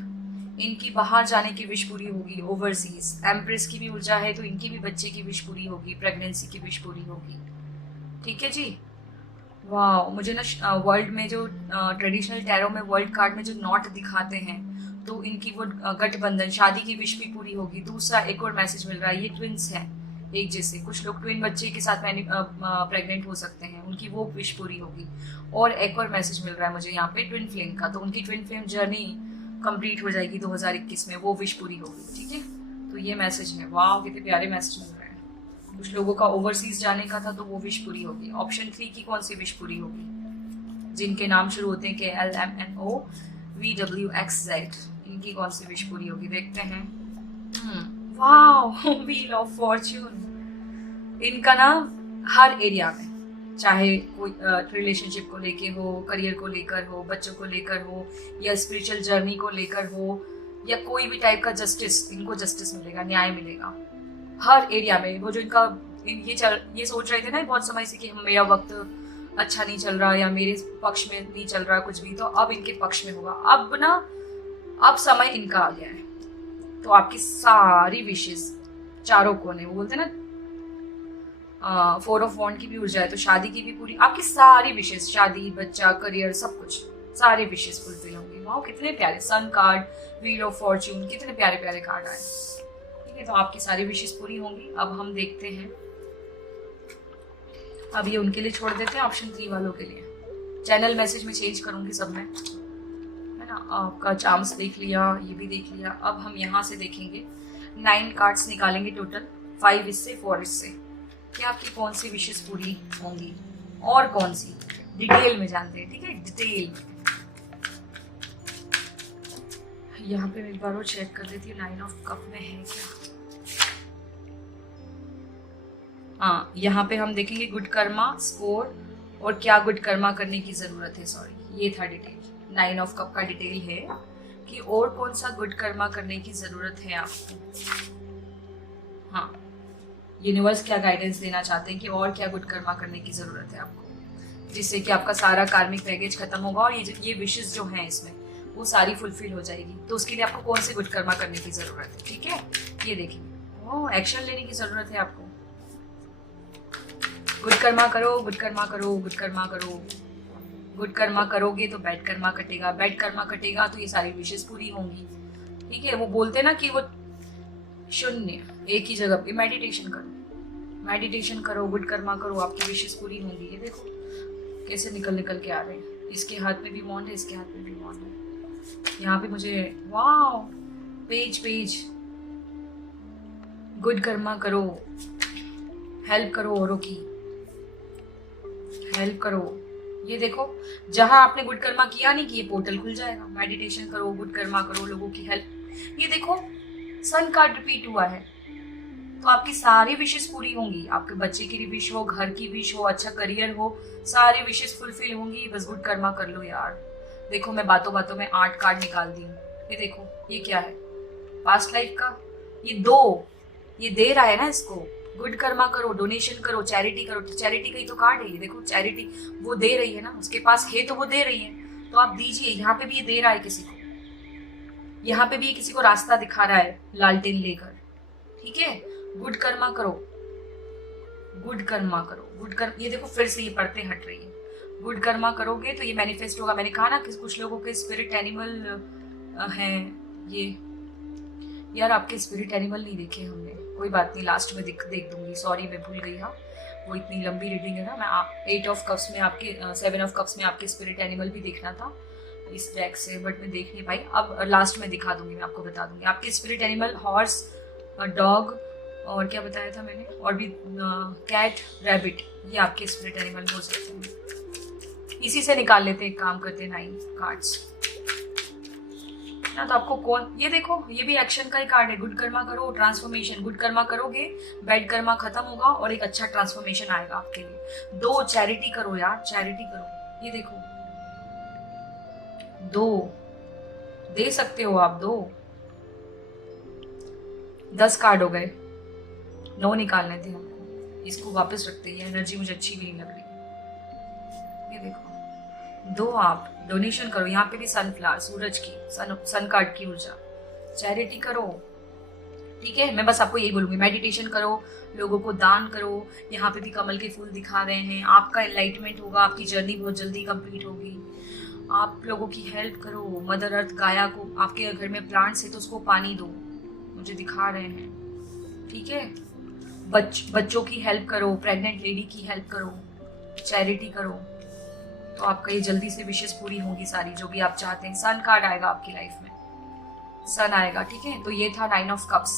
इनकी बाहर जाने की विश पूरी होगी, ओवरसीज। एम्प्रेस की भी ऊर्जा है, तो इनकी भी बच्चे की विश पूरी होगी, प्रेगनेंसी की विश पूरी होगी। ठीक है जी। वाह, मुझे ना वर्ल्ड में जो ट्रेडिशनल टैरो में वर्ल्ड कार्ड में जो नॉट दिखाते हैं, तो इनकी वो गठबंधन, शादी की विश भी पूरी होगी। दूसरा एक और मैसेज मिल रहा है, ये ट्विंस हैं, एक जैसे। कुछ लोग ट्विन बच्चे के साथ प्रेग्नेंट हो सकते हैं, उनकी वो विश पूरी होगी। और एक और मैसेज मिल रहा है मुझे यहाँ पे ट्विन फ्लेम का, तो उनकी ट्विन फ्लेम जर्नी कंप्लीट हो जाएगी 2021 में, वो विश पूरी होगी। ठीक है, तो ये मैसेज है। वाह, कितने प्यारे मैसेज मिल रहे हैं। कुछ लोगों का ओवरसीज जाने का था, तो वो विश पूरी होगी। ऑप्शन 3 की कौन सी विश पूरी होगी, जिनके नाम शुरू होते हैं KLMNOVWXZ, इनकी कौन सी विश पूरी होगी, देखते हैं। वाह, व्हील ऑफ फॉर्च्यून। इनका ना हर एरिया में, चाहे कोई रिलेशनशिप को लेके हो, करियर को लेकर हो, बच्चों को लेकर हो, या स्पिरिचुअल जर्नी को लेकर हो, या कोई भी टाइप का जस्टिस, इनको जस्टिस मिलेगा, न्याय मिलेगा हर एरिया में। वो जो इनका ये सोच रहे थे ना बहुत समय से कि मेरा वक्त अच्छा नहीं चल रहा, या मेरे पक्ष में नहीं चल रहा कुछ भी, तो अब इनके पक्ष में होगा। अब समय इनका आ गया है, तो आपकी सारी विशेष, चारों कोने, वो बोलते हैं ना 4 ऑफ वॉन्ड की भी ऊर्जा है, तो शादी की भी पूरी, आपकी सारी विशेष, शादी, बच्चा, करियर, सब कुछ, सारी विशेष फुलफिल होंगी। वाह, कितने प्यारे। Sun card, wheel of fortune, कितने प्यारे प्यारे कार्ड आए। ठीक है, तो आपकी सारी विशेष पूरी होंगी। अब हम देखते हैं, अब ये उनके लिए छोड़ देते हैं, ऑप्शन 3 वालों के लिए। चैनल मैसेज में चेंज करूंगी सब में, है ना। आपका चांस देख लिया, ये भी देख लिया। अब हम यहाँ से देखेंगे, 9 कार्ड्स निकालेंगे टोटल, 5 इससे, 4 इससे, कि आपकी कौन सी विशेष पूरी होंगी और कौन सी, डिटेल में जानते हैं। ठीक है, डिटेल। यहाँ पे एक बार और चेक कर देती हूँ 9 ऑफ कप में है क्या। हाँ, यहाँ पे हम देखेंगे गुड कर्मा स्कोर और क्या गुड कर्मा करने की जरूरत है। सॉरी, ये था डिटेल, 9 ऑफ कप का डिटेल है कि और कौन सा गुड कर्मा करने की जरूरत है आपको। हाँ, यूनिवर्स क्या गाइडेंस देना चाहते हैं कि और क्या गुड कर्मा करने की जरूरत है आपको, जिससे कि आपका सारा कार्मिक पैकेज खत्म होगा और ये विशेष जो हैं इसमें वो सारी फुलफिल हो जाएगी। तो उसके लिए आपको कौन से गुड कर्मा करने की जरूरत है, ठीक है, ये देखिए। ओ, एक्शन लेने की जरूरत है आपको। गुड कर्मा करो, गुड कर्मा करो, गुड कर्मा करो। गुड कर्मा करोगे तो बैड कर्मा कटेगा, बैड कर्मा कटेगा तो ये सारी विशेष पूरी होंगी, ठीक है। वो बोलते ना कि वो शून्य एक ही जगह पे मेडिटेशन करो, मेडिटेशन करो, गुड कर्मा करो, आपकी विशेष पूरी होंगी। ये देखो कैसे निकल निकल के आ रहे हैं। इसके हाथ में भी वॉन्ड है, इसके हाथ में भी वॉन्ड है। यहाँ पे मुझे wow, page page. Good Karma करो, हेल्प करो औरों की, हेल्प करो। ये देखो, जहां आपने गुड कर्मा किया नहीं कि ये पोर्टल खुल जाएगा। मेडिटेशन करो, गुड कर्मा करो, लोगों की हेल्प। ये देखो सन कार्ड रिपीट हुआ है, तो आपकी सारी विशेष पूरी होंगी। आपके बच्चे की विश हो, घर की विश हो, अच्छा करियर हो, सारी विशेष फुलफिल होंगी। बस गुड कर्मा कर लो यार। देखो मैं बातों बातों में 8 कार्ड निकाल दी हूँ। ये देखो ये क्या है, पास्ट लाइफ का। ये 2 ये दे रहा है ना इसको। गुड कर्मा करो, डोनेशन करो, चैरिटी करो। तो चैरिटी का ही तो कार्ड है ये, देखो चैरिटी वो दे रही है ना, उसके पास है तो वो दे रही है, तो आप दीजिए। यहाँ पे भी ये दे रहा है किसी को, यहाँ पे भी ये किसी को रास्ता दिखा रहा है लालटेन लेकर, ठीक है। गुड कर्मा करो, गुड कर्मा करो, गुड कर्म। ये देखो फिर से ये पढ़ते हट रही है। गुड कर्मा करोगे तो ये मैनिफेस्ट होगा। मैंने कहा ना कि कुछ लोगों के स्पिरिट एनिमल हैं ये। यार आपके स्पिरिट एनिमल नहीं देखे हमने, कोई बात नहीं, लास्ट में देख दूंगी। सॉरी मैं भूल गई। हाँ, वो इतनी लंबी रीडिंग है ना। मैं 8 ऑफ कप्स में आपके 7 ऑफ कप्स में आपके स्पिरिट एनिमल भी देखना था इस डेक से, बट मैं देख नहीं पाई। अब लास्ट में दिखा दूंगी, मैं आपको बता दूंगी। आपके स्पिरिट एनिमल हॉर्स, डॉग और क्या बताया था मैंने, और भी कैट, रैबिट, ये आपके स्पिरिट एनिमल हो सकते हैं। इसी से निकाल लेते हैं, काम करते हैं 9 कार्ड्स ना। तो आपको कौन, ये देखो ये भी एक्शन का ही कार्ड है। गुड कर्मा करो, ट्रांसफॉर्मेशन। गुड कर्मा करोगे, बैड कर्मा खत्म होगा और एक अच्छा ट्रांसफॉर्मेशन आएगा आपके लिए। 2 चैरिटी करो यार, चैरिटी करो। ये देखो 2 दे सकते हो आप, 2 10 कार्ड हो गए, 9 निकालने थे हमको। इसको वापस रखते हैं, ये एनर्जी मुझे अच्छी भी नहीं लग रही। ये देखो 2 आप डोनेशन करो। यहाँ पे भी सनफ्लावर, सूरज की, सन कार्ड की ऊर्जा। चैरिटी करो, ठीक है। मैं बस आपको यही बोलूंगी, मेडिटेशन करो, लोगों को दान करो। यहाँ पे भी कमल के फूल दिखा रहे हैं। आपका एनलाइटमेंट होगा, आपकी जर्नी बहुत जल्दी कंप्लीट होगी। आप लोगों की हेल्प करो। मदर अर्थ गाया को, आपके घर में प्लांट्स है तो उसको पानी दो, मुझे दिखा रहे हैं, ठीक है। बच्चों की हेल्प करो, प्रेग्नेंट लेडी की हेल्प करो, चैरिटी करो, तो आपका ये जल्दी से विशेष पूरी होगी सारी, जो भी आप चाहते हैं। सन कार्ड आएगा आपकी लाइफ में, सन आएगा, ठीक है। तो ये था 9 ऑफ कप्स।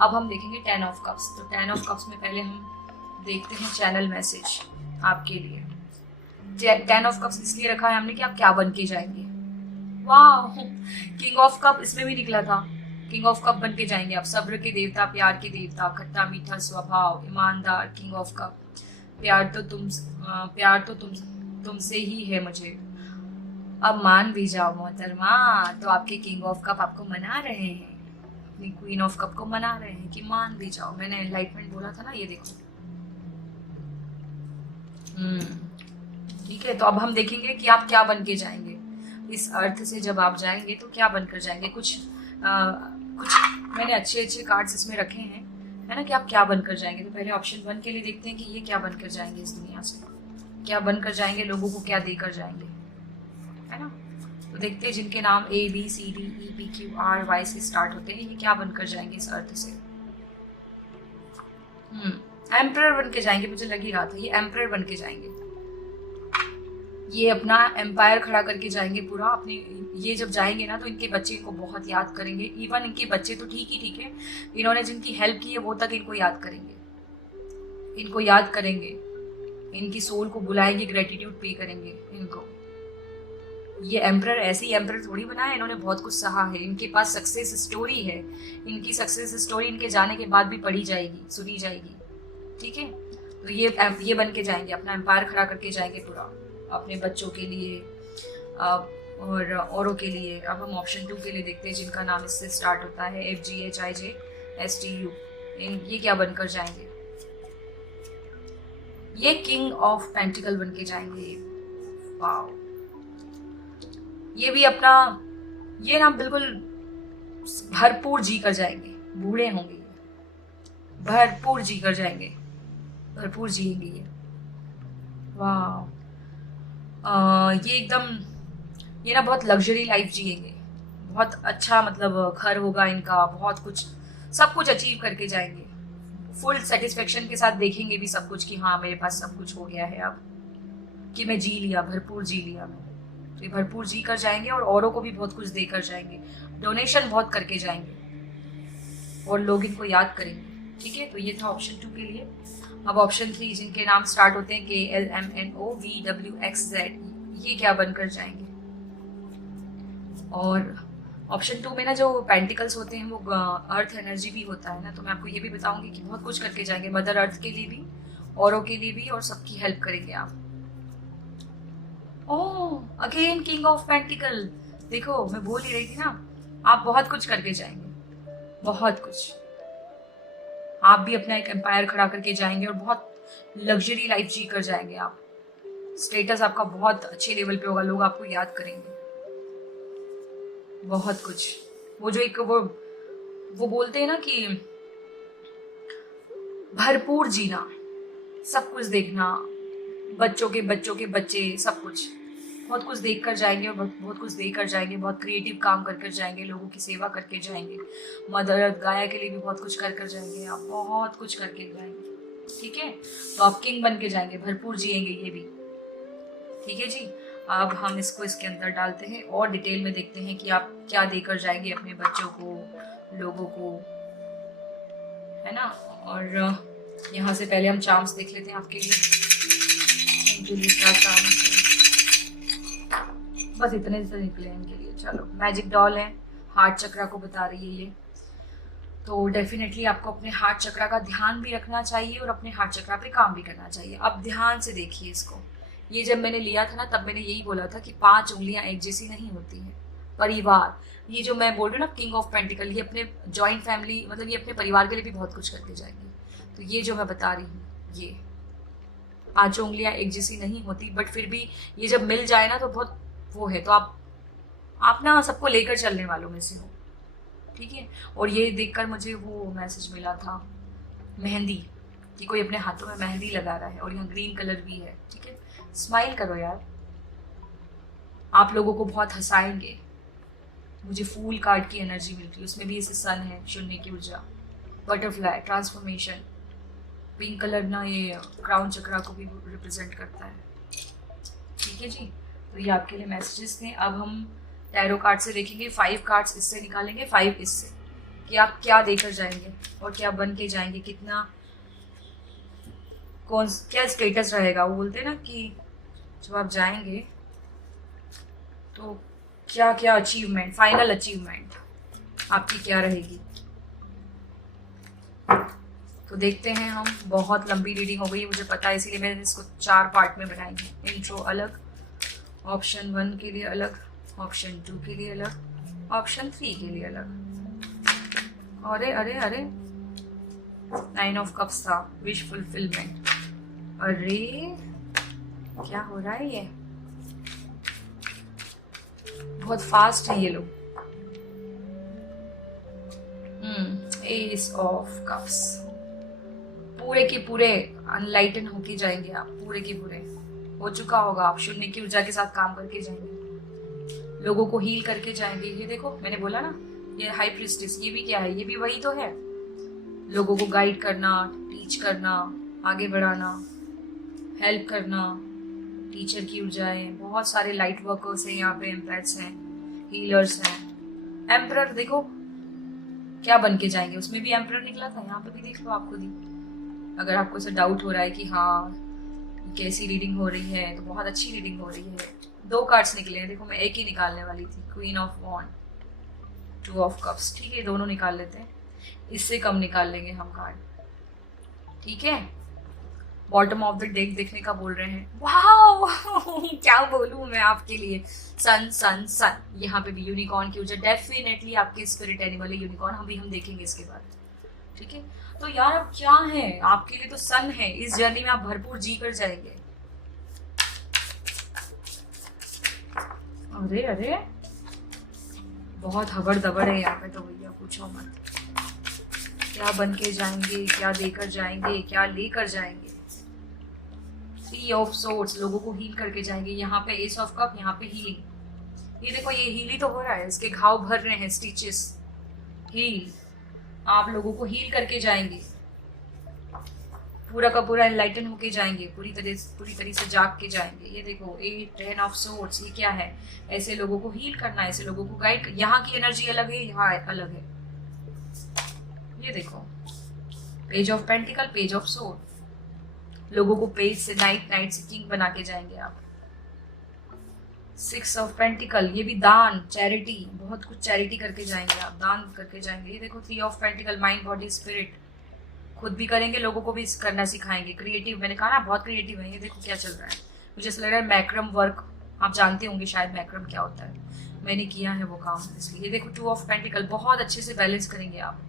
अब हम देखेंगे 10 ऑफ कप्स। तो 10 ऑफ कप्स में पहले हम देखते हैं चैनल मैसेज आपके लिए। 10 ऑफ कप्स इसलिए रखा है हमने कि आप क्या बन के जाएंगे। वाह, किंग ऑफ कप इसमें भी निकला था। किंग ऑफ कप बन के जाएंगे आप, सब्र के देवता, प्यार के देवता, खट्टा मीठा स्वभाव, ईमानदार। किंग ऑफ कप, प्यार तो तुमसे ही है मुझे, अब मान भी जाओ मोहतरमा। तो आपके किंग ऑफ कप आपको मना रहे हैं, अपनी क्वीन ऑफ कप को मना रहे हैं कि मान भी जाओ। मैंने एनलाइटमेंट बोला था ना, ये देखो। ठीक है। तो अब हम देखेंगे कि आप क्या बन के जाएंगे इस अर्थ से। जब आप जाएंगे तो क्या बनकर जाएंगे। कुछ मैंने अच्छे कार्ड्स इसमें रखे हैं, है ना, कि आप क्या बनकर जाएंगे। तो पहले ऑप्शन 1 के लिए देखते हैं कि ये क्या बनकर जाएंगे इस दुनिया से, क्या बनकर जाएंगे, लोगों को क्या देकर जाएंगे, है ना। तो देखते हैं जिनके नाम ABCDEPQRY से स्टार्ट होते हैं, ये क्या बनकर जाएंगे इस अर्थ से। एम्परर बन के जाएंगे, मुझे लग ही रहा था ये एम्परर बन के जाएंगे। ये अपना एम्पायर खड़ा करके जाएंगे पूरा अपने। ये जब जाएंगे ना तो इनके बच्चे इनको बहुत याद करेंगे। इवन इनके बच्चे तो ठीक है, इन्होंने जिनकी हेल्प की है वो तक इनको याद करेंगे, इनको याद करेंगे, इनकी सोल को बुलाएंगे, ग्रेटिट्यूड पे करेंगे इनको। ये एम्परर ऐसे ही एम्परर थोड़ी बना है, इन्होंने बहुत कुछ सहा है। इनके पास सक्सेस स्टोरी है, इनकी सक्सेस स्टोरी इनके जाने के बाद भी पढ़ी जाएगी, सुनी जाएगी, ठीक है। तो ये बन के जाएंगे, अपना एम्पायर खड़ा करके जाएंगे पूरा, अपने बच्चों के लिए और औरों के लिए। अब हम ऑप्शन 2 के लिए देखते हैं, जिनका नाम इससे स्टार्ट होता है FGHIJSTU। ये क्या बनकर जाएंगे? ये किंग ऑफ पेंटिकल बन के जाएंगे। वाओ, ये भी अपना, ये ना बिल्कुल भरपूर जी कर जाएंगे, बूढ़े होंगे ये, भरपूर जी कर जाएंगे, भरपूर जिएंगे ये। वाह, ये एकदम, ये ना बहुत लग्जरी लाइफ जिएंगे, बहुत अच्छा मतलब घर होगा इनका, बहुत कुछ, सब कुछ अचीव करके जाएंगे, फुल सेटिस्फेक्शन के साथ देखेंगे भी सब कुछ कि हाँ मेरे पास सब कुछ हो गया है अब, कि मैं जी लिया, भरपूर जी लिया मैं। तो ये भरपूर जी कर जाएंगे और औरों को भी बहुत कुछ देकर जाएंगे, डोनेशन बहुत करके जाएंगे और लोग इनको याद करेंगे। ठीक है, तो ये था ऑप्शन 2 के लिए। अब ऑप्शन 3, जिनके नाम स्टार्ट होते हैं KLMNOVWXZ, ये क्या बनकर जाएंगे? और ऑप्शन 2 में ना जो पेंटिकल्स होते हैं वो अर्थ एनर्जी भी होता है ना, तो मैं आपको ये भी बताऊंगी कि बहुत कुछ करके जाएंगे, मदर अर्थ के लिए भी, औरों के लिए भी, और सबकी हेल्प करेंगे आप। ओह, अगेन किंग ऑफ पेंटिकल। देखो मैं बोल ही रही थी ना, आप बहुत कुछ करके जाएंगे, बहुत कुछ। आप भी अपना एक एम्पायर खड़ा करके जाएंगे और बहुत लग्जरी लाइफ जी कर जाएंगे आप। स्टेटस आपका बहुत अच्छे लेवल पे होगा, लोग आपको याद करेंगे, बहुत कुछ। वो जो एक वो बोलते हैं ना कि भरपूर जीना, सब कुछ देखना, बच्चों के बच्चे, सब कुछ, बहुत कुछ देख कर जाएंगे और बहुत कुछ दे कर जाएंगे, बहुत क्रिएटिव काम कर जाएंगे, लोगों की सेवा करके जाएंगे, मदर अर्थ गाया के लिए भी बहुत कुछ कर जाएंगे आप, बहुत कुछ करके जाएंगे। ठीक है, तो आप किंग बन के जाएंगे, भरपूर जिएंगे ये भी। ठीक है जी, अब हम इसको इसके अंदर डालते हैं और डिटेल में देखते हैं कि आप क्या देकर जाएंगे अपने बच्चों को, लोगों को, है ना। और यहाँ से पहले हम चार्म्स देख लेते हैं आपके लिए, इनके लिए क्या चार्म्स है। बस इतने से निकले इनके लिए। चलो, मैजिक डॉल है, हार्ट चक्रा को बता रही है ये, तो डेफिनेटली आपको अपने हार्ट चक्रा का ध्यान भी रखना चाहिए और अपने हार्ट चक्रा पे काम भी करना चाहिए। अब ध्यान से देखिए इसको, ये जब मैंने लिया था ना तब मैंने यही बोला था कि 5 उंगलियां एक जैसी नहीं होती हैं। परिवार, ये जो मैं बोल रही हूँ ना किंग ऑफ पेंटिकल, ये अपने जॉइंट फैमिली, मतलब ये अपने परिवार के लिए भी बहुत कुछ करके जाएंगे। तो ये जो मैं बता रही हूँ, ये 5 उंगलियां एक जैसी नहीं होती, बट फिर भी ये जब मिल जाए ना तो बहुत वो है। तो आप ना सबको लेकर चलने वालों में से हो। ठीक है, और ये देखकर मुझे वो मैसेज मिला था मेहंदी, कि कोई अपने हाथों में मेहंदी लगा रहा है और यहाँ ग्रीन कलर भी है। ठीक है, स्माइल करो यार, आप लोगों को बहुत हंसाएंगे। मुझे फूल कार्ड की एनर्जी मिल रही है, उसमें भी ऐसे सन है, शून्य की ऊर्जा, बटरफ्लाई, ट्रांसफॉर्मेशन। पिंक कलर ना ये क्राउन चक्रा को भी रिप्रेजेंट करता है। ठीक है जी, तो ये आपके लिए मैसेजेस थे। अब हम टैरो कार्ड से देखेंगे, 5 कार्ड्स इससे निकालेंगे, 5 इससे, कि आप क्या देकर जाएंगे और क्या बन के जाएंगे, कितना क्या स्टेटस रहेगा। वो बोलते हैं ना कि जब आप जाएंगे तो क्या क्या अचीवमेंट, फाइनल अचीवमेंट आपकी क्या रहेगी। तो देखते हैं हम। बहुत लंबी रीडिंग हो गई मुझे पता है, इसीलिए मैंने इसको 4 पार्ट में बनाएंगे। इंट्रो अलग, ऑप्शन 1 के लिए अलग, ऑप्शन 2 के लिए अलग, ऑप्शन 3 के लिए अलग। अरे अरे अरे, 9 ऑफ कप्स था, विश फुलफिलमेंट। अरे क्या हो रहा है, ये बहुत फास्ट है ये लोग। एस ऑफ कप्स, पूरे के पूरे अनलाइटन होके जाएंगे आप, पूरे के पूरे हो चुका होगा। आप शून्य की ऊर्जा के साथ काम करके जाएंगे, लोगों को हील करके जाएंगे। ये देखो मैंने बोला ना, ये हाई प्रीस्टेस, ये भी क्या है, ये भी वही तो है। लोगों को गाइड करना, टीच करना, आगे बढ़ाना, हेल्प करना, टीचर की ऊर्जाएं। बहुत सारे लाइट वर्कर्स हैं यहाँ पे, एम्पैथ्स हैं, हीलर्स हैं। एम्परर देखो क्या बन के जाएंगे, उसमें भी एम्परर निकला था, यहाँ पे भी देख लो आप खुद ही। अगर आपको ऐसा डाउट हो रहा है कि हाँ कैसी रीडिंग हो रही है, तो बहुत अच्छी रीडिंग हो रही है। 2 कार्ड्स निकले हैं, देखो मैं एक ही निकालने वाली थी, queen of wand, 2 of cups. ठीक है, दोनों निकाल लेते हैं, इससे कम निकाल लेंगे हम कार्ड। ठीक है, बॉटम ऑफ द डेक देखने का बोल रहे हैं। वाओ क्या बोलूं मैं आपके लिए, सन सन सन। यहाँ पे भी यूनिकॉर्न की ऊर्जा, डेफिनेटली आपके स्पिरिट एनिमल है यूनिकॉर्न, हम देखेंगे इसके बाद। ठीक है, तो यार अब क्या है आपके लिए, तो सन है, इस जर्नी में आप भरपूर जी कर जाएंगे। अरे अरे बहुत हबड़ दबड़ है यहाँ पे तो भैया, पूछो मत। क्या बन के जाएंगे, क्या देकर जाएंगे, क्या लेकर जाएंगे। 3 ऑफ सोर्ड्स, लोगों को हील करके जाएंगे। यहाँ पे एस ऑफ कप, यहाँ पे हीलिंग। ये देखो, ये हील ही तो हो रहा है, इसके घाव भर रहे हैं, स्टिचेस। हील, आप लोगों को हील करके जाएंगे, पूरा का पूरा एनलाइटन होके जाएंगे, पूरी तरह से जाग के जाएंगे। ये देखो 8 10 ऑफ सोर्ड्स, ये क्या है, ऐसे लोगों को हील करना है, ऐसे लोगों को गाइड। यहाँ की एनर्जी अलग है, यहाँ अलग है। ये देखो page of pentacle, page of sword, लोगों को पेज से नाइट से किंग बना के जाएंगे आप। 6 ऑफ पेंटिकल, ये भी दान, चैरिटी, बहुत कुछ चैरिटी करके जाएंगे आप, दान करके जाएंगे। ये देखो 3 of pentacle, mind body spirit, खुद भी करेंगे, लोगों को भी करना सिखाएंगे। क्रिएटिव, मैंने कहा ना बहुत क्रिएटिव है। ये देखो क्या चल रहा है, मुझे ऐसा लग रहा है मैक्रम वर्क, आप जानते होंगे शायद मैक्रम क्या होता है, मैंने किया है वो काम, इसलिए। ये देखो 2 ऑफ पेंटिकल, बहुत अच्छे से बैलेंस करेंगे आप।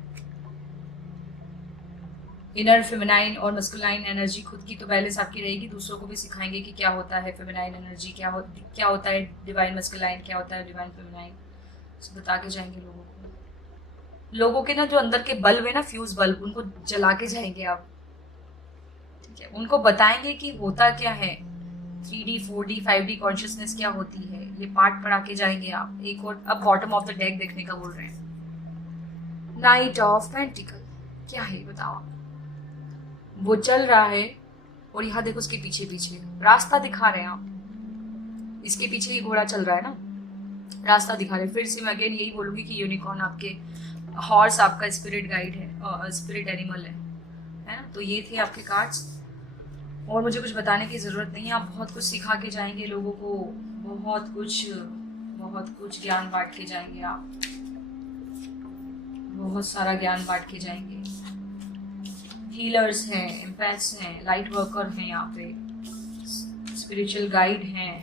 इनर फेमिनाइन और मस्कुलाइन एनर्जी, खुद की तो बैलेंस आपकी रहेगी, दूसरों को भी सिखाएंगे कि क्या होता है फेमिनाइन एनर्जी, क्या होता है डिवाइन मस्कुलाइन, क्या होता है डिवाइन फेमिनाइन, बता के जाएंगे लोगों को। लोगों के ना जो अंदर के बल्ब है ना, फ्यूज बल्ब, उनको जला के जाएंगे आप। ठीक है, उनको बताएंगे कि होता क्या है, 3D 4D 5D कॉन्शियसनेस क्या होती है, ये पार्ट पढ़ा के जाएंगे आप। एक और अब बॉटम ऑफ द डेक देखने का बोल रहे हैं, नाइट ऑफ पेंटिकल, क्या है बताओ। वो चल रहा है और यहाँ देखो उसके पीछे पीछे रास्ता दिखा रहे हैं आप, इसके पीछे ये घोड़ा चल रहा है ना, रास्ता दिखा रहे हैं। फिर से मैं अगेन यही बोलूंगी कि यूनिकॉर्न आपके, हॉर्स आपका स्पिरिट गाइड है, स्पिरिट एनिमल है ना। तो ये थे आपके कार्ड्स, और मुझे कुछ बताने की ज़रूरत नहीं है, आप बहुत कुछ सिखा के जाएंगे लोगों को, बहुत कुछ ज्ञान बांट के जाएंगे आप, बहुत सारा ज्ञान बांट के जाएंगे। हीलर्स हैं, एम्पैथ्स हैं, लाइट वर्कर हैं यहाँ पे, स्पिरिचुअल गाइड हैं,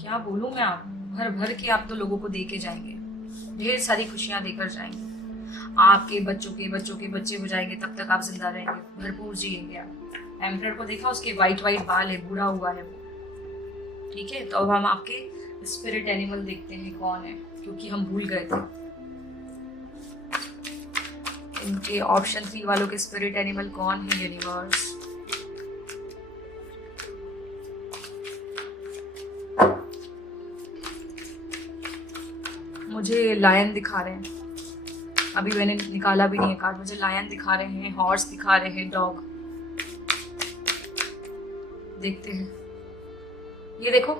क्या बोलूँ मैं, आप भर भर के आप तो लोगों को दे के जाएंगे, ढेर सारी खुशियां देकर जाएंगे। आपके बच्चों के बच्चों के बच्चे हो जाएंगे, तब तक आप जिंदा रहेंगे, भरपूर जिएंगे आप। एम्परर को देखा, उसके वाइट बाल है, बूढ़ा हुआ है वो। ठीक है, तो अब हम आपके स्पिरिट एनिमल देखते हैं कौन है, क्योंकि हम भूल गए थे। इनके ऑप्शन 3 वालों के स्पिरिट एनिमल कौन है यूनिवर्स। मुझे लायन दिखा रहे हैं, अभी मैंने निकाला भी नहीं है कार्ड, मुझे लायन दिखा रहे हैं, हॉर्स दिखा रहे हैं, डॉग। देखते हैं, ये देखो,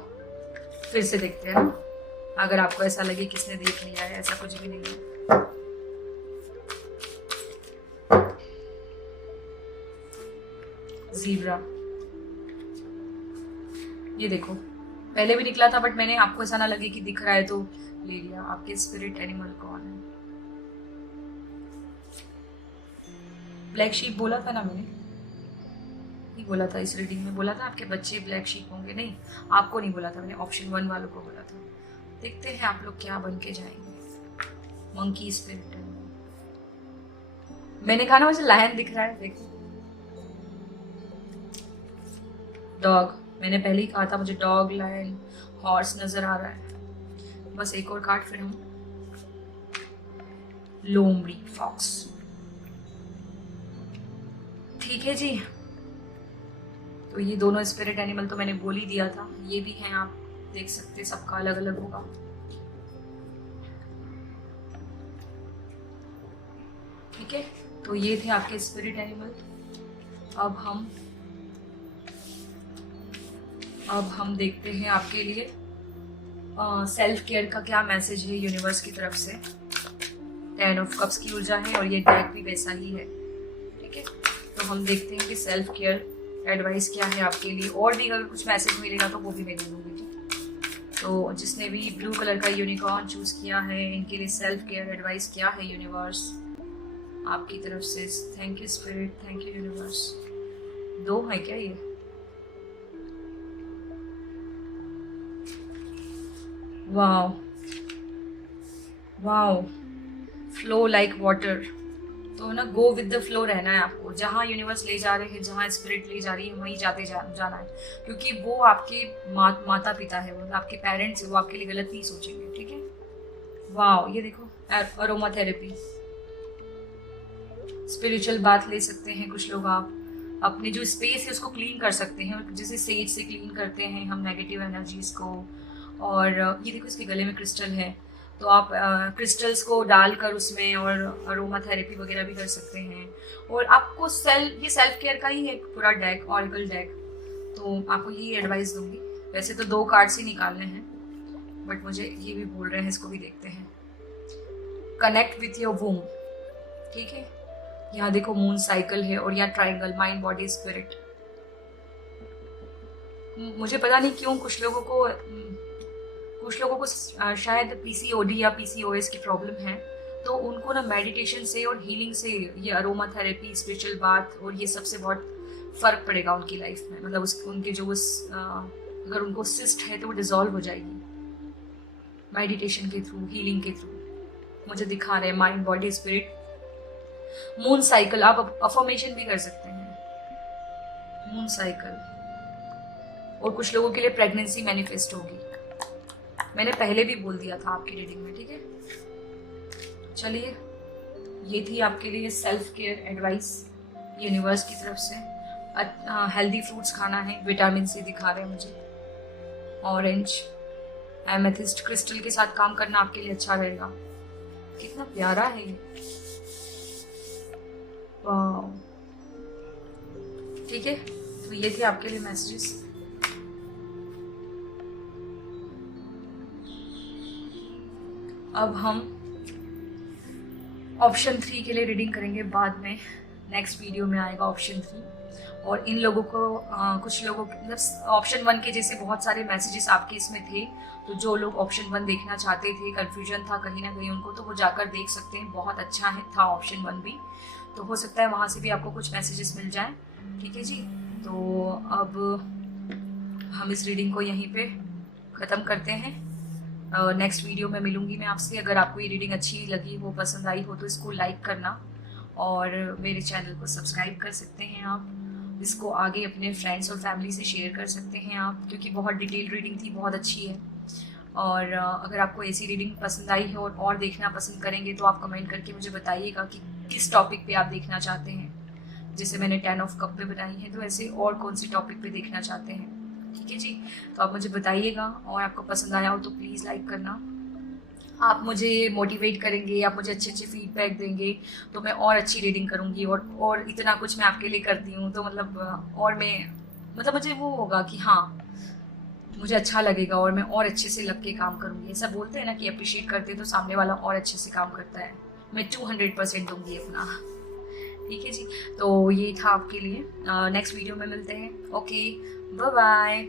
फिर से देखते हैं, अगर आपको ऐसा लगे किसने देख लिया है, ऐसा कुछ भी नहीं है। ज़ीब्रा, ये देखो, पहले भी निकला था, बट मैंने आपको ऐसा ना लगे कि दिख रहा है तो ले लिया। आपके स्पिरिट एनिमल कौन है। ब्लैक शीप बोला था ना मैंने, नहीं बोला था इस रीडिंग में, बोला था आपके बच्चे ब्लैक शीप होंगे, नहीं आपको नहीं बोला था मैंने, ऑप्शन 1 वालों को बोला था। देखते हैं आप लोग क्या बन के जाएंगे। मंकी स्पिरिट एनिमल, मैंने कहा ना मुझे लायन दिख रहा है, देखो। डॉग, मैंने पहले ही कहा था मुझे डॉग, लायन, हॉर्स नजर आ रहा है। बस एक और कार्ड, फिर हम लोमड़ी, फॉक्स। ठीक है जी, तो ये दोनों स्पिरिट एनिमल तो मैंने बोल ही दिया था, ये भी हैं, आप देख सकते, सबका अलग अलग होगा। ठीक है, तो ये थे आपके स्पिरिट एनिमल। अब हम देखते हैं आपके लिए सेल्फ केयर का क्या मैसेज है यूनिवर्स की तरफ से। 10 ऑफ कप्स की ऊर्जा है और ये डेक भी वैसा ही है। ठीक है, तो हम देखते हैं कि सेल्फ केयर एडवाइस क्या है आपके लिए, और भी अगर कुछ मैसेज मिलेगा तो वो भी मैं दे दूँगी। तो जिसने भी ब्लू कलर का यूनिकॉर्न चूज किया है, इनके लिए सेल्फ केयर एडवाइस क्या है यूनिवर्स आपकी तरफ से। Thank you spirit, thank you universe. 2 है क्या ये? Wow wow, flow like water. तो ना गो विद द फ्लो रहना है आपको, जहाँ यूनिवर्स ले जा रहे हैं, जहाँ स्पिरिट ले जा रही है वहीं जाना है, क्योंकि वो आपके माता पिता है, वो आपके पेरेंट्स है, वो आपके लिए गलत नहीं सोचेंगे, ठीक है। वाओ, ये देखो अरोमा थेरेपी, स्पिरिचुअल बात ले सकते हैं कुछ लोग, आप अपने जो स्पेस है उसको क्लीन कर सकते हैं, जैसे सेज से क्लीन करते हैं हम नेगेटिव एनर्जीज को। और ये देखो इसके गले में क्रिस्टल है, तो आप क्रिस्टल्स को डालकर उसमें और अरोमा थेरेपी वगैरह भी कर सकते हैं। और आपको ये सेल्फ केयर का ही है पूरा डेक, ऑरिकल डेक, तो आपको यही एडवाइस दूंगी। वैसे तो 2 कार्ड्स ही निकालने हैं, बट मुझे ये भी बोल रहे हैं, इसको भी देखते हैं। कनेक्ट विथ योर वूम, ठीक है। यहाँ देखो मून साइकिल है, और यहाँ ट्राइंगल, माइंड बॉडी स्पिरिट। मुझे पता नहीं क्यों कुछ लोगों को शायद पीसीओडी या पीसीओएस की प्रॉब्लम है, तो उनको ना मेडिटेशन से और हीलिंग से, ये अरोमा थेरेपी, स्पिरिचुअल बात और ये सबसे बहुत फर्क पड़ेगा उनकी लाइफ में। मतलब उनके जो अगर उनको सिस्ट है तो वो डिजॉल्व हो जाएगी मेडिटेशन के थ्रू, हीलिंग के थ्रू। मुझे दिखा रहे हैं mind body spirit, moon cycle. आप अफर्मेशन भी कर सकते हैं, मून साइकिल। और कुछ लोगों के लिए प्रेगनेंसी मैनिफेस्ट होगी, मैंने पहले भी बोल दिया था आपकी रीडिंग में, ठीक है। चलिए, ये थी आपके लिए सेल्फ केयर एडवाइस यूनिवर्स की तरफ से। हेल्दी फ्रूट्स खाना है, विटामिन सी दिखा रहे हैं मुझे, ऑरेंज, एमेथिस्ट क्रिस्टल के साथ काम करना आपके लिए अच्छा रहेगा। कितना प्यारा है ये, वाह। ठीक है, तो ये थे आपके लिए मैसेजेस। अब हम ऑप्शन 3 के लिए रीडिंग करेंगे बाद में, नेक्स्ट वीडियो में आएगा ऑप्शन 3। और इन लोगों को कुछ लोगों के मतलब ऑप्शन 1 के जैसे बहुत सारे मैसेजेस आपके इसमें थे, तो जो लोग ऑप्शन 1 देखना चाहते थे, कंफ्यूजन था कहीं ना कहीं उनको, तो वो जाकर देख सकते हैं। बहुत अच्छा है था ऑप्शन 1 भी, तो हो सकता है वहाँ से भी आपको कुछ मैसेजेस मिल जाएं, ठीक है जी। तो अब हम इस रीडिंग को यहीं पे ख़त्म करते हैं। नेक्स्ट वीडियो में मिलूंगी मैं आपसे। अगर आपको ये रीडिंग अच्छी लगी हो, पसंद आई हो, तो इसको लाइक करना और मेरे चैनल को सब्सक्राइब कर सकते हैं आप। इसको आगे अपने फ्रेंड्स और फैमिली से शेयर कर सकते हैं आप, क्योंकि बहुत डिटेल रीडिंग थी, बहुत अच्छी है। और अगर आपको ऐसी रीडिंग पसंद आई है और देखना पसंद करेंगे, तो आप कमेंट करके मुझे बताइएगा कि किस टॉपिक पे आप देखना चाहते हैं। जैसे मैंने 10 ऑफ कप पे बनाई है, तो ऐसे और कौन सी टॉपिक पे देखना चाहते हैं, ठीक है जी। तो आप मुझे बताइएगा, और आपको पसंद आया हो तो प्लीज़ लाइक करना। आप मुझे मोटिवेट करेंगे, आप मुझे अच्छे अच्छे फीडबैक देंगे, तो मैं और अच्छी रीडिंग करूँगी। और इतना कुछ मैं आपके लिए करती हूँ, तो मतलब और मैं मतलब मुझे वो होगा कि हाँ, मुझे अच्छा लगेगा और मैं और अच्छे से लग के काम करूँगी। ऐसा बोलते हैं ना कि अप्रिशिएट करते तो सामने वाला और अच्छे से काम करता है। मैं 200% दूंगी अपना, ठीक है जी। तो ये था आपके लिए, नेक्स्ट वीडियो में मिलते हैं। Okay, bye bye.